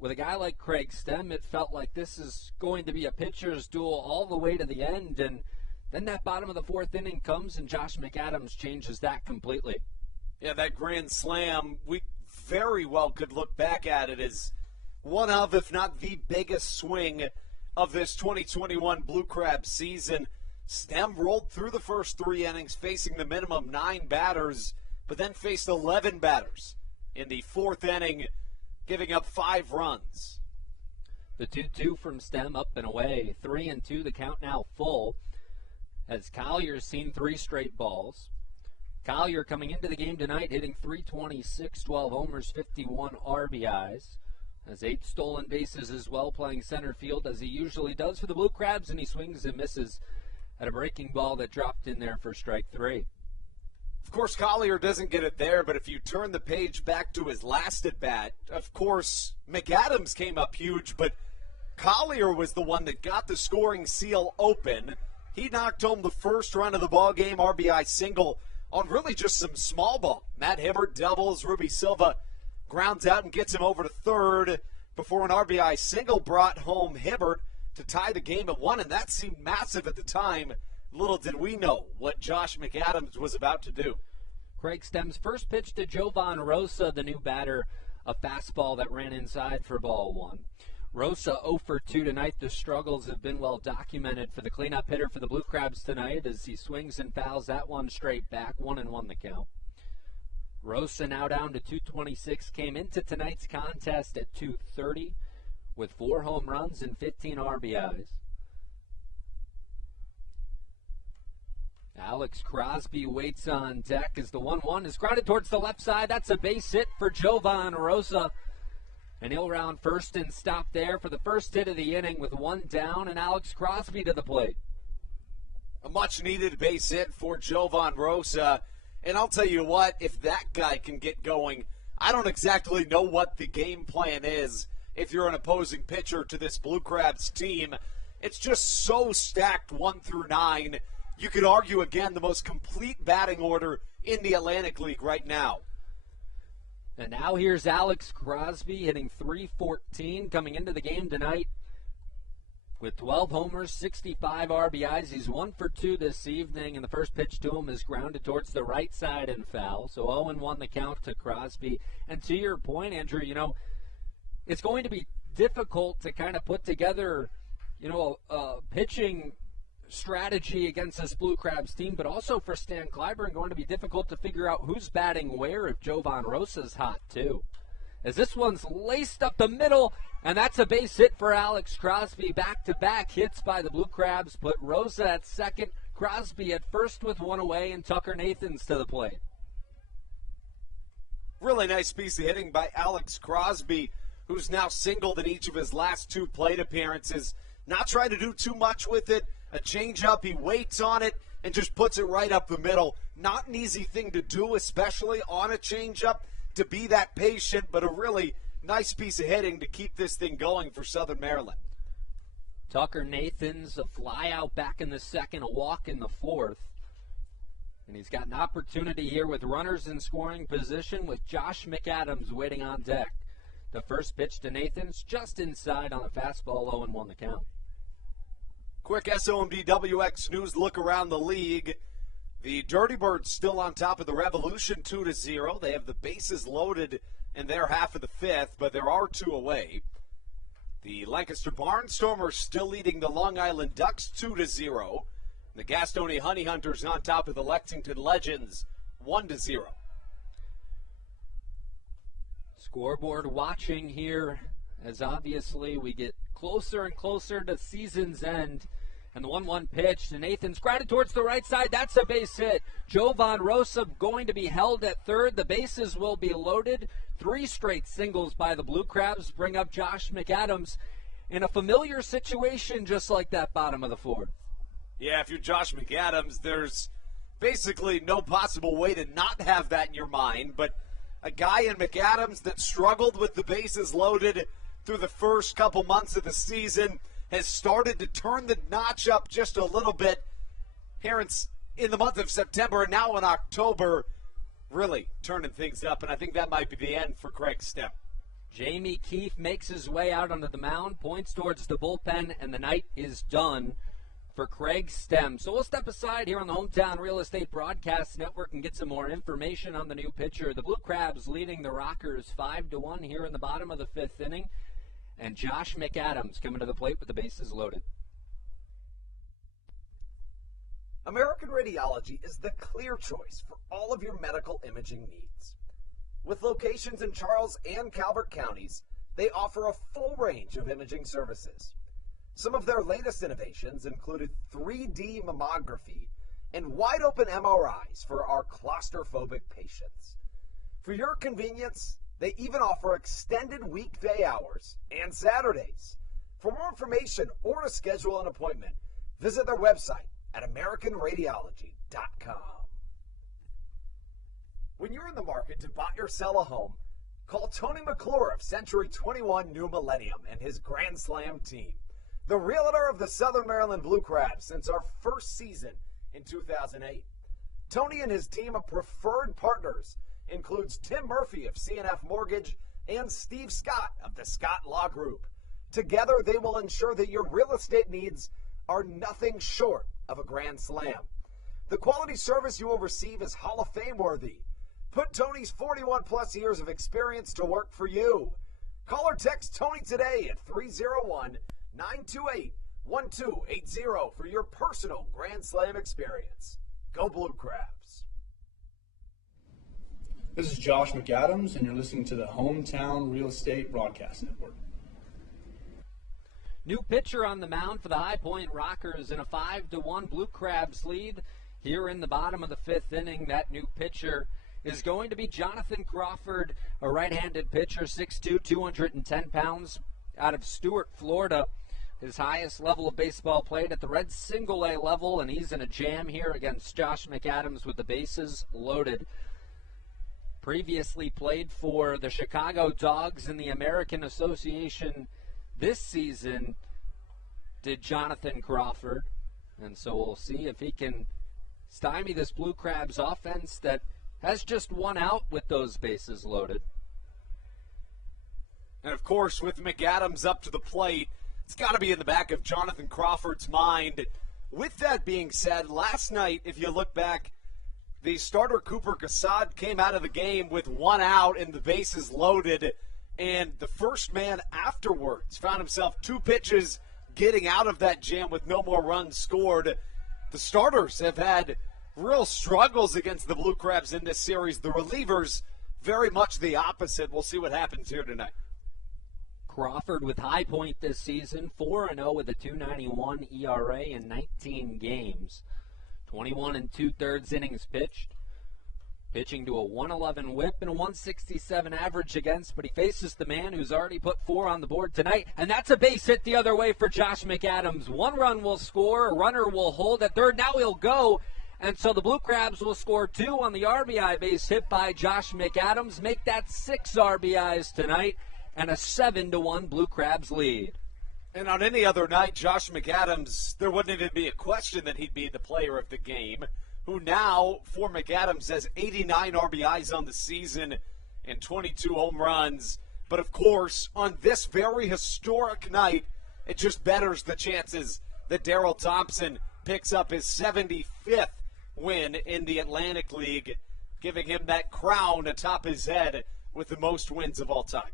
with a guy like Craig Stem, it felt like this is going to be a pitcher's duel all the way to the end. And then that bottom of the fourth inning comes, and Josh McAdams changes that completely. Yeah, that grand slam, we very well could look back at it as one of, if not the biggest swing of this 2021 Blue Crab season. Stem rolled through the first 3 innings, facing the minimum 9 batters, but then faced 11 batters in the fourth inning, giving up 5 runs. The 2-2 from Stem up and away. 3-2, the count now full, as Collier's seen 3 straight balls. Collier coming into the game tonight hitting .326, 12 homers, 51 RBIs. Has 8 stolen bases as well, playing center field as he usually does for the Blue Crabs, and he swings and misses at a breaking ball that dropped in there for strike 3. Of course, Collier doesn't get it there, but if you turn the page back to his last at-bat, of course, McAdams came up huge, but Collier was the one that got the scoring seal open. He knocked home the first run of the ballgame, RBI single, on really just some small ball. Matt Hibbert doubles, Ruby Silva grounds out and gets him over to third before an RBI single brought home Hibbert to tie the game at 1, and that seemed massive at the time. Little did we know what Josh McAdams was about to do. Craig Stem's first pitch to Jovan Rosa, the new batter, a fastball that ran inside for ball 1. Rosa 0 for 2 tonight. The struggles have been well documented for the cleanup hitter for the Blue Crabs tonight as he swings and fouls that one straight back. 1-1 the count. Rosa now down to 226. Came into tonight's contest at 230 with 4 home runs and 15 RBIs. Alex Crosby waits on deck as the 1-1 is grounded towards the left side. That's a base hit for Jovan Rosa. And he'll round first and stop there for the first hit of the inning with 1 down, and Alex Crosby to the plate. A much-needed base hit for Jovan Rosa. And I'll tell you what, if that guy can get going, I don't exactly know what the game plan is if you're an opposing pitcher to this Blue Crabs team. It's just so stacked 1 through 9. You could argue, again, the most complete batting order in the Atlantic League right now. And now here's Alex Crosby hitting .314 coming into the game tonight with 12 homers, 65 RBIs. He's 1 for 2 this evening, and the first pitch to him is grounded towards the right side and foul. So 0-1 the count to Crosby. And to your point, Andrew, you know, it's going to be difficult to kind of put together, you know, a pitching strategy against this Blue Crabs team, but also for Stan Clyburn, going to be difficult to figure out who's batting where if Jovan Rosa's hot too. As this one's laced up the middle, and that's a base hit for Alex Crosby. Back-to-back hits by the Blue Crabs put Rosa at second, Crosby at first with 1 away, and Tucker Nathans to the plate. Really nice piece of hitting by Alex Crosby, who's now singled in each of his last 2 plate appearances. Not trying to do too much with it. A changeup, he waits on it and just puts it right up the middle. Not an easy thing to do, especially on a changeup, to be that patient, but a really nice piece of hitting to keep this thing going for Southern Maryland. Tucker Nathans, a fly out back in the second, a walk in the fourth. And he's got an opportunity here with runners in scoring position with Josh McAdams waiting on deck. The first pitch to Nathans just inside on a fastball, 0-1 the count. Quick SOMDWX news look around the league. The Dirty Birds still on top of the Revolution 2-0. They have the bases loaded in their half of the fifth, but there are two away. The Lancaster Barnstormers still leading the Long Island Ducks 2-0. The Gastonia Honey Hunters on top of the Lexington Legends 1-0. Scoreboard watching here as obviously we get closer and closer to season's end. And the 1-1 pitch to Nathan's grounded towards the right side. That's a base hit. Jovan Rosa going to be held at third. The bases will be loaded. 3 straight singles by the Blue Crabs bring up Josh McAdams in a familiar situation just like that bottom of the fourth. Yeah, if you're Josh McAdams, there's basically no possible way to not have that in your mind. But a guy in McAdams that struggled with the bases loaded through the first couple months of the season has started to turn the notch up just a little bit here in the month of September and now in October, really turning things up, and I think that might be the end for Craig Stem. Jamie Keefe makes his way out onto the mound, points towards the bullpen, and the night is done for Craig Stem. So we'll step aside here on the Hometown Real Estate Broadcast Network and get some more information on the new pitcher. The Blue Crabs leading the Rockers 5-1 here in the bottom of the fifth inning. And Josh McAdams coming to the plate with the bases loaded. American Radiology is the clear choice for all of your medical imaging needs. With locations in Charles and Calvert counties, they offer a full range of imaging services. Some of their latest innovations included 3D mammography and wide-open MRIs for our claustrophobic patients. For your convenience, they even offer extended weekday hours and Saturdays. For more information or to schedule an appointment, visit their website at AmericanRadiology.com. When you're in the market to buy or sell a home, call Tony McClure of Century 21 New Millennium and his Grand Slam team, the realtor of the Southern Maryland Blue Crabs since our first season in 2008. Tony and his team of preferred partners includes Tim Murphy of CNF Mortgage and Steve Scott of the Scott Law Group. Together, they will ensure that your real estate needs are nothing short of a grand slam. The quality service you will receive is Hall of Fame worthy. Put Tony's 41-plus years of experience to work for you. Call or text Tony today at 301-928-1280 for your personal Grand Slam experience. Go Blue Crabs. This is Josh McAdams, and you're listening to the Hometown Real Estate Broadcast Network. New pitcher on the mound for the High Point Rockers in a 5-1 Blue Crabs lead here in the bottom of the fifth inning. That new pitcher is going to be Jonathan Crawford, a right-handed pitcher, 6'2", 210 pounds, out of Stuart, Florida. His highest level of baseball played at the Red Single-A level, and he's in a jam here against Josh McAdams with the bases loaded. Previously played for the Chicago Dogs in the American Association this season, did Jonathan Crawford. And so we'll see if he can stymie this Blue Crabs offense that has just one out with those bases loaded. And of course, with McAdams up to the plate, it's got to be in the back of Jonathan Crawford's mind. With that being said, last night, if you look back, the starter Cooper Cassad came out of the game with one out and the bases loaded, and the first man afterwards found himself 2 pitches getting out of that jam with no more runs scored. The starters have had real struggles against the Blue Crabs in this series. The relievers, very much the opposite. We'll see what happens here tonight. Crawford with High Point this season, 4-0 with a 2.91 ERA in 19 games. 21 2/3 innings pitched. Pitching to a 111 whip and a 167 average against, but he faces the man who's already put 4 on the board tonight, and that's a base hit the other way for Josh McAdams. 1 run will score, a runner will hold at third, now he'll go, and so the Blue Crabs will score 2 on the RBI base hit by Josh McAdams, make that 6 RBIs tonight, and a 7-1 Blue Crabs lead. And on any other night, Josh McAdams, there wouldn't even be a question that he'd be the player of the game, who now, for McAdams, has 89 RBIs on the season and 22 home runs. But, of course, on this very historic night, it just betters the chances that Daryl Thompson picks up his 75th win in the Atlantic League, giving him that crown atop his head with the most wins of all time.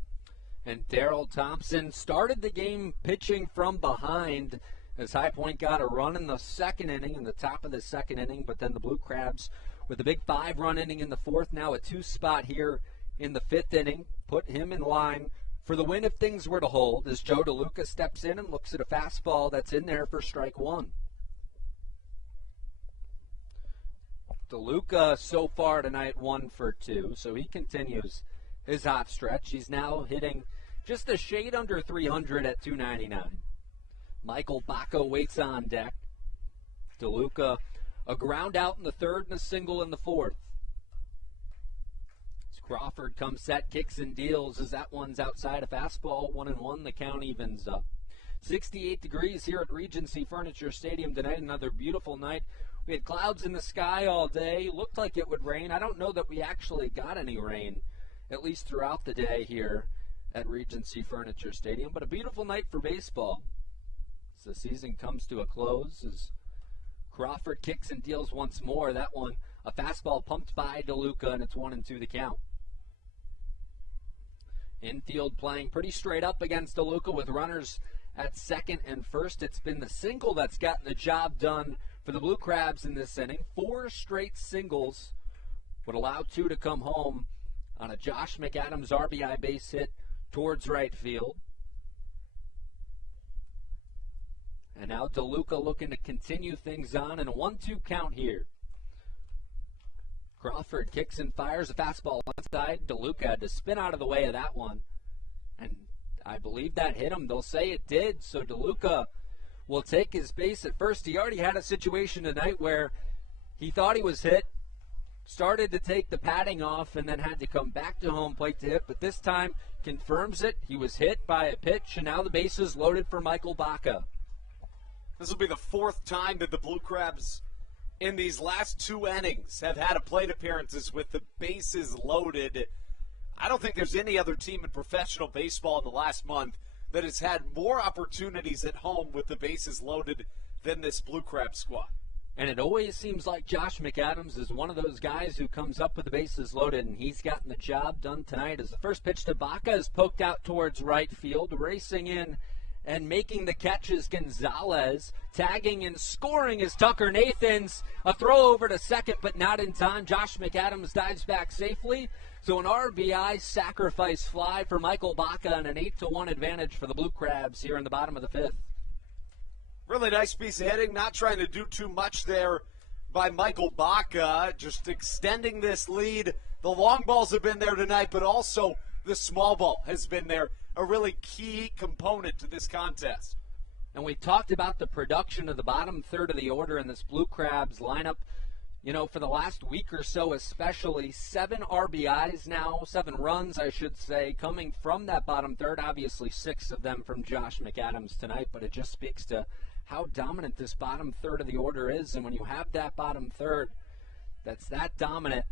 And Daryl Thompson started the game pitching from behind as High Point got a run in the second inning, in the top of the second inning, but then the Blue Crabs with a big 5-run inning in the fourth, now a 2-spot here in the fifth inning, put him in line for the win if things were to hold as Joe DeLuca steps in and looks at a fastball that's in there for strike one. DeLuca so far tonight 1 for 2, so he continues his hot stretch. He's now hitting just a shade under 300 at 299. Michael Baca waits on deck. DeLuca, a ground out in the third and a single in the fourth. As Crawford comes set, kicks and deals as that one's outside a fastball, 1-1. The count evens up. 68 degrees here at Regency Furniture Stadium tonight. Another beautiful night. We had clouds in the sky all day. Looked like it would rain. I don't know that we actually got any rain, at least throughout the day here at Regency Furniture Stadium. But a beautiful night for baseball as the season comes to a close. As Crawford kicks and deals once more. That one, a fastball pumped by DeLuca, and it's 1-2 the count. Infield playing pretty straight up against DeLuca with runners at second and first. It's been the single that's gotten the job done for the Blue Crabs in this inning. 4 straight singles would allow 2 to come home on a Josh McAdams RBI base hit towards right field. And now DeLuca looking to continue things on in a 1-2 count here. Crawford kicks and fires a fastball inside. DeLuca had to spin out of the way of that one. And I believe that hit him. They'll say it did. So DeLuca will take his base at first. He already had a situation tonight where he thought he was hit, started to take the padding off, and then had to come back to home plate to hit. But this time confirms it. He was hit by a pitch, and now the base is loaded for Michael Baca. This will be the 4th time that the Blue Crabs in these last 2 innings have had a plate appearances with the bases loaded. I don't think there's any other team in professional baseball in the last month that has had more opportunities at home with the bases loaded than this Blue Crab squad. And it always seems like Josh McAdams is one of those guys who comes up with the bases loaded, and he's gotten the job done tonight as the first pitch to Baca is poked out towards right field. Racing in and making the catch is Gonzalez. Tagging and scoring is Tucker Nathans. A throw over to second, but not in time. Josh McAdams dives back safely. So an RBI sacrifice fly for Michael Baca and an 8-1 advantage for the Blue Crabs here in the bottom of the 5th. Really nice piece of hitting. Not trying to do too much there by Michael Baca. Just extending this lead. The long balls have been there tonight, but also the small ball has been there. A really key component to this contest. And we talked about the production of the bottom third of the order in this Blue Crabs lineup. You know, for the last week or so especially, 7 RBIs now, 7 runs, I should say, coming from that bottom third. Obviously 6 of them from Josh McAdams tonight, but it just speaks to how dominant this bottom third of the order is. And when you have that bottom third that's that dominant,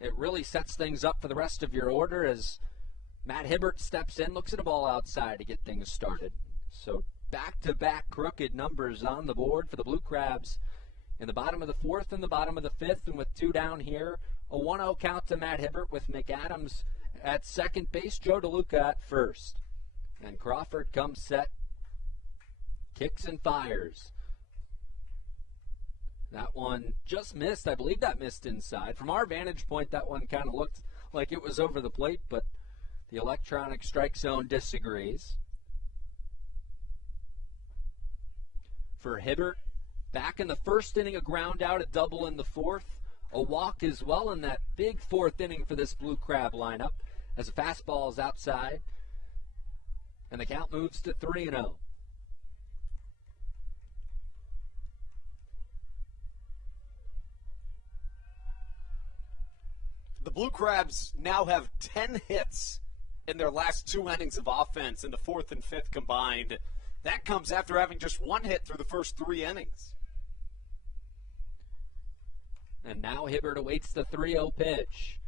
it really sets things up for the rest of your order as Matt Hibbert steps in, looks at a ball outside to get things started. So back-to-back crooked numbers on the board for the Blue Crabs in the bottom of the 4th and the bottom of the 5th. And with 2 down here, a 1-0 count to Matt Hibbert with McAdams at second base, Joe DeLuca at first. And Crawford comes set, kicks and fires. That one just missed. I believe that missed inside. From our vantage point, that one kind of looked like it was over the plate, but the electronic strike zone disagrees. For Hibbert, back in the first inning, a ground out, a double in the 4th, a walk as well in that big 4th inning for this Blue Crab lineup as a fastball is outside, and the count moves to 3-0. The Blue Crabs now have 10 hits in their last 2 innings of offense in the 4th and 5th combined. That comes after having just 1 hit through the first 3 innings. And now Hibbert awaits the 3-0 pitch.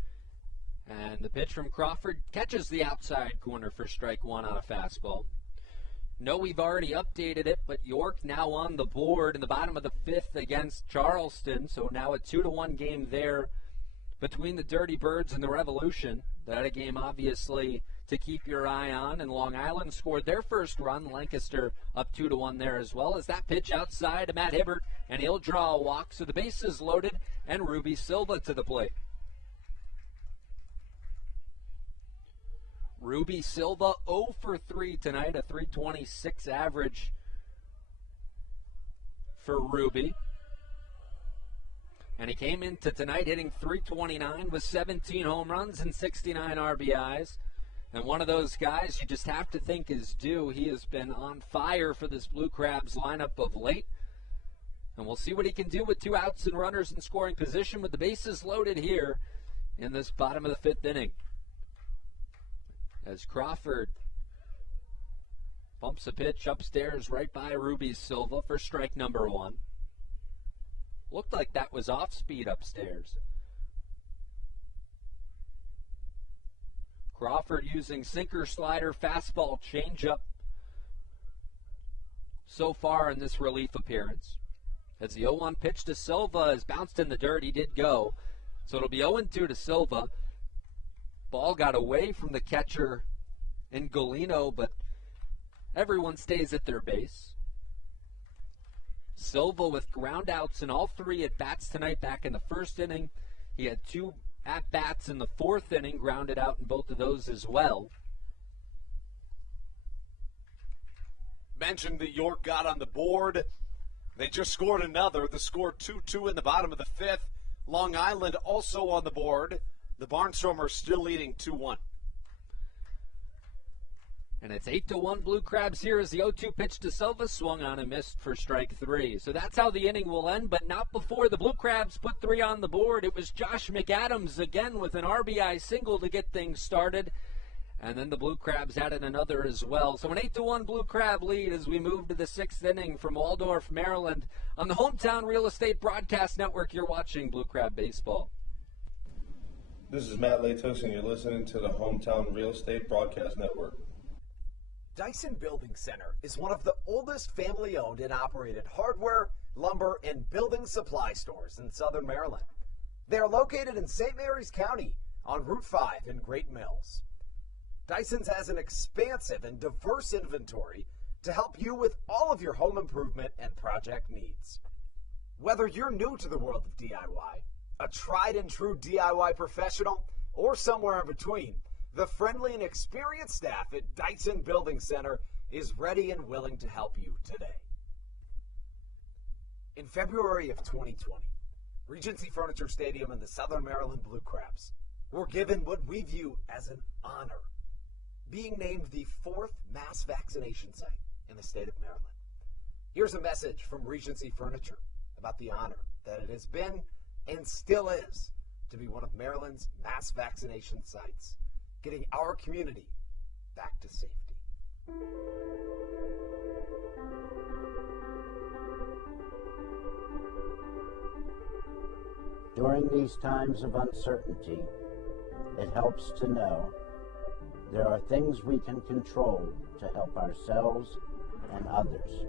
And the pitch from Crawford catches the outside corner for strike 1 on a fastball. No, we've already updated it, but York now on the board in the bottom of the 5th against Charleston. So now a 2-1 game there between the Dirty Birds and the Revolution. That a game, obviously, to keep your eye on, and Long Island scored their first run. Lancaster up 2-1 there as well. As that pitch outside to Matt Hibbert, and he'll draw a walk, so the base is loaded, and Ruby Silva to the plate. Ruby Silva 0 for 3 tonight, a .326 average for Ruby. And he came into tonight hitting .329 with 17 home runs and 69 RBIs. And one of those guys you just have to think is due. He has been on fire for this Blue Crabs lineup of late. And we'll see what he can do with 2 outs and runners in scoring position with the bases loaded here in this bottom of the 5th inning. As Crawford bumps a pitch upstairs right by Ruby Silva for strike number 1. Looked like that was off speed upstairs. Crawford using sinker, slider, fastball, changeup so far in this relief appearance. As the 0-1 pitch to Silva is bounced in the dirt, he did go. So it'll be 0-2 to Silva. Ball got away from the catcher in Golino, but everyone stays at their base. Silva with ground outs in all 3 at-bats tonight back in the 1st inning. He had 2 at-bats in the 4th inning, grounded out in both of those as well. Mentioned that York got on the board. They just scored another. The score 2-2 in the bottom of the 5th. Long Island also on the board. The Barnstormers still leading 2-1. And it's 8-1 Blue Crabs here as the 0-2 pitch to Silva swung on and missed for strike 3. So that's how the inning will end, but not before the Blue Crabs put 3 on the board. It was Josh McAdams again with an RBI single to get things started. And then the Blue Crabs added another as well. So an 8-1 Blue Crab lead as we move to the 6th inning from Waldorf, Maryland. On the Hometown Real Estate Broadcast Network, you're watching Blue Crab Baseball. This is Matt Latos, and you're listening to the Hometown Real Estate Broadcast Network. Dyson Building Center is one of the oldest family-owned and operated hardware, lumber, and building supply stores in Southern Maryland. They are located in St. Mary's County on Route 5 in Great Mills. Dyson's has an expansive and diverse inventory to help you with all of your home improvement and project needs. Whether you're new to the world of DIY, a tried and true DIY professional, or somewhere in between, the friendly and experienced staff at Dyson Building Center is ready and willing to help you today. In February of 2020, Regency Furniture Stadium and the Southern Maryland Blue Crabs were given what we view as an honor, being named the 4th mass vaccination site in the state of Maryland. Here's a message from Regency Furniture about the honor that it has been and still is to be one of Maryland's mass vaccination sites, getting our community back to safety. During these times of uncertainty, it helps to know there are things we can control to help ourselves and others.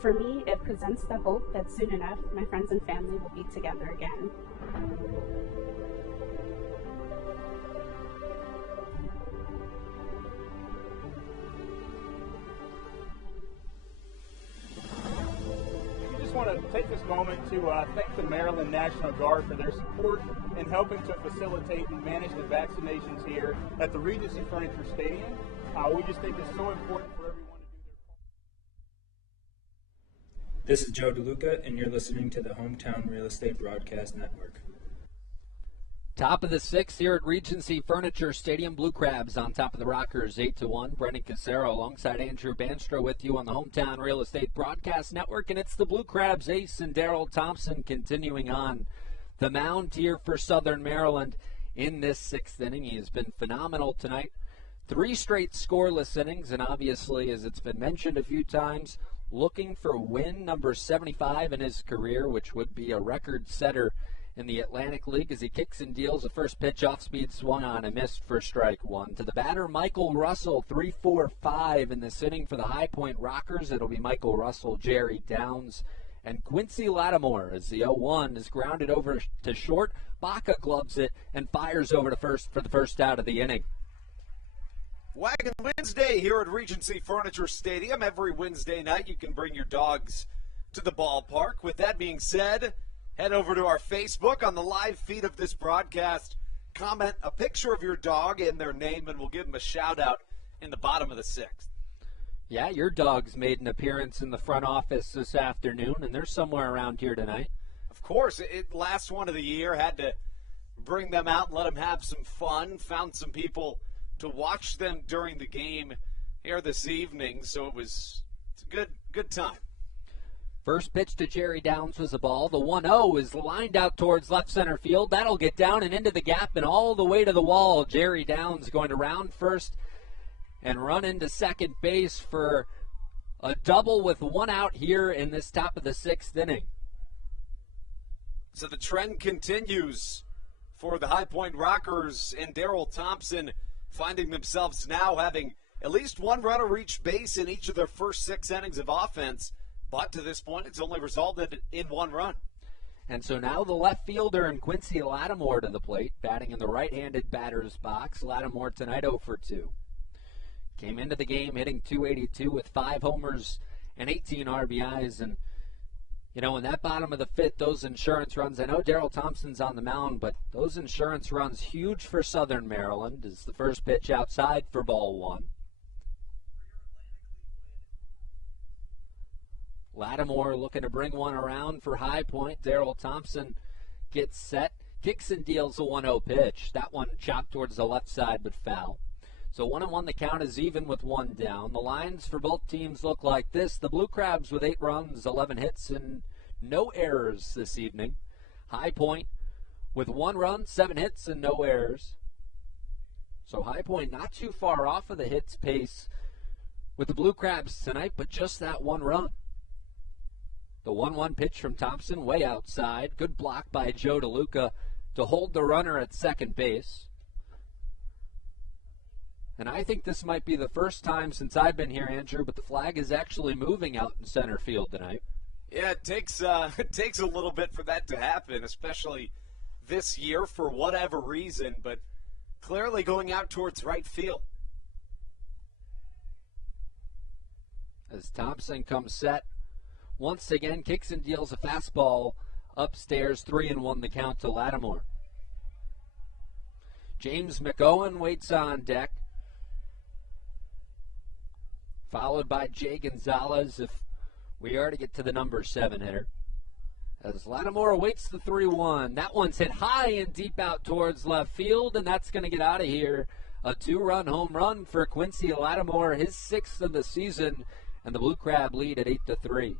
For me, it presents the hope that soon enough, my friends and family will be together again. We just want to take this moment to thank the Maryland National Guard for their support in helping to facilitate and manage the vaccinations here at the Regency Furniture Stadium. We just think it's so important for everyone. This is Joe DeLuca, and you're listening to the Hometown Real Estate Broadcast Network. Top of the 6th here at Regency Furniture Stadium. Blue Crabs on top of the Rockers, 8-1. Brendan Casero alongside Andrew Banstra with you on the Hometown Real Estate Broadcast Network. And it's the Blue Crabs ace and Daryl Thompson continuing on the mound here for Southern Maryland in this 6th inning. He has been phenomenal tonight. 3 straight scoreless innings, and obviously, as it's been mentioned a few times, looking for win number 75 in his career, which would be a record setter in the Atlantic League as he kicks and deals. A first pitch off speed swung on and missed for strike 1. To the batter, Michael Russell, 3-4-5 in this inning for the High Point Rockers. It'll be Michael Russell, Jerry Downs, And Quincy Lattimore, as the 0-1 is grounded over to short. Baca gloves it and fires over to first for the first out of the inning. Wagon Wednesday here at Regency Furniture Stadium. Every Wednesday night you can bring your dogs to the ballpark. With that being said, head over to our Facebook on the live feed of this broadcast. Comment a picture of your dog and their name, and we'll give them a shout-out in the bottom of the sixth. Yeah, your dog's made an appearance in the front office this afternoon, and they're somewhere around here tonight. Of course, last one of the year, had to bring them out and let them have some fun. Found some people to watch them during the game here this evening, so it's a good time. First pitch to Jerry Downs was a ball. The 1-0 is lined out towards left center field. That'll get down and into the gap and all the way to the wall. Jerry Downs going to round first and run into second base for a double with one out here in this top of the sixth inning. So the trend continues for the High Point Rockers and Daryl Thompson, finding themselves now having at least one runner reach base in each of their first 6 innings of offense. But to this point, it's only resulted in one run. And so now the left fielder and Quincy Lattimore to the plate, batting in the right-handed batter's box. Lattimore tonight 0 for 2. Came into the game hitting .282 with 5 homers and 18 RBIs. And, you know, in that bottom of the fifth, those insurance runs, I know Daryl Thompson's on the mound, but those insurance runs huge for Southern Maryland as the first pitch outside for ball 1. Lattimore looking to bring one around for High Point. Daryl Thompson gets set, kicks and deals a 1-0 pitch. That one chopped towards the left side but foul. So 1-1, the count is even with one down. The lines for both teams look like this. The Blue Crabs with 8 runs, 11 hits, and no errors this evening. High Point with 1 run, 7 hits, and no errors. So High Point not too far off of the hits pace with the Blue Crabs tonight, but just that 1 run. The 1-1 pitch from Thompson, way outside. Good block by Joe DeLuca to hold the runner at second base. And I think this might be the first time since I've been here, Andrew, but the flag is actually moving out in center field tonight. Yeah, it takes a little bit for that to happen, especially this year for whatever reason, but clearly going out towards right field. As Thompson comes set, once again kicks and deals a fastball upstairs, 3-1 the count to Lattimore. James McOwen waits on deck, followed by Jay Gonzalez if we are to get to the number 7 hitter. As Lattimore awaits the 3-1. That one's hit high and deep out towards left field, and that's going to get out of here. A 2-run home run for Quincy Lattimore, his 6th of the season, and the Blue Crab lead at 8-3.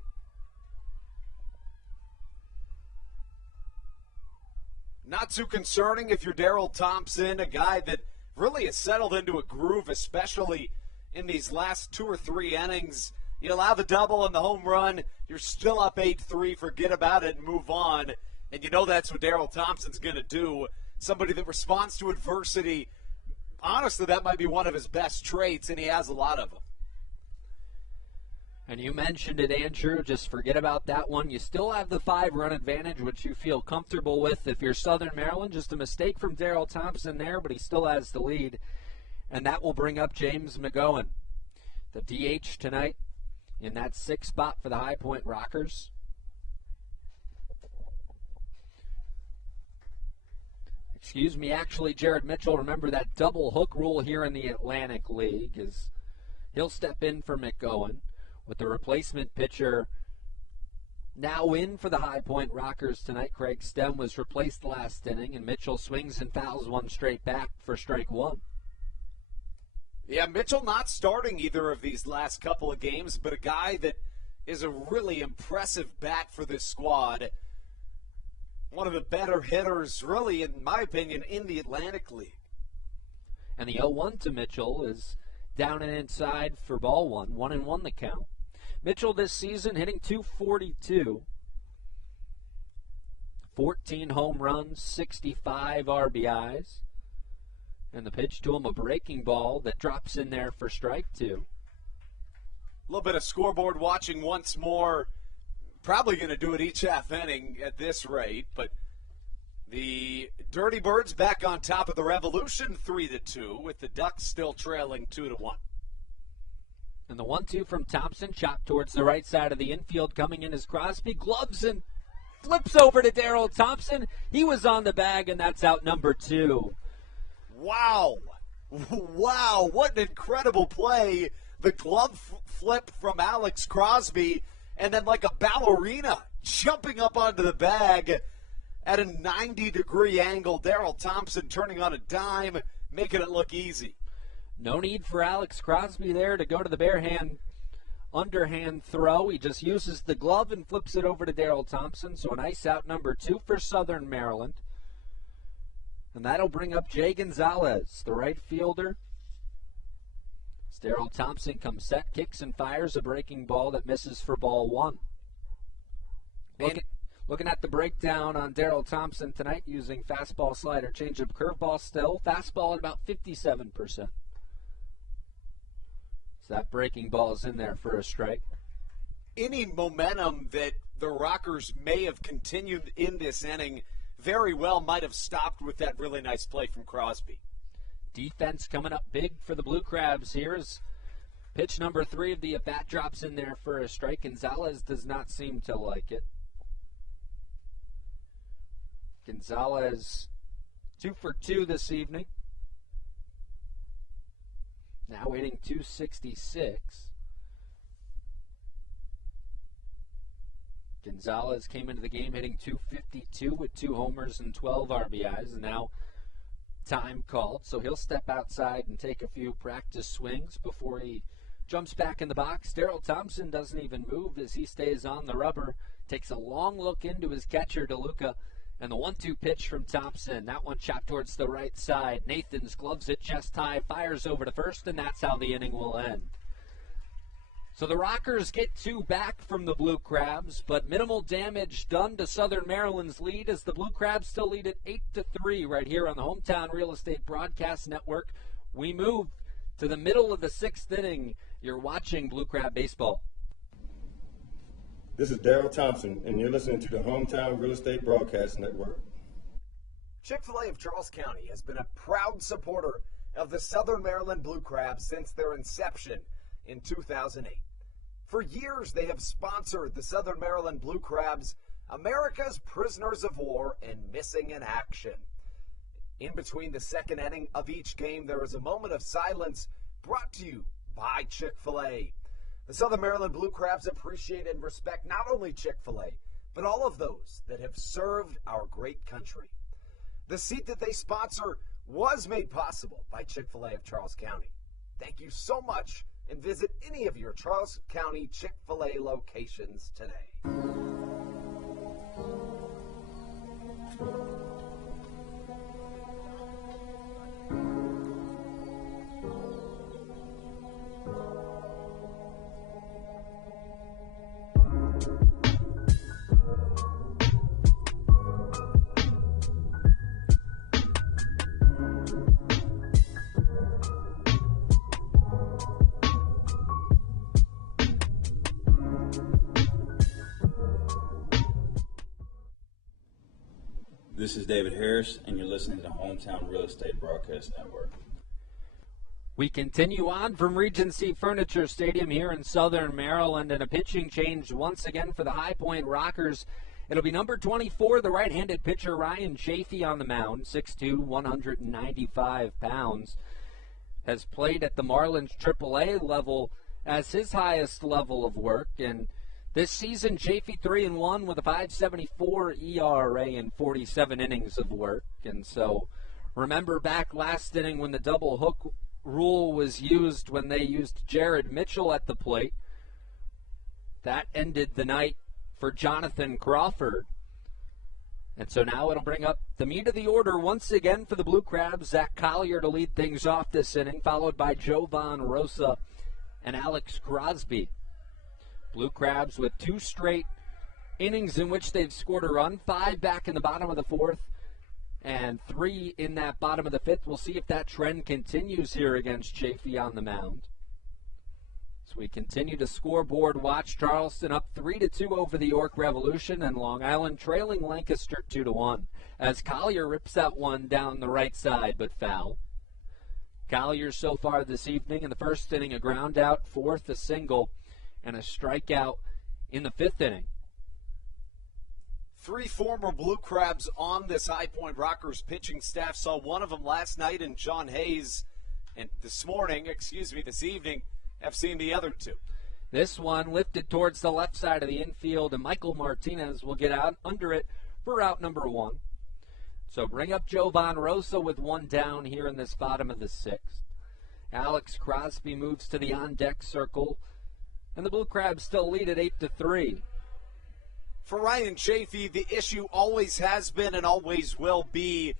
Not too concerning if you're Daryl Thompson, a guy that really has settled into a groove, especially in these last 2 or 3 innings. You allow the double and the home run, you're still up 8-3, forget about it and move on. And you know that's what Daryl Thompson's going to do. Somebody that responds to adversity. Honestly, that might be one of his best traits, and he has a lot of them. And you mentioned it, Andrew. Just forget about that one. You still have the 5-run advantage, which you feel comfortable with. If you're Southern Maryland, just a mistake from Daryl Thompson there, but he still has the lead. And that will bring up James McGowan, the DH tonight in that 6th spot for the High Point Rockers. Excuse me, actually, Jared Mitchell, remember that double hook rule here in the Atlantic League is he'll step in for McGowan. With the replacement pitcher now in for the High Point Rockers tonight. Craig Stem was replaced last inning, and Mitchell swings and fouls one straight back for strike 1. Yeah, Mitchell not starting either of these last couple of games, but a guy that is a really impressive bat for this squad. One of the better hitters, really, in my opinion, in the Atlantic League. And the 0-1 to Mitchell is down and inside for ball 1. 1-1 the count. Mitchell this season hitting .242. 14 home runs, 65 RBIs. And the pitch to him, a breaking ball that drops in there for strike 2. A little bit of scoreboard watching once more. Probably going to do it each half inning at this rate, but the Dirty Birds back on top of the Revolution 3-2, with the Ducks still trailing 2-1. And the 1-2 from Thompson, chopped towards the right side of the infield, coming in as Crosby, gloves and flips over to Daryl Thompson. He was on the bag, and that's out number 2. Wow. Wow, what an incredible play. The glove flip from Alex Crosby, and then like a ballerina jumping up onto the bag at a 90-degree angle. Daryl Thompson turning on a dime, making it look easy. No need for Alex Crosby there to go to the bare hand, underhand throw. He just uses the glove and flips it over to Daryl Thompson. So a nice out number 2 for Southern Maryland. And that'll bring up Jay Gonzalez, the right fielder. As Daryl Thompson comes set, kicks and fires a breaking ball that misses for ball 1. Looking at the breakdown on Daryl Thompson tonight, using fastball, slider, changeup, curveball still. Fastball at about 57%. So that breaking ball is in there for a strike. Any momentum that the Rockers may have continued in this inning very well might have stopped with that really nice play from Crosby. Defense coming up big for the Blue Crabs here as pitch number 3 of the at-bat drops in there for a strike. Gonzalez does not seem to like it. Gonzalez 2 for 2 this evening. Now hitting .266. Gonzalez came into the game hitting .252 with 2 homers and 12 RBIs, and now time called. So he'll step outside and take a few practice swings before he jumps back in the box. Daryl Thompson doesn't even move as he stays on the rubber, takes a long look into his catcher, DeLuca, and the 1-2 pitch from Thompson. That one chopped towards the right side. Nathans gloves it chest high, fires over to first, and that's how the inning will end. So the Rockers get 2 back from the Blue Crabs, but minimal damage done to Southern Maryland's lead as the Blue Crabs still lead at 8-3 right here on the Hometown Real Estate Broadcast Network. We move to the middle of the 6th inning. You're watching Blue Crab Baseball. This is Daryl Thompson, and you're listening to the Hometown Real Estate Broadcast Network. Chick-fil-A of Charles County has been a proud supporter of the Southern Maryland Blue Crabs since their inception in 2008. For years, they have sponsored the Southern Maryland Blue Crabs, America's prisoners of war and missing in action. In between the second inning of each game, there is a moment of silence brought to you by Chick-fil-A. The Southern Maryland Blue Crabs appreciate and respect not only Chick-fil-A, but all of those that have served our great country. The seat that they sponsor was made possible by Chick-fil-A of Charles County. Thank you so much, and visit any of your Charles County Chick-fil-A locations today. This is David Harris, and you're listening to the Hometown Real Estate Broadcast Network. We continue on from Regency Furniture Stadium here in Southern Maryland, and a pitching change once again for the High Point Rockers. It'll be number 24, the right-handed pitcher Ryan Chafee on the mound, 6'2", 195 pounds. Has played at the Marlins AAA level as his highest level of work, and this season, Chafee 3-1 with a 5.74 ERA and 47 innings of work. And so, remember back last inning when the double hook rule was used when they used Jared Mitchell at the plate. That ended the night for Jonathan Crawford. And so now it'll bring up the meat of the order once again for the Blue Crabs. Zach Collier to lead things off this inning, followed by Jovan Rosa and Alex Crosby. Blue Crabs with 2 straight innings in which they've scored a run, 5 back in the bottom of the 4th, and 3 in that bottom of the 5th. We'll see if that trend continues here against Chafee on the mound. So we continue to scoreboard watch. Charleston up 3-2 over the York Revolution, and Long Island trailing Lancaster 2-1 as Collier rips that one down the right side, but foul. Collier so far this evening in the first inning, a ground out, fourth a single, and a strikeout in the fifth inning. 3 former Blue Crabs on this High Point Rockers pitching staff. Saw one of them last night in John Hayes, and this evening, have seen the other 2. This one lifted towards the left side of the infield, and Michael Martinez will get out under it for out number 1. So bring up Jovan Rosa with one down here in this bottom of the 6th. Alex Crosby moves to the on-deck circle, and the Blue Crabs still lead at 8-3. For Ryan Chafee, the issue always has been and always will be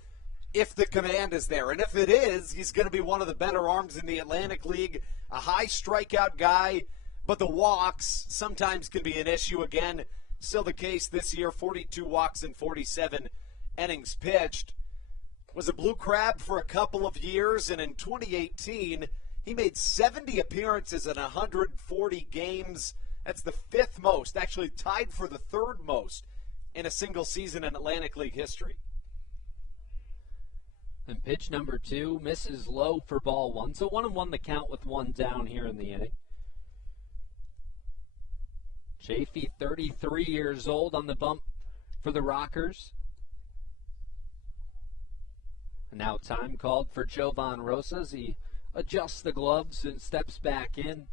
if the command is there. And if it is, he's going to be one of the better arms in the Atlantic League, a high strikeout guy, but the walks sometimes can be an issue. Again, still the case this year, 42 walks in 47 innings pitched. Was a Blue Crab for a couple of years, and in 2018, he made 70 appearances in 140 games. That's the 5th most, actually tied for the 3rd most in a single season in Atlantic League history. And pitch number 2 misses low for ball 1. So 1-1 the count with one down here in the inning. Chafee, 33 years old, on the bump for the Rockers. And now time called for Jovan Rosa as he adjusts the gloves and steps back in.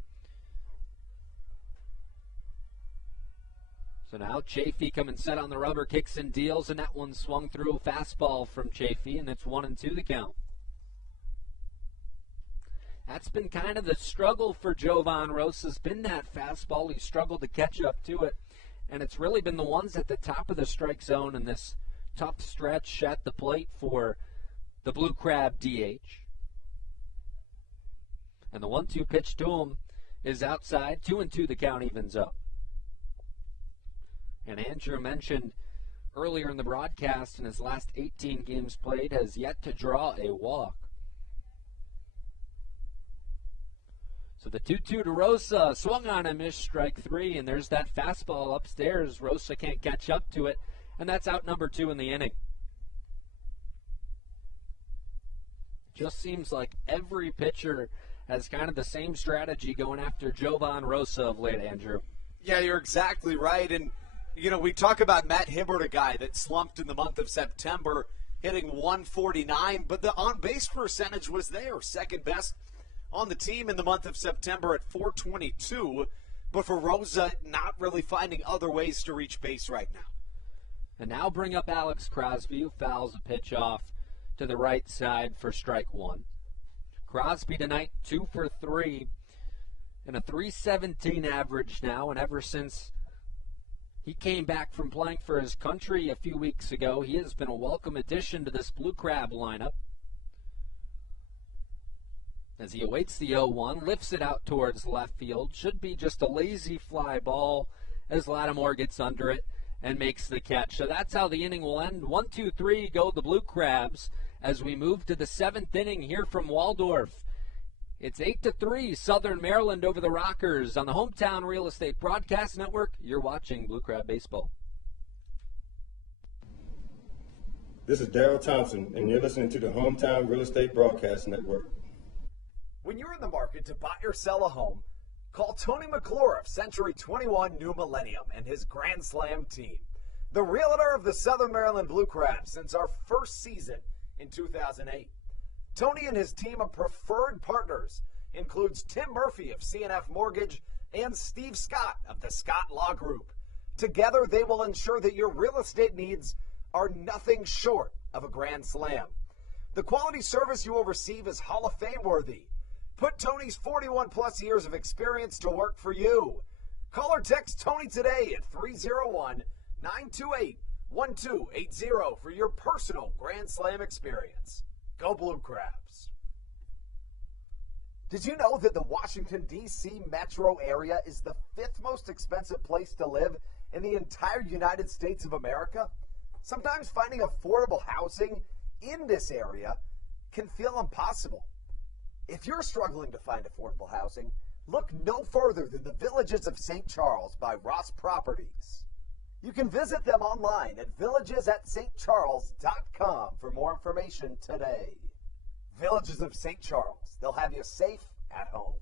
So now Chafee coming set on the rubber, kicks and deals, and that one swung through a fastball from Chafee, and it's 1-2 the count. That's been kind of the struggle for Jovan Rosa's been that fastball. He struggled to catch up to it, and it's really been the ones at the top of the strike zone in this tough stretch at the plate for the Blue Crab DH. And the 1-2 pitch to him is outside. 2-2 the count evens up. And Andrew mentioned earlier in the broadcast, in his last 18 games played, has yet to draw a walk. So the 2-2 to Rosa, swung on a missed, strike 3, and there's that fastball upstairs. Rosa can't catch up to it, and that's out number 2 in the inning. Just seems like every pitcher has kind of the same strategy going after Jovan Rosa of late, Andrew. Yeah, you're exactly right, and you know, we talk about Matt Hibbert, a guy that slumped in the month of September, hitting 149, but the on-base percentage was there, second best on the team in the month of September at 422. But for Rosa, not really finding other ways to reach base right now. And now bring up Alex Crosby, who fouls a pitch off to the right side for strike 1. Crosby tonight, 2 for 3, and a .317 average now, and ever since he came back from playing for his country a few weeks ago, he has been a welcome addition to this Blue Crab lineup. As he awaits the 0-1, lifts it out towards left field. Should be just a lazy fly ball as Lattimore gets under it and makes the catch. So that's how the inning will end. 1-2-3 go the Blue Crabs as we move to the 7th inning here from Waldorf. It's 8-3, Southern Maryland over the Rockers on the Hometown Real Estate Broadcast Network. You're watching Blue Crab Baseball. This is Daryl Thompson, and you're listening to the Hometown Real Estate Broadcast Network. When you're in the market to buy or sell a home, call Tony McClure of Century 21 New Millennium and his Grand Slam team. The realtor of the Southern Maryland Blue Crabs since our first season in 2008. Tony and his team of preferred partners includes Tim Murphy of CNF Mortgage and Steve Scott of the Scott Law Group. Together, they will ensure that your real estate needs are nothing short of a grand slam. The quality service you will receive is Hall of Fame worthy. Put Tony's 41-plus years of experience to work for you. Call or text Tony today at 301-928-1280 for your personal Grand Slam experience. Go Blue Crabs. Did you know that the Washington, D.C. metro area is the 5th most expensive place to live in the entire United States of America? Sometimes finding affordable housing in this area can feel impossible. If you're struggling to find affordable housing, Look no further than the Villages of St. Charles by Ross Properties. You can visit them online at villagesatstcharles.com for more information today. Villages of St. Charles. They'll have you safe at home.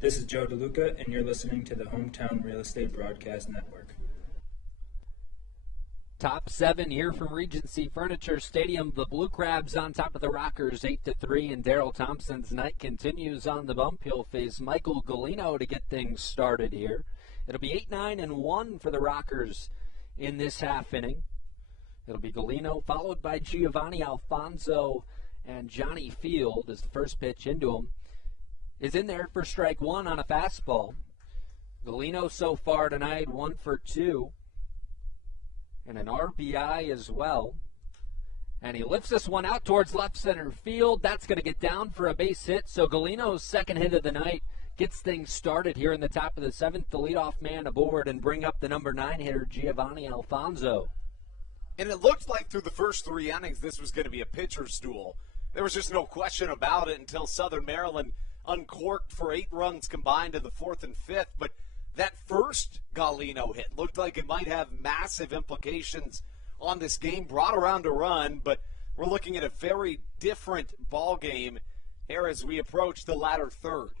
This is Joe DeLuca, and you're listening to the Hometown Real Estate Broadcast Network. Top 7 here from Regency Furniture Stadium. The Blue Crabs on top of the Rockers, 8-3, and Daryl Thompson's night continues on the bump. He'll face Michael Galino to get things started here. It'll be 8-9-1 for the Rockers in this half inning. It'll be Galino, followed by Giovanni Alfonso and Johnny Field as the first pitch into him is in there for strike one on a fastball. Galino so far tonight, 1 for 2. And an RBI as well. And he lifts this one out towards left center field. That's going to get down for a base hit. So Galino's second hit of the night gets things started here in the top of the 7th. The leadoff man aboard and bring up the number 9 hitter, Giovanni Alfonso. And it looked like through the first 3 innings this was going to be a pitcher's duel. There was just no question about it until Southern Maryland uncorked for 8 runs combined in the 4th and 5th. But that first Galino hit looked like it might have massive implications on this game. Brought around a run, but we're looking at a very different ball game here as we approach the latter third.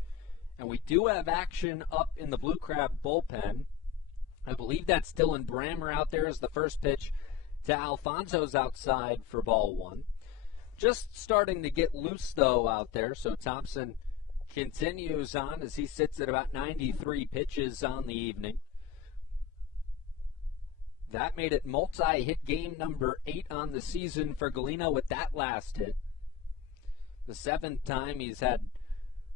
And we do have action up in the Blue Crab bullpen. I believe that's Dylan Brammer out there as the first pitch to Alfonso's outside for ball 1. Just starting to get loose, though, out there. So Thompson continues on as he sits at about 93 pitches on the evening. That made it multi-hit game number 8 on the season for Galino with that last hit. The 7th time he's had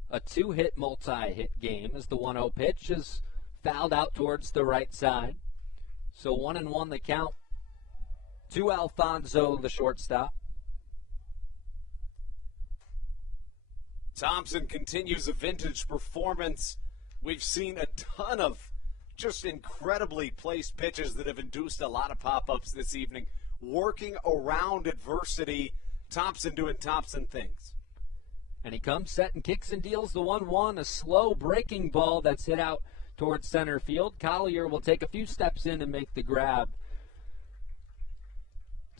a 2-hit multi-hit game as the 1-0 pitch is fouled out towards the right side. So 1-1 the count to Alfonso, the shortstop. Thompson continues a vintage performance. We've seen a ton of just incredibly placed pitches that have induced a lot of pop-ups this evening. Working around adversity, Thompson doing Thompson things. And he comes set and kicks and deals the 1-1, a slow breaking ball that's hit out towards center field. Collier will take a few steps in and make the grab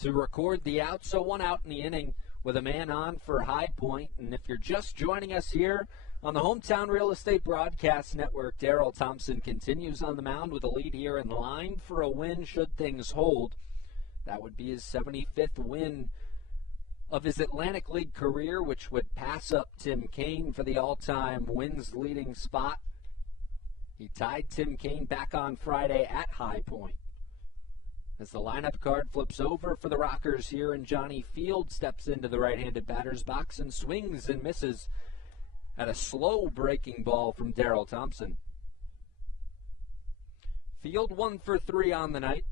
to record the out. So 1 out in the inning with a man on for High Point. And if you're just joining us here on the Hometown Real Estate Broadcast Network, Daryl Thompson continues on the mound with a lead here in line for a win should things hold. That would be his 75th win of his Atlantic League career, which would pass up Tim Kaine for the all-time wins leading spot. He tied Tim Kaine back on Friday at High Point. As the lineup card flips over for the Rockers here, and Johnny Field steps into the right-handed batter's box and swings and misses at a slow breaking ball from Daryl Thompson. Field 1 for 3 on the night.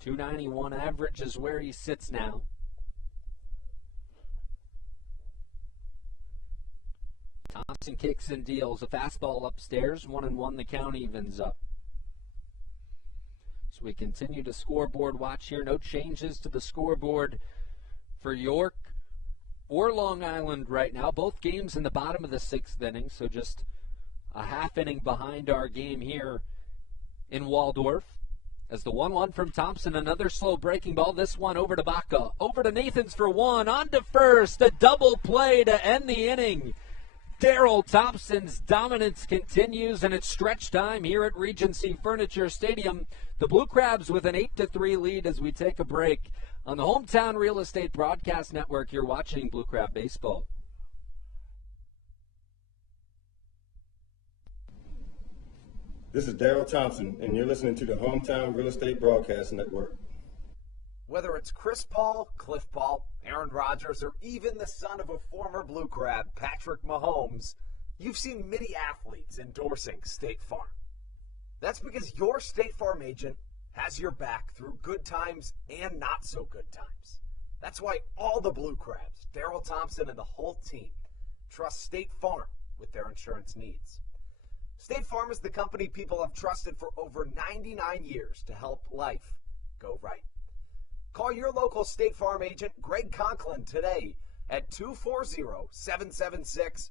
291 average is where he sits now. Thompson kicks and deals a fastball upstairs. 1-1 the count evens up. So we continue to scoreboard watch here. No changes to the scoreboard for York or Long Island right now. Both games in the bottom of the 6th inning, so just a half inning behind our game here in Waldorf. As the 1-1 from Thompson, another slow breaking ball. This one over to Baca. Over to Nathans for 1. On to first. A double play to end the inning. Daryl Thompson's dominance continues, and it's stretch time here at Regency Furniture Stadium. The Blue Crabs with an 8-3 lead as we take a break. On the Hometown Real Estate Broadcast Network, you're watching Blue Crab Baseball. This is Daryl Thompson, and you're listening to the Hometown Real Estate Broadcast Network. Whether it's Chris Paul, Cliff Paul, Aaron Rodgers, or even the son of a former Blue Crab, Patrick Mahomes, you've seen many athletes endorsing State Farm. That's because your State Farm agent has your back through good times and not so good times. That's why all the Blue Crabs, Daryl Thompson and the whole team, trust State Farm with their insurance needs. State Farm is the company people have trusted for over 99 years to help life go right. Call your local State Farm agent, Greg Conklin, today at 240-776-4289.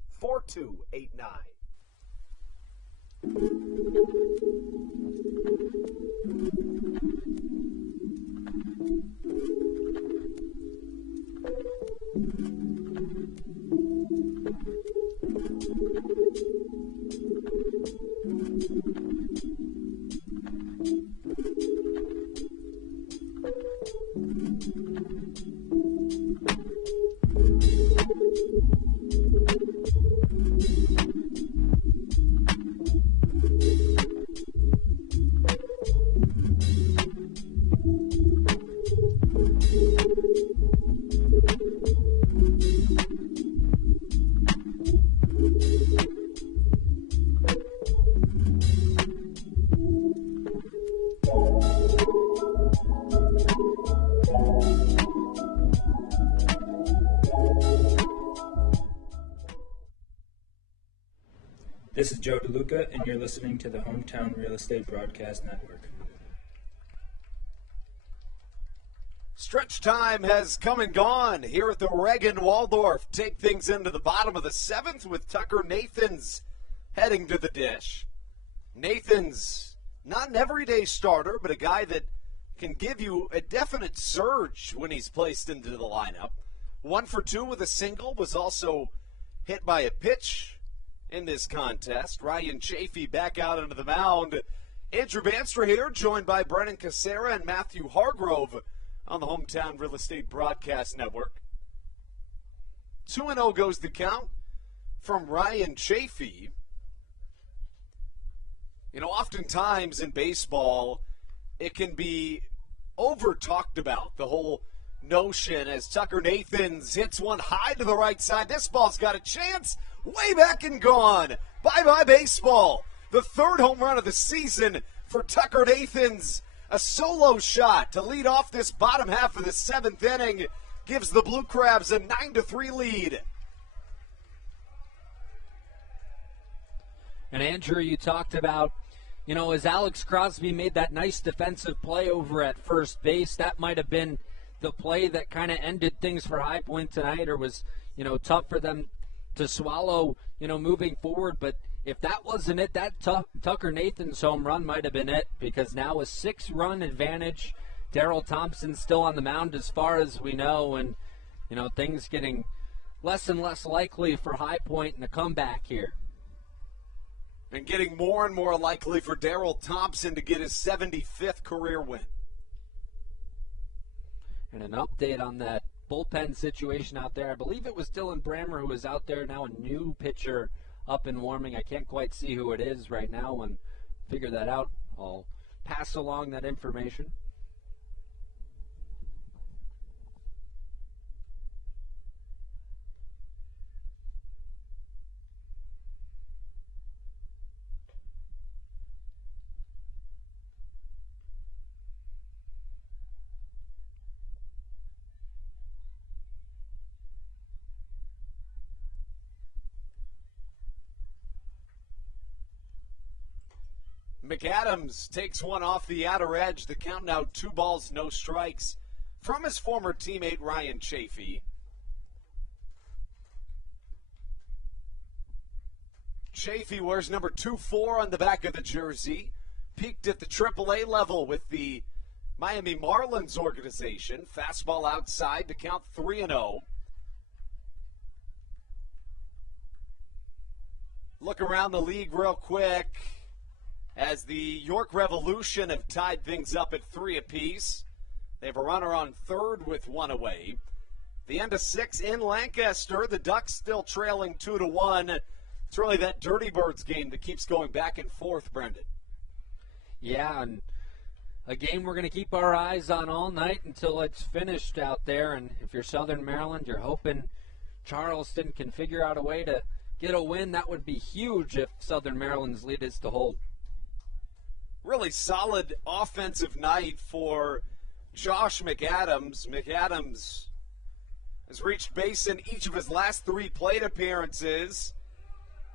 This is Joe DeLuca, and you're listening to the Hometown Real Estate Broadcast Network. Stretch time has come and gone here at the Reagan Waldorf. Take things into the bottom of the seventh with Tucker Nathans heading to the dish. Nathans, not an everyday starter, but a guy that can give you a definite surge when he's placed into the lineup. 1 for 2 with a single, was also hit by a pitch in this contest. Ryan Chafee back out onto the mound. Andrew Banstra here, joined by Brennan Casera and Matthew Hargrove on the Hometown Real Estate Broadcast Network. 2-0 goes the count from Ryan Chafee. You know, oftentimes in baseball, it can be over-talked about, the whole notion, as Tucker Nathans hits one high to the right side. This ball's got a chance. Way back and gone. Bye-bye baseball. The third home run of the season for Tucker Nathans. A solo shot to lead off this bottom half of the seventh inning gives the Blue Crabs a 9-3 lead. And Andrew, you talked about, you know, as Alex Crosby made that nice defensive play over at first base, that might have been the play that kind of ended things for High Point tonight, or was, you know, tough for them to swallow, you know, moving forward. But if that wasn't it, that Tucker Nathans home run might have been it, because now a 6-run advantage. Daryl Thompson still on the mound as far as we know, and, you know, things getting less and less likely for High Point in the comeback here. And getting more and more likely for Daryl Thompson to get his 75th career win. And an update on that bullpen situation out there. I believe it was Dylan Brammer who was out there, now a new pitcher up and warming. I can't quite see who it is right now, and figure that out. I'll pass along that information. McAdams takes one off the outer edge. The count now 2 balls, no strikes from his former teammate Ryan Chafee. Chafee wears number 24 on the back of the jersey. Peaked at the AAA level with the Miami Marlins organization. Fastball outside to count 3-0. Look around the league real quick, as the York Revolution have tied things up at 3 apiece. They have a runner on third with 1 away. The end of 6 in Lancaster. The Ducks still trailing 2-1. It's really that Dirty Birds game that keeps going back and forth, Brendan. Yeah, and a game we're going to keep our eyes on all night until it's finished out there. And if you're Southern Maryland, you're hoping Charleston can figure out a way to get a win. That would be huge if Southern Maryland's lead is to hold. Really solid offensive night for Josh McAdams. McAdams has reached base in each of his last 3 plate appearances.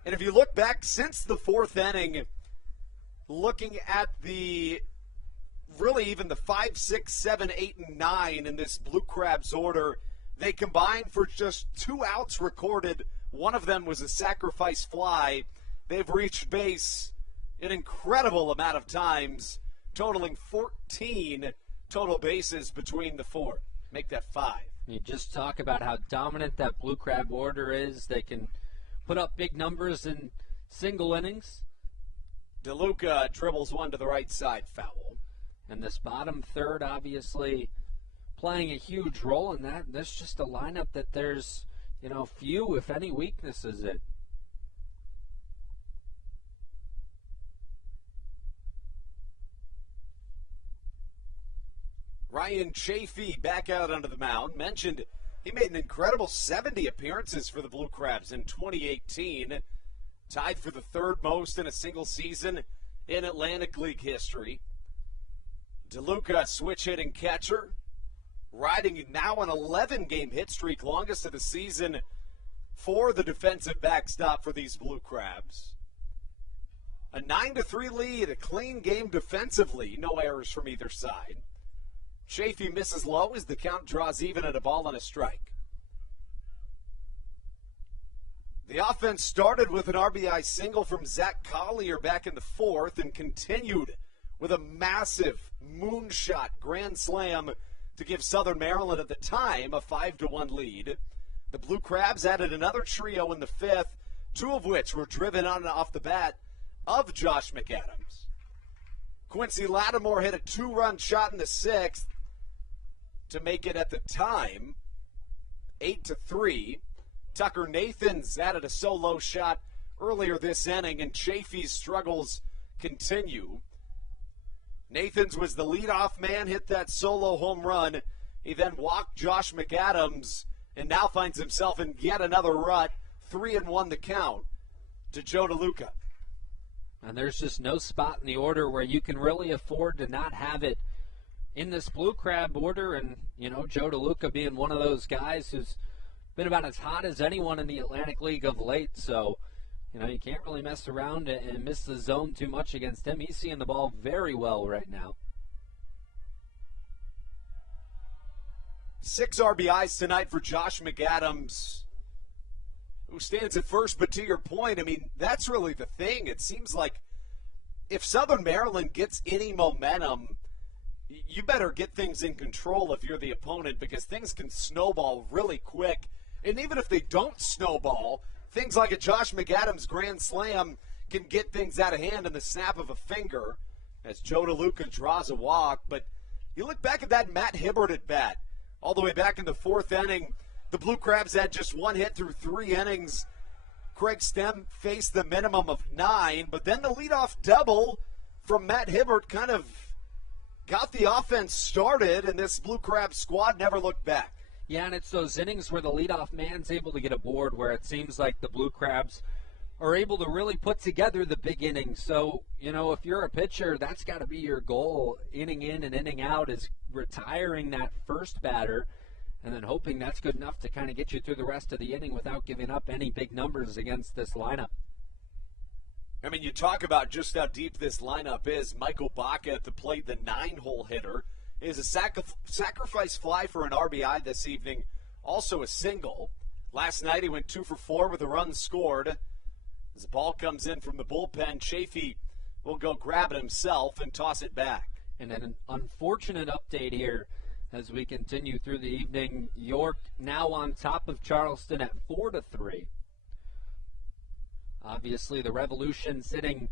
And if you look back since the 4th inning, looking at the really even the 5, 6, 7, 8, and 9 in this Blue Crabs order, they combined for just 2 outs recorded. One of them was a sacrifice fly. They've reached base an incredible amount of times, totaling 14 total bases between the 4. Make that 5. You just talk about how dominant that Blue Crab order is. They can put up big numbers in single innings. DeLuca dribbles one to the right side, foul. And this bottom third obviously playing a huge role in that. That's just a lineup that there's, few, if any, weaknesses in. Ryan Chafee back out onto the mound. Mentioned he made an incredible 70 appearances for the Blue Crabs in 2018. Tied for the 3rd most in a single season in Atlantic League history. DeLuca, switch-hitting catcher, riding now an 11-game hit streak, longest of the season for the defensive backstop for these Blue Crabs. A 9-3 lead, a clean game defensively, no errors from either side. Chafee misses low as the count draws even at a ball and a strike. The offense started with an RBI single from Zach Collier back in the 4th and continued with a massive moonshot grand slam to give Southern Maryland at the time a 5-1 lead. The Blue Crabs added another trio in the 5th, 2 of which were driven on and off the bat of Josh McAdams. Quincy Lattimore hit a 2-run shot in the 6th to make it at the time 8-3. Tucker Nathans added a solo shot earlier this inning, and Chafee's struggles continue. Nathans was the leadoff man, hit that solo home run. He then walked Josh McAdams and now finds himself in yet another rut. 3-1 the count to Joe DeLuca. And there's just no spot in the order where you can really afford to not have it in this Blue Crab order. And, Joe DeLuca being one of those guys who's been about as hot as anyone in the Atlantic League of late. So, you can't really mess around and miss the zone too much against him. He's seeing the ball very well right now. 6 RBIs tonight for Josh McAdams, who stands at first. But to your point, that's really the thing. It seems like if Southern Maryland gets any momentum, you better get things in control if you're the opponent, because things can snowball really quick. And even if they don't snowball, things like a Josh McAdams grand slam can get things out of hand in the snap of a finger as Joe DeLuca draws a walk. But you look back at that Matt Hibbert at bat, all the way back in the 4th inning. The Blue Crabs had just 1 hit through 3 innings. Craig Stem faced the minimum of 9, but then the leadoff double from Matt Hibbert kind of got the offense started, and this Blue Crab squad never looked back. Yeah, and it's those innings where the leadoff man's able to get aboard, where it seems like the Blue Crabs are able to really put together the big innings. So, if you're a pitcher, that's got to be your goal, inning in and inning out, is retiring that first batter and then hoping that's good enough to kind of get you through the rest of the inning without giving up any big numbers against this lineup. You talk about just how deep this lineup is. Michael Baca at the plate, the 9-hole hitter, is a sacrifice fly for an RBI this evening, also a single. Last night he went 2 for 4 with a run scored. As the ball comes in from the bullpen, Chafee will go grab it himself and toss it back. And an unfortunate update here as we continue through the evening. York now on top of Charleston at 4-3. Obviously, the Revolution sitting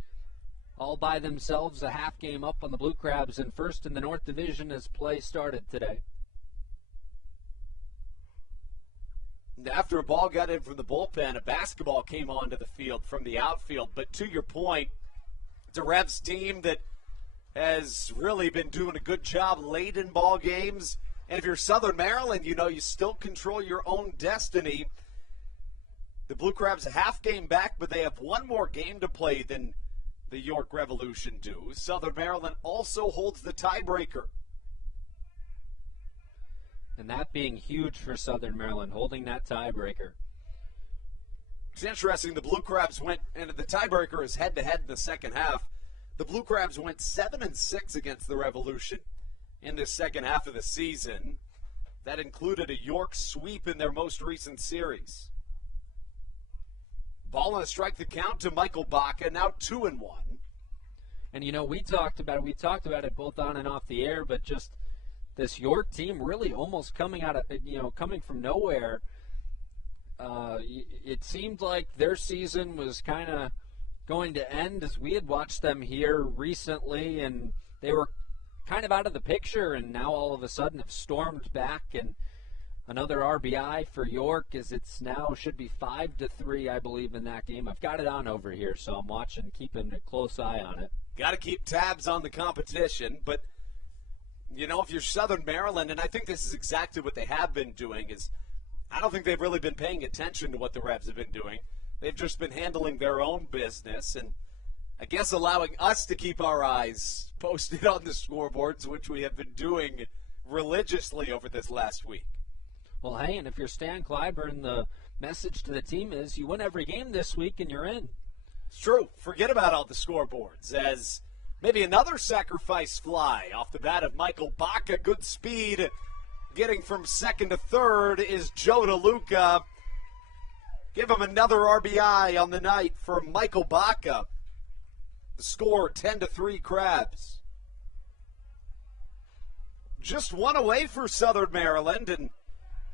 all by themselves, a half game up on the Blue Crabs, and first in the North Division as play started today. After a ball got in from the bullpen, a basketball came onto the field from the outfield. But to your point, it's a Revs team that has really been doing a good job late in ball games. And if you're Southern Maryland, you know you still control your own destiny. The Blue Crabs a half game back, but they have one more game to play than the York Revolution do. Southern Maryland also holds the tiebreaker. And that being huge for Southern Maryland, holding that tiebreaker. It's interesting, the Blue Crabs went, and the tiebreaker is head-to-head in the second half. The Blue Crabs went 7-6 against the Revolution in the second half of the season. That included a York sweep in their most recent series. Ball and a strike the count to Michael Baca, now 2-1. And you know, we talked about it both on and off the air, but just this York team really almost coming from nowhere. It seemed like their season was kind of going to end, as we had watched them here recently, and they were kind of out of the picture, and now all of a sudden have stormed back. And another RBI for York, as it's now should be 5-3, I believe, in that game. I've got it on over here, so I'm watching, keeping a close eye on it. Got to keep tabs on the competition, but you know, if you're Southern Maryland, and I think this is exactly what they have been doing, is I don't think they've really been paying attention to what the Rebs have been doing. They've just been handling their own business, and I guess allowing us to keep our eyes posted on the scoreboards, which we have been doing religiously over this last week. Well, hey, and if you're Stan Clyburn, the message to the team is you win every game this week and you're in. It's true. Forget about all the scoreboards, as maybe another sacrifice fly off the bat of Michael Baca. Good speed. Getting from second to third is Joe DeLuca. Give him another RBI on the night for Michael Baca. The score, 10-3 Crabs. Just one away for Southern Maryland. And,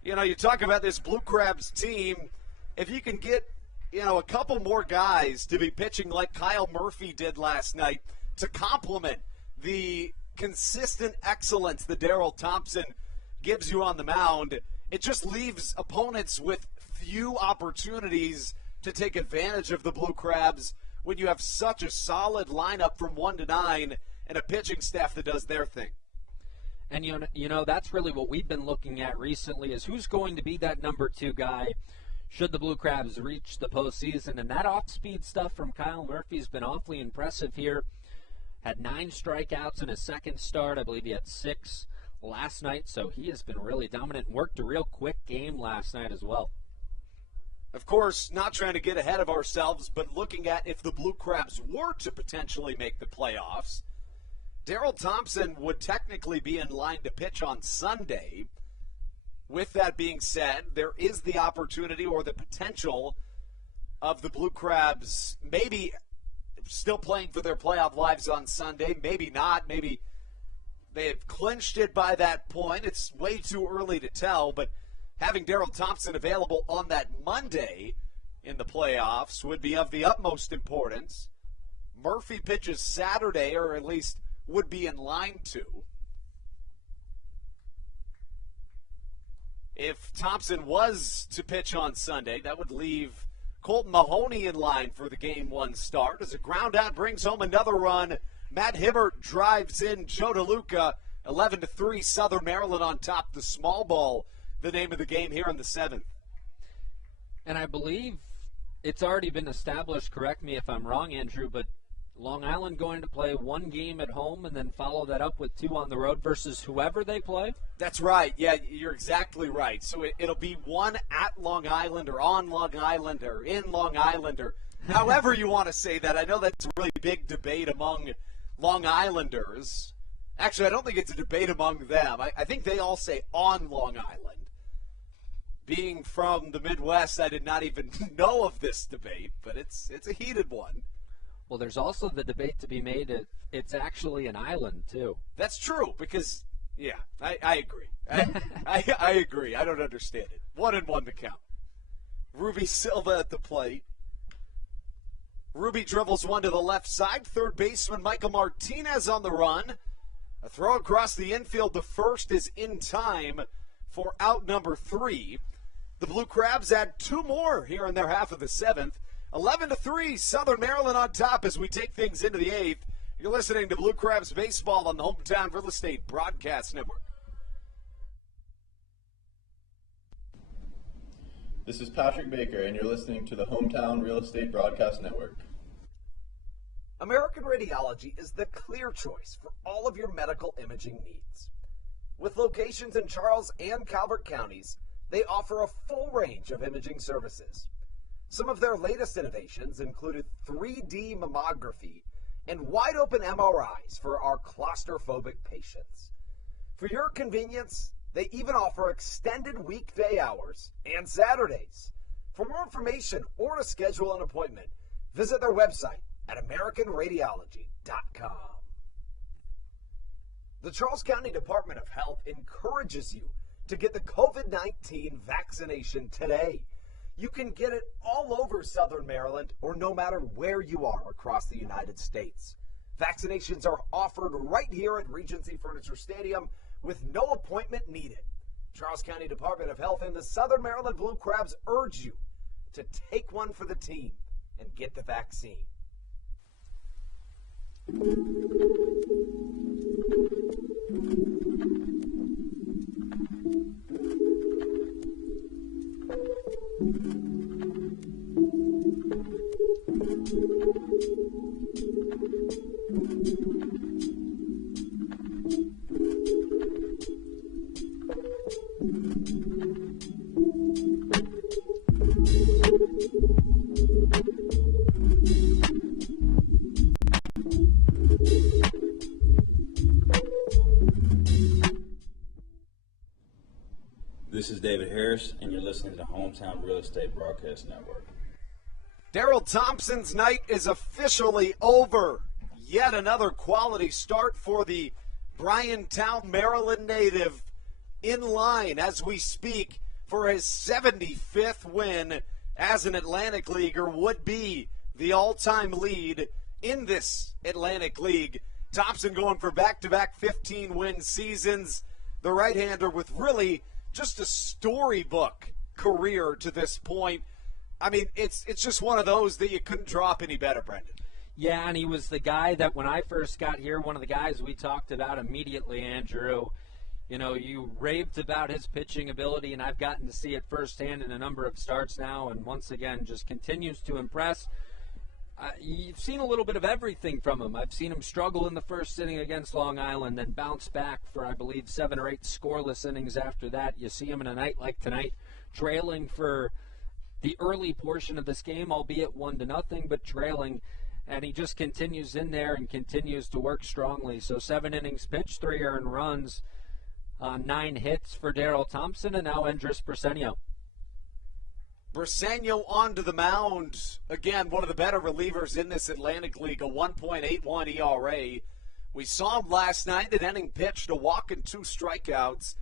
you know, you talk about this Blue Crabs team. If you can get, a couple more guys to be pitching like Kyle Murphy did last night to complement the consistent excellence that Daryl Thompson gives you on the mound, it just leaves opponents with few opportunities to take advantage of the Blue Crabs when you have such a solid lineup from 1 to 9 and a pitching staff that does their thing. And, you know, that's really what we've been looking at recently is who's going to be that number 2 guy should the Blue Crabs reach the postseason. And that off-speed stuff from Kyle Murphy has been awfully impressive here. Had 9 strikeouts in his second start. I believe he had 6 last night, so he has been really dominant and worked a real quick game last night as well. Of course, not trying to get ahead of ourselves, but looking at if the Blue Crabs were to potentially make the playoffs, Daryl Thompson would technically be in line to pitch on Sunday. With that being said, there is the opportunity or the potential of the Blue Crabs maybe still playing for their playoff lives on Sunday, maybe not, maybe they have clinched it by that point. It's way too early to tell, but having Daryl Thompson available on that Monday in the playoffs would be of the utmost importance. Murphy pitches Saturday, or at least would be in line to. If Thompson was to pitch on Sunday, that would leave Colton Mahoney in line for the Game 1 start. As a ground out brings home another run, Matt Hibbert drives in Joe DeLuca. 11-3, Southern Maryland on top. The small ball, the name of the game here in the 7th. And I believe it's already been established, correct me if I'm wrong, Andrew, but Long Island going to play 1 game at home and then follow that up with 2 on the road versus whoever they play? That's right. Yeah, you're exactly right. So it'll be 1 at Long Island or on Long Island or in Long Island or however you want to say that. I know that's a really big debate among Long Islanders. Actually, I don't think it's a debate among them. I think they all say on Long Island. Being from the Midwest, I did not even know of this debate, but it's a heated one. Well, there's also the debate to be made that it's actually an island, too. That's true, because, yeah, I agree. I agree. I don't understand it. 1-1 to count. Ruby Silva at the plate. Ruby dribbles one to the left side. Third baseman Michael Martinez on the run. A throw across the infield. The first is in time for out number 3. The Blue Crabs add 2 more here in their half of the 7th. 11-3, Southern Maryland on top as we take things into the 8th. You're listening to Blue Crabs Baseball on the Hometown Real Estate Broadcast Network. This is Patrick Baker, and you're listening to the Hometown Real Estate Broadcast Network. American Radiology is the clear choice for all of your medical imaging needs. With locations in Charles and Calvert counties, they offer a full range of imaging services. Some of their latest innovations included 3D mammography and wide-open MRIs for our claustrophobic patients. For your convenience, they even offer extended weekday hours and Saturdays. For more information or to schedule an appointment, visit their website at AmericanRadiology.com. The Charles County Department of Health encourages you to get the COVID-19 vaccination today. You can get it all over Southern Maryland or no matter where you are across the United States. Vaccinations are offered right here at Regency Furniture Stadium with no appointment needed. Charles County Department of Health and the Southern Maryland Blue Crabs urge you to take one for the team and get the vaccine. This is David Harris, and you're listening to the Hometown Real Estate Broadcast Network. Daryl Thompson's night is officially over. Yet another quality start for the Bryantown, Maryland native, in line as we speak for his 75th win as an Atlantic Leaguer, would be the all-time lead in this Atlantic League. Thompson going for back-to-back 15-win seasons. The right-hander with really just a storybook career to this point. I mean, it's just one of those that you couldn't draw up any better, Brendan. Yeah, and he was the guy that when I first got here, one of the guys we talked about immediately, Andrew. You know, you raved about his pitching ability, and I've gotten to see it firsthand in a number of starts now, and once again just continues to impress. You've seen a little bit of everything from him. I've seen him struggle in the first inning against Long Island, then bounce back for, I believe, 7 or 8 scoreless innings after that. You see him in a night like tonight, trailing for the early portion of this game, albeit 1-0, but trailing, and he just continues in there and continues to work strongly. So 7 innings pitched, 3 earned runs, 9 hits for Daryl Thompson, and now Andres Briseño. Briseño onto the mound. Again, one of the better relievers in this Atlantic League, a 1.81 ERA. We saw him last night, an inning pitched, a walk and 2 strikeouts.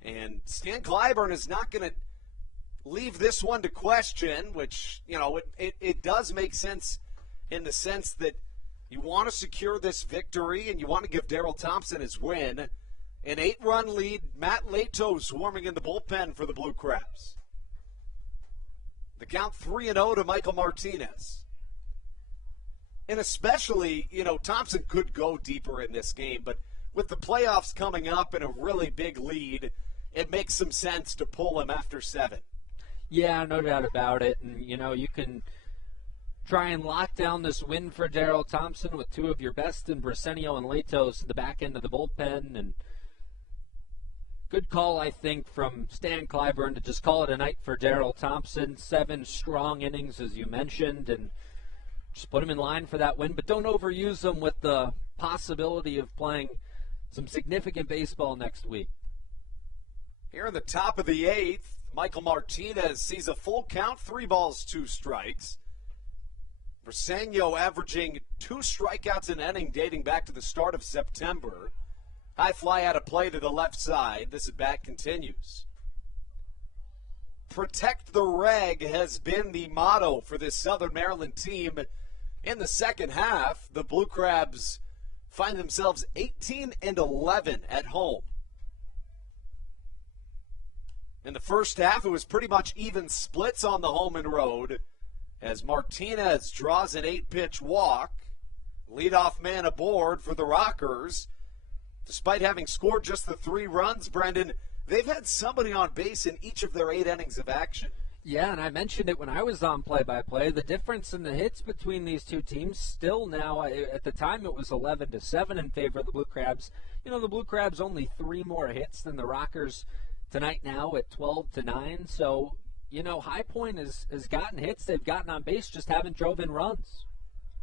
And Stan Clyburn is not going to leave this one to question, which, you know, it does make sense in the sense that you want to secure this victory and you want to give Daryl Thompson his win. An 8-run lead, Matt Latos warming in the bullpen for the Blue Crabs. The count 3-0 to Michael Martinez. And especially, you know, Thompson could go deeper in this game, but with the playoffs coming up and a really big lead, it makes some sense to pull him after 7. Yeah, no doubt about it. And, you know, you can try and lock down this win for Daryl Thompson with 2 of your best in Briseño and Latos at the back end of the bullpen. And good call, I think, from Stan Clyburn to just call it a night for Daryl Thompson. 7 strong innings, as you mentioned, and just put him in line for that win. But don't overuse him with the possibility of playing some significant baseball next week. Here in the top of the 8th, Michael Martinez sees a full count, 3 balls, 2 strikes. Briseño averaging 2 strikeouts an inning dating back to the start of September. High fly out of play to the left side. This at-bat continues. Protect the reg has been the motto for this Southern Maryland team. In the second half, the Blue Crabs find themselves 18-11 at home. In the first half, it was pretty much even splits on the home and road as Martinez draws an 8-pitch walk. Leadoff man aboard for the Rockers. Despite having scored just the 3 runs, Brendan, they've had somebody on base in each of their 8 innings of action. Yeah, and I mentioned it when I was on play-by-play. The difference in the hits between these two teams still now, at the time it was 11-7 in favor of the Blue Crabs. You know, the Blue Crabs only 3 more hits than the Rockers tonight now at 12-9. So, you know, High Point has gotten hits. They've gotten on base, just haven't drove in runs.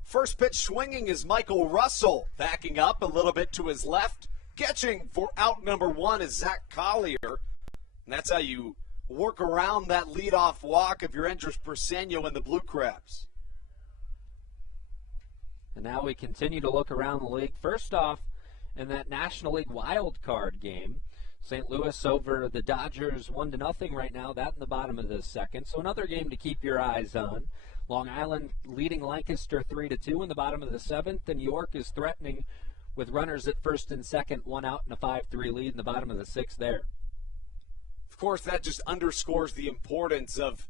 First pitch swinging is Michael Russell, backing up a little bit to his left. Catching for out number 1 is Zach Collier. And that's how you work around that leadoff walk if you're Andres Persenio and the Blue Crabs. And now we continue to look around the league. First off, in that National League wild card game, St. Louis over the Dodgers 1-0 right now. That in the bottom of the second. So another game to keep your eyes on. Long Island leading Lancaster 3-2 in the bottom of the 7th, and York is threatening with runners at first and second, 1 out and a 5-3 lead in the bottom of the 6th there. Of course, that just underscores the importance of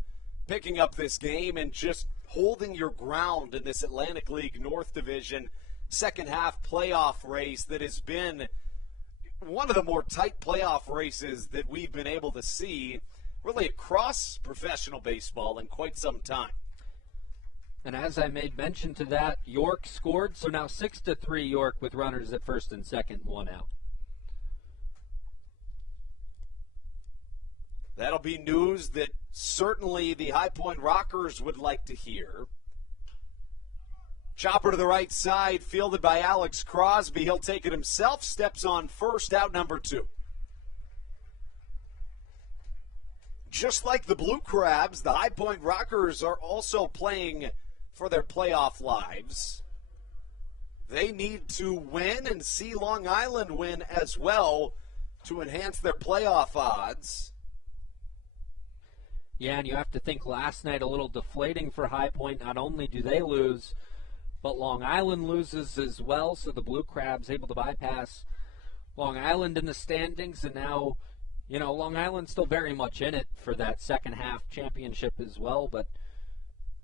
picking up this game and just holding your ground in this Atlantic League North Division second half playoff race that has been one of the more tight playoff races that we've been able to see really across professional baseball in quite some time. And as I made mention to that, York scored, so now 6-3 York with runners at first and second, 1 out. That'll be news that certainly the High Point Rockers would like to hear. Chopper to the right side, fielded by Alex Crosby. He'll take it himself, steps on first, out number 2. Just like the Blue Crabs, the High Point Rockers are also playing for their playoff lives. They need to win and see Long Island win as well to enhance their playoff odds. Yeah, and you have to think last night a little deflating for High Point. Not only do they lose, but Long Island loses as well, so the Blue Crabs able to bypass Long Island in the standings, and now, you know, Long Island's still very much in it for that second half championship as well, but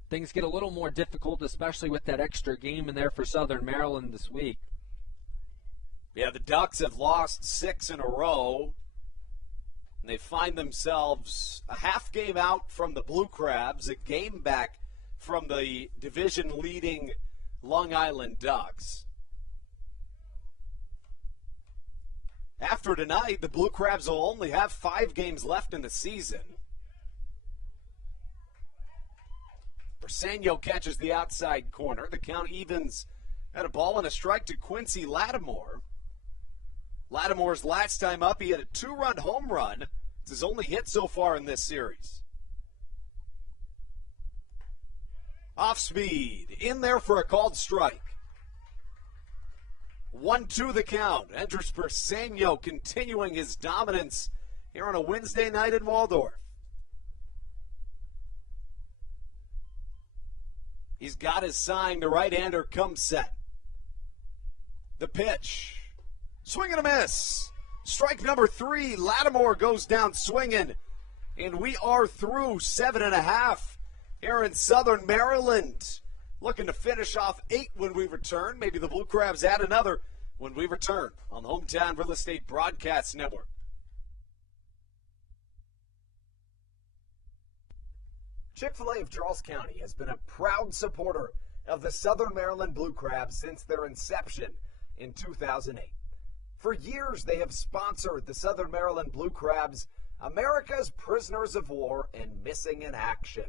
things get a little more difficult, especially with that extra game in there for Southern Maryland this week. Yeah, the Ducks have lost 6 in a row. And they find themselves a half game out from the Blue Crabs, a game back from the division-leading Long Island Ducks. After tonight, the Blue Crabs will only have 5 games left in the season. Persenio catches the outside corner. The count evens at a ball and a strike to Quincy Lattimore. Lattimore's last time up, he had a 2-run home run. It's his only hit so far in this series. Off speed, in there for a called strike. 1-2 the count. Andres Persenio continuing his dominance here on a Wednesday night in Waldorf. He's got his sign. The right-hander comes set. The pitch. Swing and a miss. Strike number 3. Lattimore goes down swinging. And we are through 7.5 here in Southern Maryland. Looking to finish off 8 when we return. Maybe the Blue Crabs add another when we return on the Hometown Real Estate Broadcast Network. Chick-fil-A of Charles County has been a proud supporter of the Southern Maryland Blue Crabs since their inception in 2008. For years, they have sponsored the Southern Maryland Blue Crabs, America's prisoners of war and missing in action.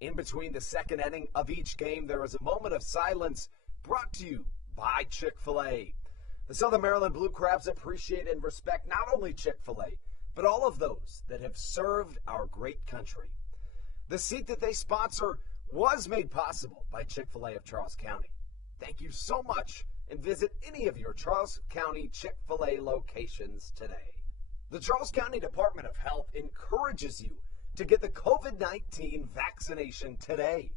In between the second inning of each game, there is a moment of silence brought to you by Chick-fil-A. The Southern Maryland Blue Crabs appreciate and respect not only Chick-fil-A, but all of those that have served our great country. The seat that they sponsor was made possible by Chick-fil-A of Charles County. Thank you so much, and visit any of your Charles County Chick-fil-A locations today. The Charles County Department of Health encourages you to get the COVID-19 vaccination today.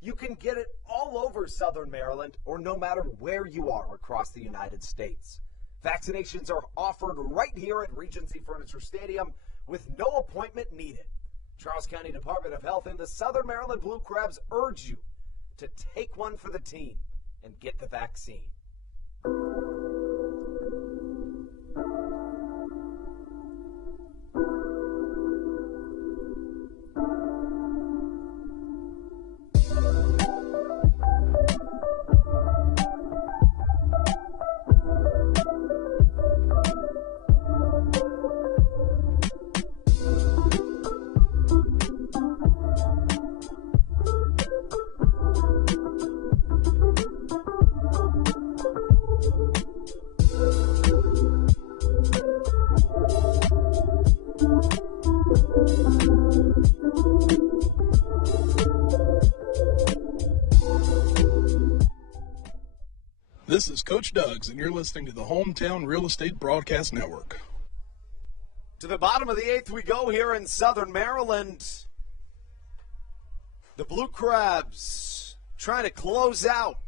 You can get it all over Southern Maryland or no matter where you are across the United States. Vaccinations are offered right here at Regency Furniture Stadium with no appointment needed. Charles County Department of Health and the Southern Maryland Blue Crabs urge you to take one for the team. and get the vaccine. This is Coach Doug's, and you're listening to the Hometown Real Estate Broadcast Network. To the bottom of the 8th we go here in Southern Maryland. The Blue Crabs trying to close out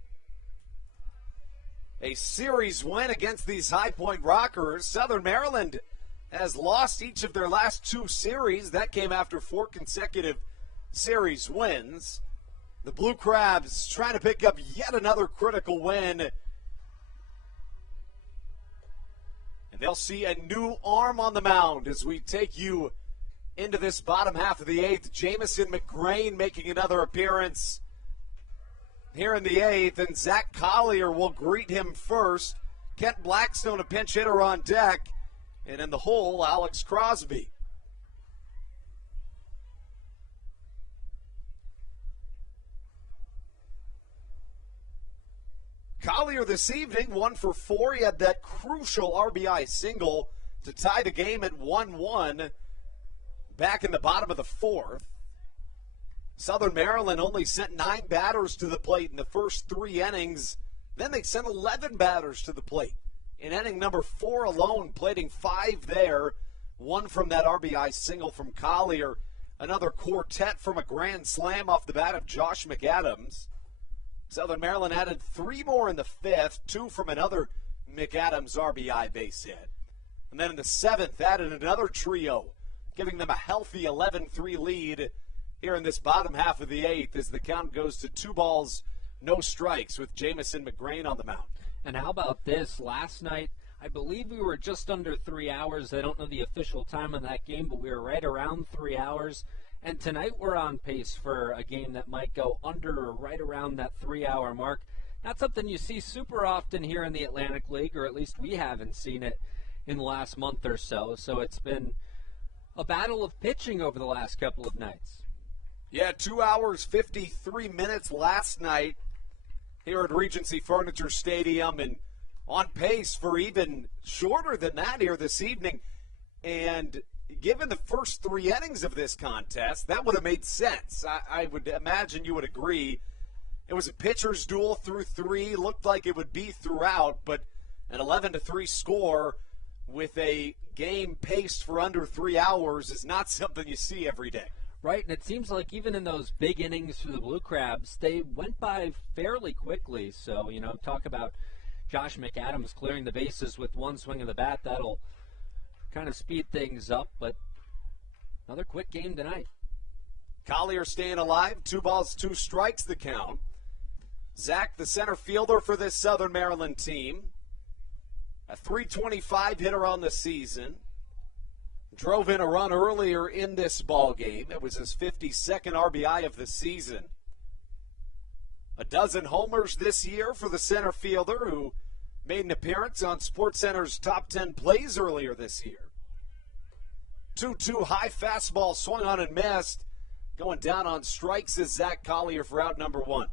a series win against these High Point Rockers. Southern Maryland has lost each of their last 2 series. That came after 4 consecutive series wins. The Blue Crabs trying to pick up yet another critical win. And they'll see a new arm on the mound as we take you into this bottom half of the 8th. Jamison McGrain making another appearance here in the 8th, and Zach Collier will greet him first. Kent Blackstone, a pinch hitter on deck, and in the hole, Alex Crosby. Collier this evening, 1 for 4. He had that crucial RBI single to tie the game at 1-1 back in the bottom of the 4th. Southern Maryland only sent 9 batters to the plate in the first 3 innings. Then they sent 11 batters to the plate. In inning number 4 alone, plating 5 there. 1 from that RBI single from Collier. Another quartet from a grand slam off the bat of Josh McAdams. Southern Maryland added 3 more in the 5th, 2 from another McAdams RBI base hit. And then in the 7th, added another trio, giving them a healthy 11-3 lead here in this bottom half of the 8th as the count goes to 2 balls, no strikes with Jamison McGrain on the mound. And how about this? Last night, I believe we were just under 3 hours. I don't know the official time on that game, but we were right around 3 hours. And tonight we're on pace for a game that might go under or right around that 3-hour mark. Not something you see super often here in the Atlantic League, or at least we haven't seen it in the last month or so. So it's been a battle of pitching over the last couple of nights. Yeah, 2 hours, 53 minutes last night here at Regency Furniture Stadium, and on pace for even shorter than that here this evening. And given the first 3 innings of this contest, that would have made sense. I would imagine you would agree. It was a pitcher's duel through 3. Looked like it would be throughout, but an 11-3 score with a game paced for under 3 hours is not something you see every day. Right, and it seems like even in those big innings for the Blue Crabs, they went by fairly quickly. So, talk about Josh McAdams clearing the bases with 1 swing of the bat. That'll kind of speed things up, but another quick game tonight. Collier staying alive, 2 balls, 2 strikes the count. Zach, the center fielder for this Southern Maryland team, a .325 hitter on the season. Drove in a run earlier in this ball game. It was his 52nd RBI of the season. A dozen homers this year for the center fielder, who made an appearance on SportsCenter's top 10 plays earlier this year. 2-2 high fastball swung on and missed. Going down on strikes is Zach Collier for out number 1.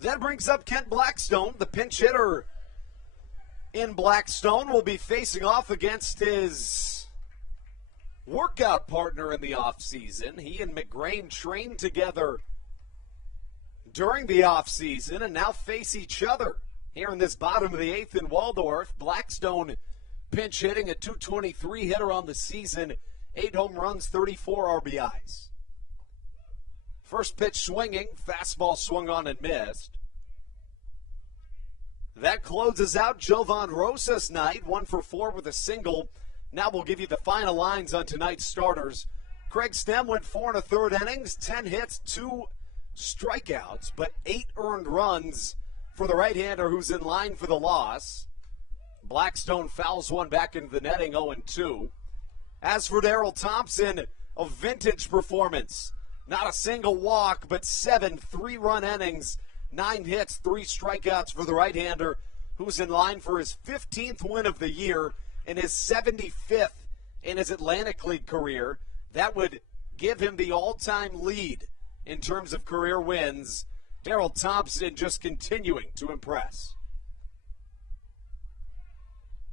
That brings up Kent Blackstone, the pinch hitter in Blackstone, will be facing off against his workout partner in the offseason. He and McGrain trained together during the offseason and now face each other here in this bottom of the 8th in Waldorf. Blackstone pinch hitting, a .223 hitter on the season, 8 home runs, 34 RBIs. First pitch swinging, fastball swung on and missed. That closes out Jovan Rosas' night, 1 for 4 with a single. Now we'll give you the final lines on tonight's starters, Craig Stem went 4 1/3 innings, 10 hits, 2 strikeouts, but 8 earned runs for the right-hander who's in line for the loss. Blackstone fouls one back into the netting, 0-2. As for Daryl Thompson, a vintage performance. Not a single walk, but 7 3-run innings, 9 hits, 3 strikeouts for the right-hander who's in line for his 15th win of the year and his 75th in his Atlantic League career. That would give him the all-time lead in terms of career wins. Daryl Thompson just continuing to impress.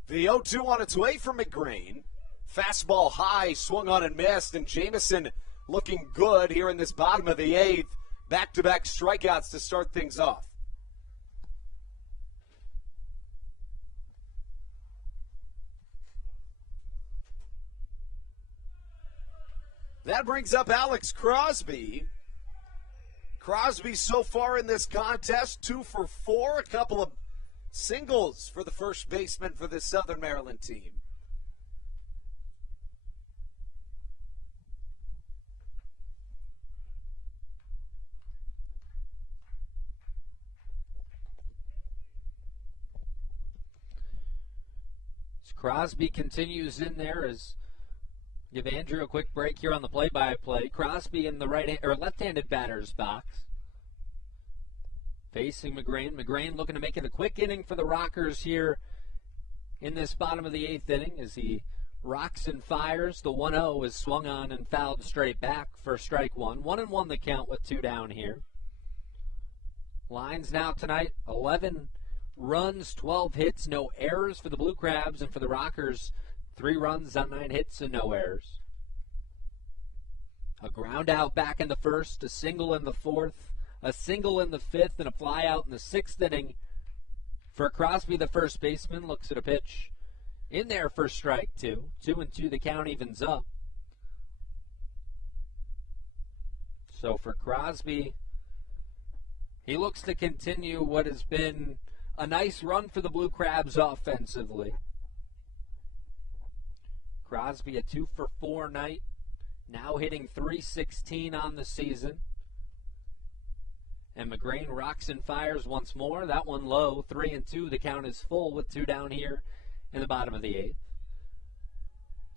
The 0-2 on its way from McGrain. Fastball high, swung on and missed, and Jamison looking good here in this bottom of the 8th. Back-to-back strikeouts to start things off. That brings up Alex Crosby. Crosby so far in this contest, 2 for 4, a couple of singles for the first baseman for the Southern Maryland team. As Crosby continues in there, as give Andrew a quick break here on the play-by-play. Crosby in the left-handed batter's box, facing McGrain. McGrain looking to make it a quick inning for the Rockers here in this bottom of the 8th inning as he rocks and fires. The 1-0 is swung on and fouled straight back for strike one. 1-1 the count with 2 down here. Lines now tonight, 11 runs, 12 hits, no errors for the Blue Crabs, and for the Rockers, 3 runs on 9 hits and no errors. A ground out back in the first, a single in the 4th, a single in the 5th, and a fly out in the 6th inning. For Crosby, the first baseman, looks at a pitch in there for strike 2. 2-2, the count evens up. So for Crosby, he looks to continue what has been a nice run for the Blue Crabs offensively. Crosby a 2 for 4 night, now hitting .316 on the season. And McGrain rocks and fires once more. That one low, 3-2. The count is full with 2 down here in the bottom of the 8th.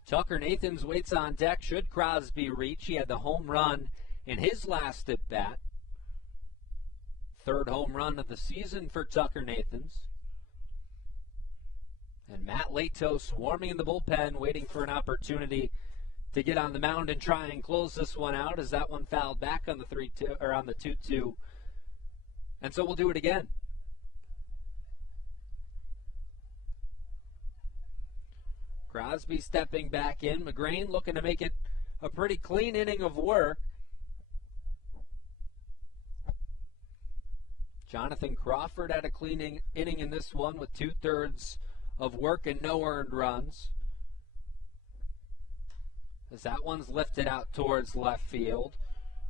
Tucker Nathans waits on deck. Should Crosby reach? He had the home run in his last at bat. 3rd home run of the season for Tucker Nathans. And Matt Latos swarming in the bullpen, waiting for an opportunity to get on the mound and try and close this one out, as that one fouled back on the 3-2 or on the 2-2. And so we'll do it again. Crosby stepping back in. McGrain looking to make it a pretty clean inning of work. Jonathan Crawford had a clean inning in this one with 2/3 of work and no earned runs. As that one's lifted out towards left field.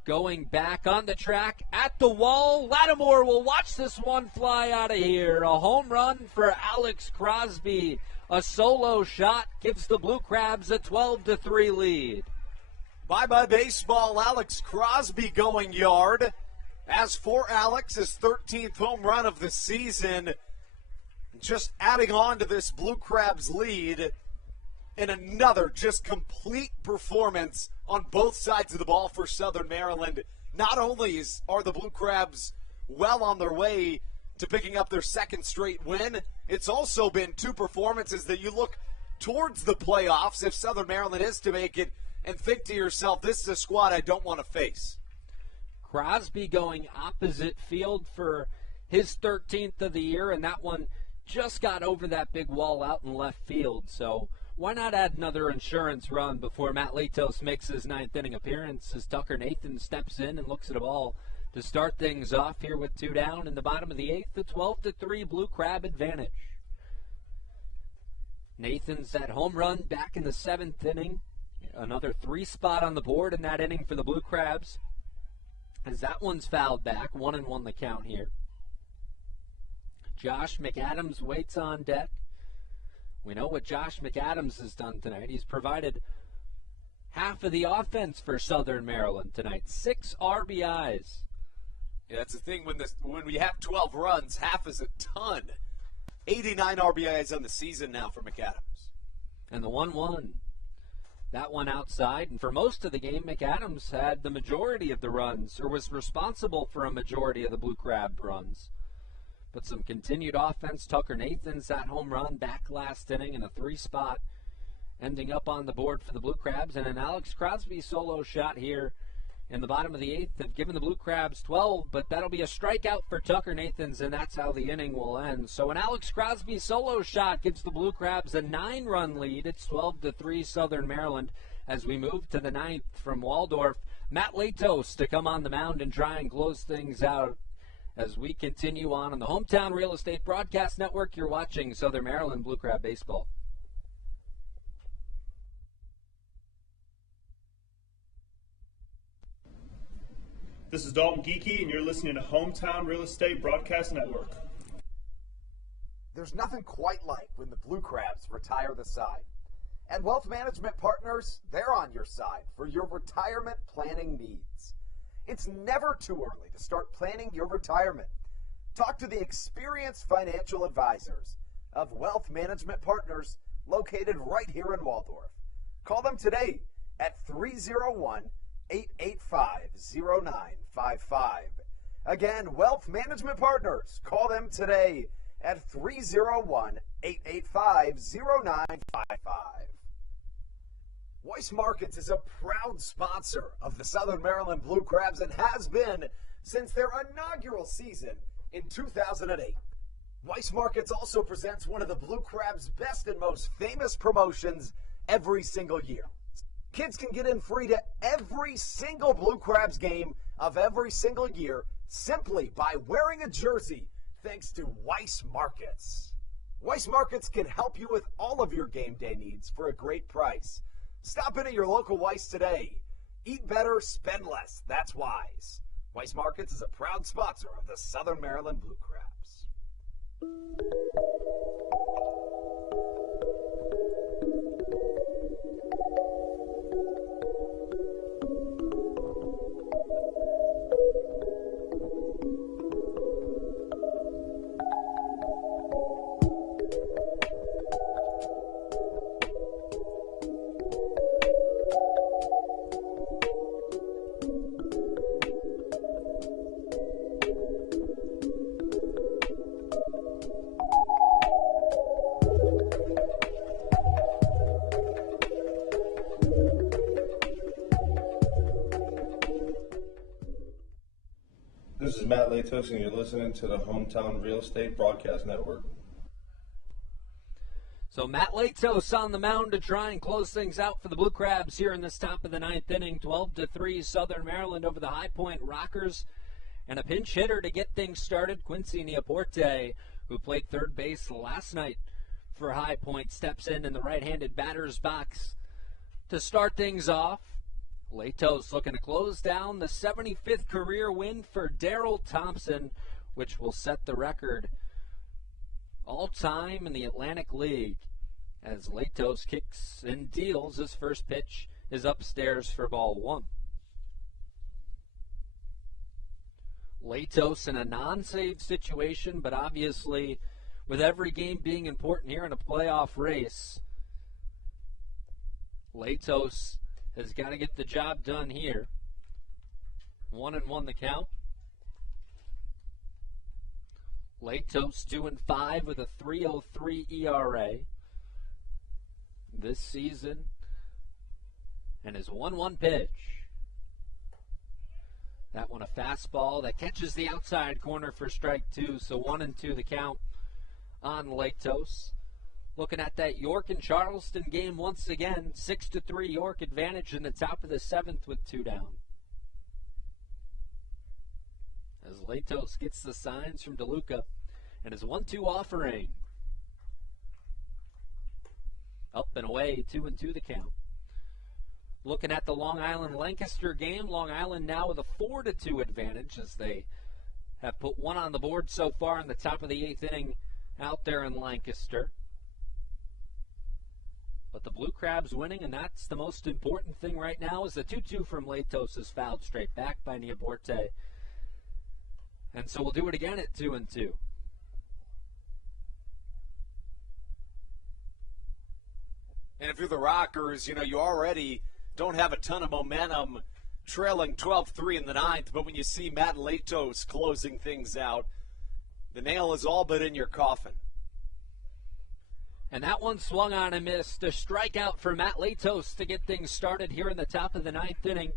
Going back on the track at the wall. Lattimore will watch this one fly out of here. A home run for Alex Crosby. A solo shot gives the Blue Crabs a 12-3 lead. Bye-bye baseball, Alex Crosby going yard. As for Alex, his 13th home run of the season, just adding on to this Blue Crabs lead in another just complete performance on both sides of the ball for Southern Maryland. Not only are the Blue Crabs well on their way to picking up their 2nd straight win, it's also been 2 performances that you look towards the playoffs if Southern Maryland is to make it and think to yourself, this is a squad I don't want to face. Crosby going opposite field for his 13th of the year, and that one just got over that big wall out in left field. So why not add another insurance run before Matt Latos makes his 9th inning appearance as Tucker Nathan steps in and looks at a ball to start things off here with 2 down in the bottom of the 8th, the 12-3 Blue Crab advantage. Nathan's that home run back in the 7th inning. Another 3 spot on the board in that inning for the Blue Crabs. As that one's fouled back, 1-1 the count here. Josh McAdams waits on deck. We know what Josh McAdams has done tonight. He's provided half of the offense for Southern Maryland tonight. 6 RBIs. Yeah, that's the thing. When we have 12 runs, half is a ton. 89 RBIs on the season now for McAdams. And the 1-1. That one outside, and for most of the game, McAdams had the majority of the runs, or was responsible for a majority of the Blue Crab runs. But some continued offense. Tucker Nathan's that home run back last inning in a 3-spot, ending up on the board for the Blue Crabs, and an Alex Crosby solo shot here in the bottom of the 8th have given the Blue Crabs 12, but that'll be a strikeout for Tucker Nathans, and that's how the inning will end. So an Alex Crosby solo shot gives the Blue Crabs a 9-run lead. It's 12-3 Southern Maryland as we move to the 9th from Waldorf. Matt Latos to come on the mound and try and close things out as we continue on the Hometown Real Estate Broadcast Network. You're watching Southern Maryland Blue Crab Baseball. This is Dalton Geeky, and you're listening to Hometown Real Estate Broadcast Network. There's nothing quite like when the Blue Crabs retire the side. And Wealth Management Partners, they're on your side for your retirement planning needs. It's never too early to start planning your retirement. Talk to the experienced financial advisors of Wealth Management Partners located right here in Waldorf. Call them today at 301-885-0955. Again, Wealth Management Partners. Call them today at 301-885-0955. Weiss Markets is a proud sponsor of the Southern Maryland Blue Crabs and has been since their inaugural season in 2008. Weiss Markets also presents one of the Blue Crabs' best and most famous promotions every single year. Kids can get in free to every single Blue Crabs game of every single year simply by wearing a jersey thanks to Weiss Markets. Weiss Markets can help you with all of your game day needs for a great price. Stop in at your local Weiss today. Eat better, spend less. That's wise. Weiss Markets is a proud sponsor of the Southern Maryland Blue Crabs. This is Matt Latos, and you're listening to the Hometown Real Estate Broadcast Network. So Matt Latos on the mound to try and close things out for the Blue Crabs here in this top of the 9th inning. 12-3 Southern Maryland over the High Point Rockers. And a pinch hitter to get things started, Quincy Neaporte, who played third base last night for High Point, steps in the right-handed batter's box to start things off. Latos looking to close down the 75th career win for Daryl Thompson, which will set the record all-time in the Atlantic League, as Latos kicks and deals. His first pitch is upstairs for ball 1. Latos in a non-save situation, but obviously with every game being important here in a playoff race, Latos has got to get the job done here. 1-1 the count. Latos 2-5 with a 3.03 ERA this season, and his 1-1 pitch. That one a fastball that catches the outside corner for strike 2, so 1-2 the count on Latos. Looking at that York and Charleston game once again, 6-3 York advantage in the top of the 7th with 2 down. As Latos gets the signs from DeLuca and his 1-2 offering. Up and away, 2-2 the count. Looking at the Long Island-Lancaster game, Long Island now with a 4-2 advantage as they have put 1 on the board so far in the top of the 8th inning out there in Lancaster. But the Blue Crabs winning, and that's the most important thing right now, is the 2-2 from Latos is fouled straight back by Niaborte. And so we'll do it again at 2-2. And if you're the Rockers, you already don't have a ton of momentum trailing 12-3 in the ninth, but when you see Matt Latos closing things out, the nail is all but in your coffin. And that one swung on and missed. A strikeout for Matt Latos to get things started here in the top of the ninth inning.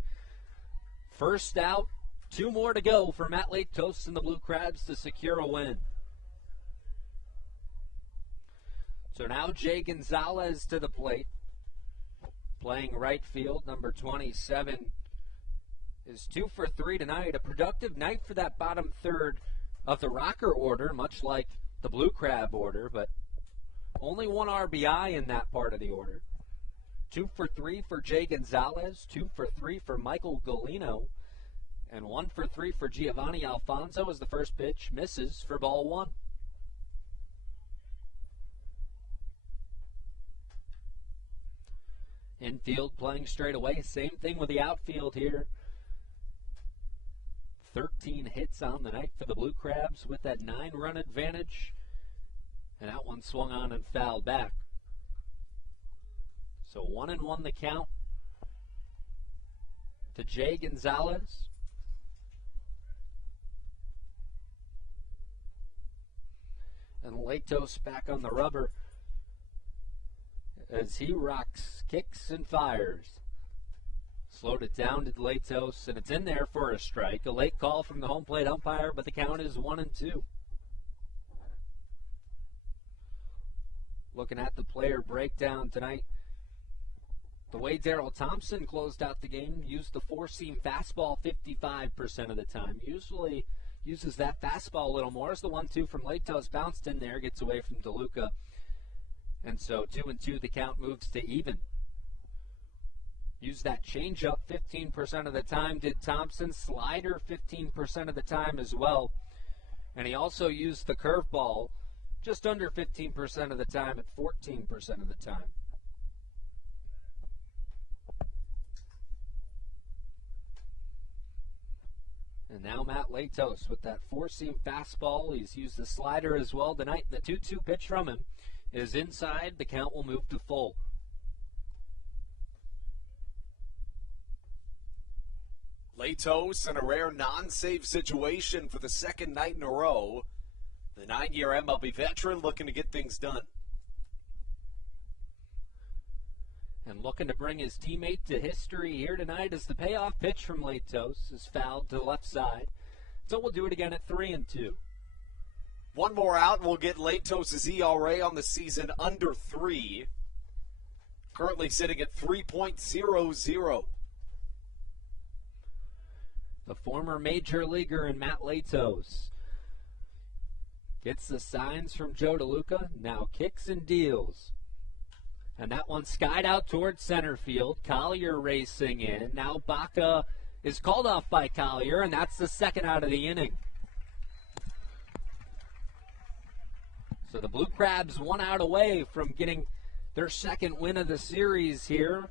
First out, 2 more to go for Matt Latos and the Blue Crabs to secure a win. So now Jay Gonzalez to the plate. Playing right field, number 27 is 2 for 3 tonight. A productive night for that bottom third of the Rocker order, much like the Blue Crab order, but only 1 RBI in that part of the order. 2 for 3 for Jay Gonzalez, 2 for 3 for Michael Galino, and 1 for 3 for Giovanni Alfonso as the first pitch misses for ball 1. Infield playing straight away. Same thing with the outfield here. 13 hits on the night for the Blue Crabs with that 9-run advantage. And that one swung on and fouled back. So 1-1 the count to Jay Gonzalez. And Latos back on the rubber as he rocks, kicks, and fires. Slowed it down to Latos, and it's in there for a strike. A late call from the home plate umpire, but the count is 1-2. Looking at the player breakdown tonight, the way Daryl Thompson closed out the game, used the 4-seam fastball 55% of the time. Usually uses that fastball a little more as the 1-2 from Latos bounced in there, gets away from DeLuca. And so 2-2, the count moves to even. Used that changeup 15% of the time, did Thompson. Slider 15% of the time as well. And he also used the curveball just under 15% of the time at 14% of the time. And now Matt Latos with that 4-seam fastball. He's used the slider as well tonight. The 2-2 pitch from him is inside. The count will move to full. Latos in a rare non-save situation for the second night in a row. The 9-year MLB veteran looking to get things done. And looking to bring his teammate to history here tonight as the payoff pitch from Latos is fouled to the left side. So we'll do it again at 3-2. One more out, and we'll get Latos' ERA on the season under 3. Currently sitting at 3.00. The former major leaguer in Matt Latos gets the signs from Joe DeLuca, now kicks and deals. And that one skied out towards center field. Collier racing in. Now Baca is called off by Collier, and that's the second out of the inning. So the Blue Crabs 1 out away from getting their second win of the series here.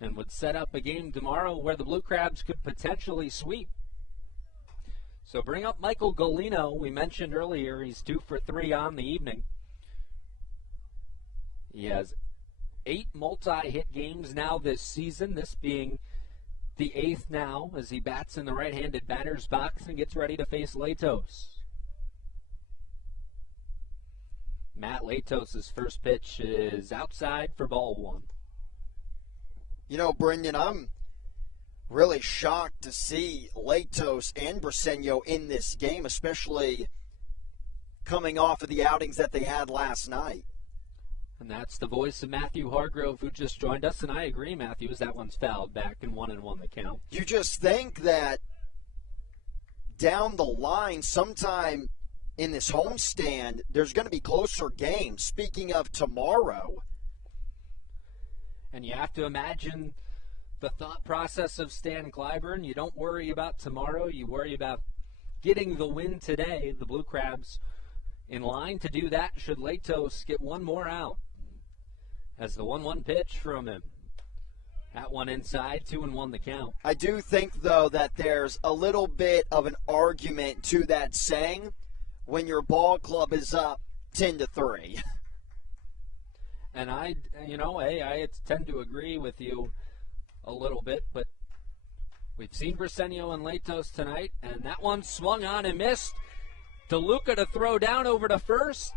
And would set up a game tomorrow where the Blue Crabs could potentially sweep. So bring up Michael Galino. We mentioned earlier he's 2 for 3 on the evening. He has 8 multi-hit games now this season, this being the 8th now as he bats in the right-handed batter's box and gets ready to face Latos. Matt Latos' first pitch is outside for ball 1. You know, Brendan, I'm really shocked to see Latos and Briseño in this game, especially coming off of the outings that they had last night. And that's the voice of Matthew Hargrove, who just joined us, and I agree, Matthew, as that one's fouled back and 1-1 the count. You just think that down the line, sometime in this homestand, there's going to be closer games. Speaking of tomorrow. And you have to imagine the thought process of Stan Clyburn. You don't worry about tomorrow. You worry about getting the win today. The Blue Crabs in line to do that should Latos get one more out. As the 1-1 pitch from him. That one inside, 2-1 the count. I do think, though, that there's a little bit of an argument to that saying when your ball club is up 10-3. And I tend to agree with you a little bit, but we've seen Briseño and Latos tonight, and that one swung on and missed. DeLuca to throw down over to first,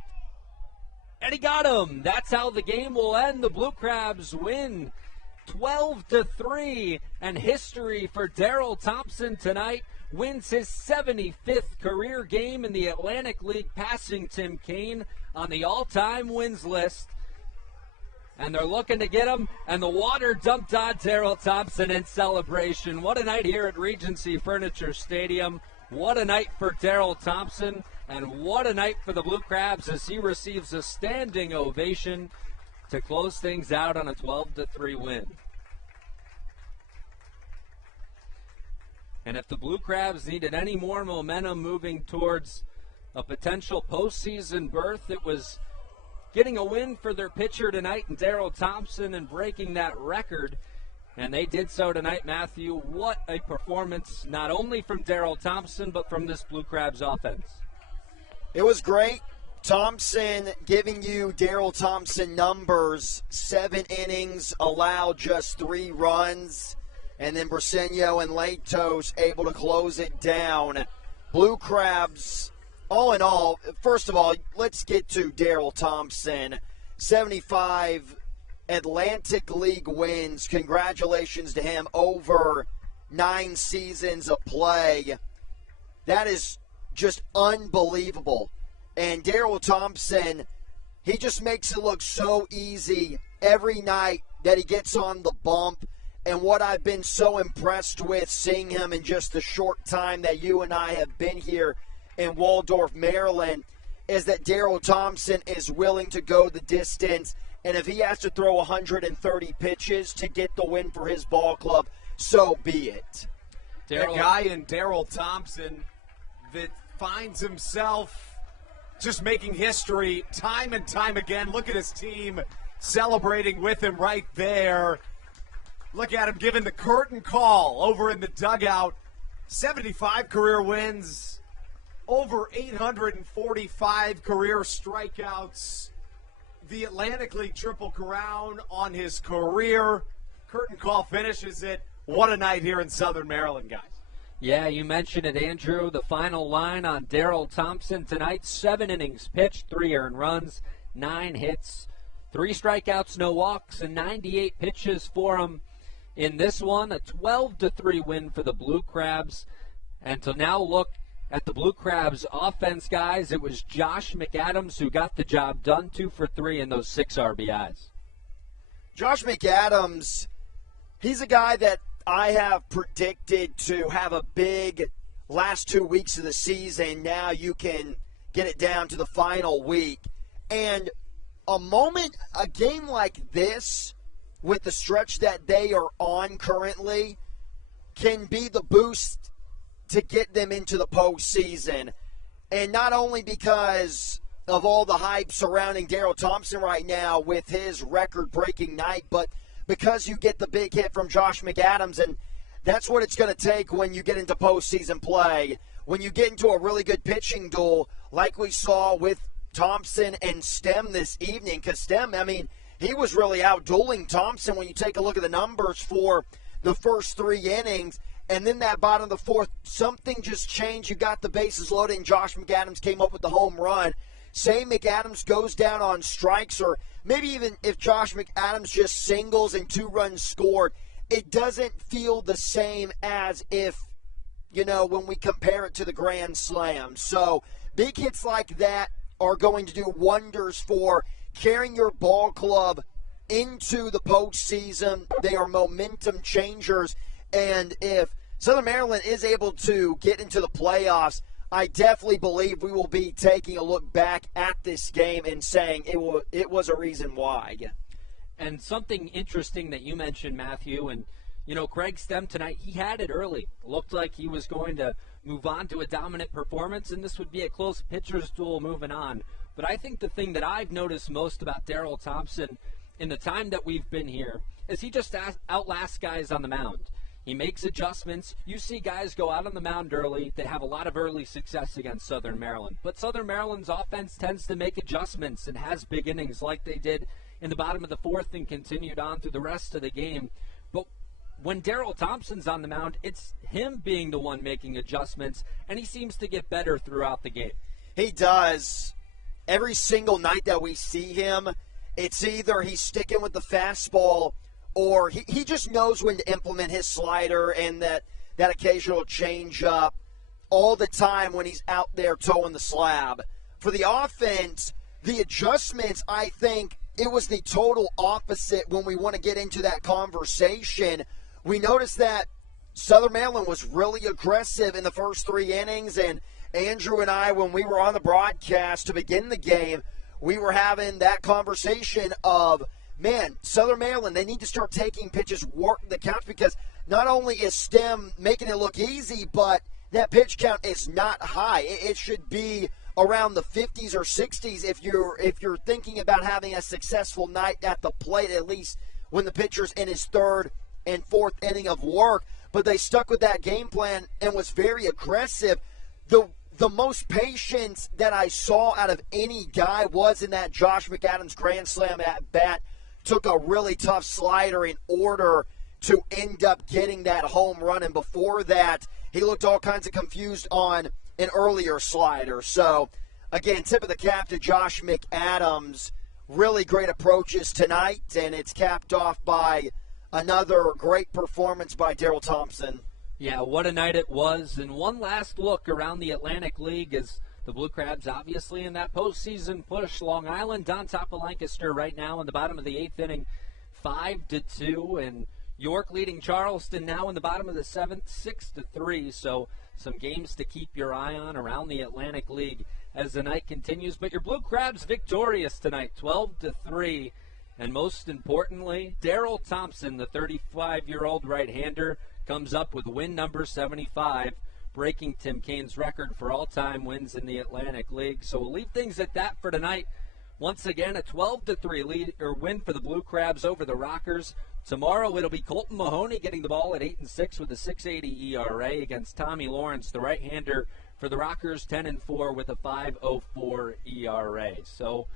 and he got him. That's how the game will end. The Blue Crabs win 12-3, and history for Daryl Thompson tonight. Wins his 75th career game in the Atlantic League, passing Tim Kaine on the all-time wins list. And they're looking to get him, and the water dumped on Daryl Thompson in celebration. What a night here at Regency Furniture Stadium. What a night for Daryl Thompson, and what a night for the Blue Crabs as he receives a standing ovation to close things out on a 12-3 win. And if the Blue Crabs needed any more momentum moving towards a potential postseason berth, it was getting a win for their pitcher tonight in Daryl Thompson and breaking that record. And they did so tonight, Matthew. What a performance, not only from Daryl Thompson, but from this Blue Crabs offense. It was great. Thompson giving you Daryl Thompson numbers. 7 innings, allowed just 3 runs. And then Briseño and Latos able to close it down. Blue Crabs, all in all, first of all, let's get to Daryl Thompson. 75 Atlantic League wins. Congratulations to him. Over 9 seasons of play. That is just unbelievable. And Daryl Thompson, he just makes it look so easy every night that he gets on the bump. And what I've been so impressed with seeing him in just the short time that you and I have been here in Waldorf, Maryland, is that Daryl Thompson is willing to go the distance. And if he has to throw 130 pitches to get the win for his ball club, so be it. A guy in Daryl Thompson that finds himself just making history time and time again. Look at his team celebrating with him right there. Look at him giving the curtain call over in the dugout. 75 career wins, over 845 career strikeouts. The Atlantic League Triple Crown on his career. Curtain call finishes it. What a night here in Southern Maryland, guys. Yeah, you mentioned it, Andrew. The final line on Daryl Thompson tonight: 7 innings pitched, 3 earned runs, 9 hits, 3 strikeouts, no walks, and 98 pitches for him. In this one, a 12-3 win for the Blue Crabs. And to now look at the Blue Crabs offense, guys, it was Josh McAdams who got the job done, 2 for 3 in those 6 RBIs. Josh McAdams, he's a guy that I have predicted to have a big last 2 weeks of the season. Now you can get it down to the final week. And a game like this, with the stretch that they are on currently, can be the boost to get them into the postseason. And not only because of all the hype surrounding Daryl Thompson right now with his record-breaking night, but because you get the big hit from Josh McAdams, and that's what it's going to take when you get into postseason play. When you get into a really good pitching duel like we saw with Thompson and Stem this evening, because Stem, he was really out-dueling Thompson when you take a look at the numbers for the first 3 innings. And then that bottom of the 4th, something just changed. You got the bases loaded, and Josh McAdams came up with the home run. Say McAdams goes down on strikes, or maybe even if Josh McAdams just singles and 2 runs scored, it doesn't feel the same as if, when we compare it to the Grand Slam. So big hits like that are going to do wonders for carrying your ball club into the postseason. They are momentum changers. And if Southern Maryland is able to get into the playoffs, I definitely believe we will be taking a look back at this game and saying it was a reason why. And something interesting that you mentioned, Matthew, and You know, Craig Stem tonight, he had it early. Looked like he was going to move on to a dominant performance, and this would be a close pitcher's duel moving on. But I think the thing that I've noticed most about Daryl Thompson in the time that we've been here is he just outlasts guys on the mound. He makes adjustments. You see guys go out on the mound early that have a lot of early success against Southern Maryland. But Southern Maryland's offense tends to make adjustments and has big innings like they did in the bottom of the fourth and continued on through the rest of the game. But when Daryl Thompson's on the mound, it's him being the one making adjustments, and he seems to get better throughout the game. He does. Every single night that we see him, it's either he's sticking with the fastball or he just knows when to implement his slider and that occasional changeup all the time when he's out there towing the slab. For the offense, the adjustments, I think it was the total opposite when we want to get into that conversation. We noticed that Southern Maryland was really aggressive in the first 3 innings, and Andrew and I, when we were on the broadcast to begin the game, we were having that conversation of, man, Southern Maryland, they need to start taking pitches, work the count, because not only is Stem making it look easy, but that pitch count is not high. It should be around the 50s or 60s if you're thinking about having a successful night at the plate, at least when the pitcher's in his 3rd and 4th inning of work. But they stuck with that game plan and was very aggressive. The most patience that I saw out of any guy was in that Josh McAdams grand slam at bat. Took a really tough slider in order to end up getting that home run. And before that, he looked all kinds of confused on an earlier slider. So, again, tip of the cap to Josh McAdams. Really great approaches tonight, and it's capped off by another great performance by Daryl Thompson. Yeah, what a night it was. And one last look around the Atlantic League as the Blue Crabs obviously in that postseason push. Long Island on top of Lancaster right now in the bottom of the 8th inning, 5-2. And York leading Charleston now in the bottom of the 7th, 6-3. So some games to keep your eye on around the Atlantic League as the night continues. But your Blue Crabs victorious tonight, 12-3. And most importantly, Daryl Thompson, the 35-year-old right-hander, comes up with win number 75, breaking Tim Kane's record for all-time wins in the Atlantic League. So we'll leave things at that for tonight. Once again, a 12-3 win for the Blue Crabs over the Rockers. Tomorrow it'll be Colton Mahoney getting the ball at 8-6 with a 6.80 ERA against Tommy Lawrence, the right-hander for the Rockers, 10-4 with a 5.04 ERA. So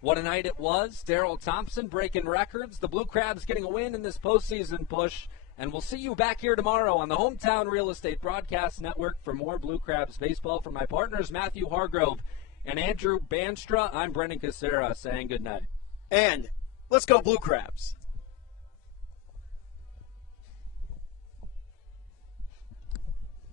what a night it was. Daryl Thompson breaking records. The Blue Crabs getting a win in this postseason push. And we'll see you back here tomorrow on the Hometown Real Estate Broadcast Network for more Blue Crabs baseball. For my partners, Matthew Hargrove and Andrew Banstra, I'm Brendan Casera saying good night. And let's go Blue Crabs.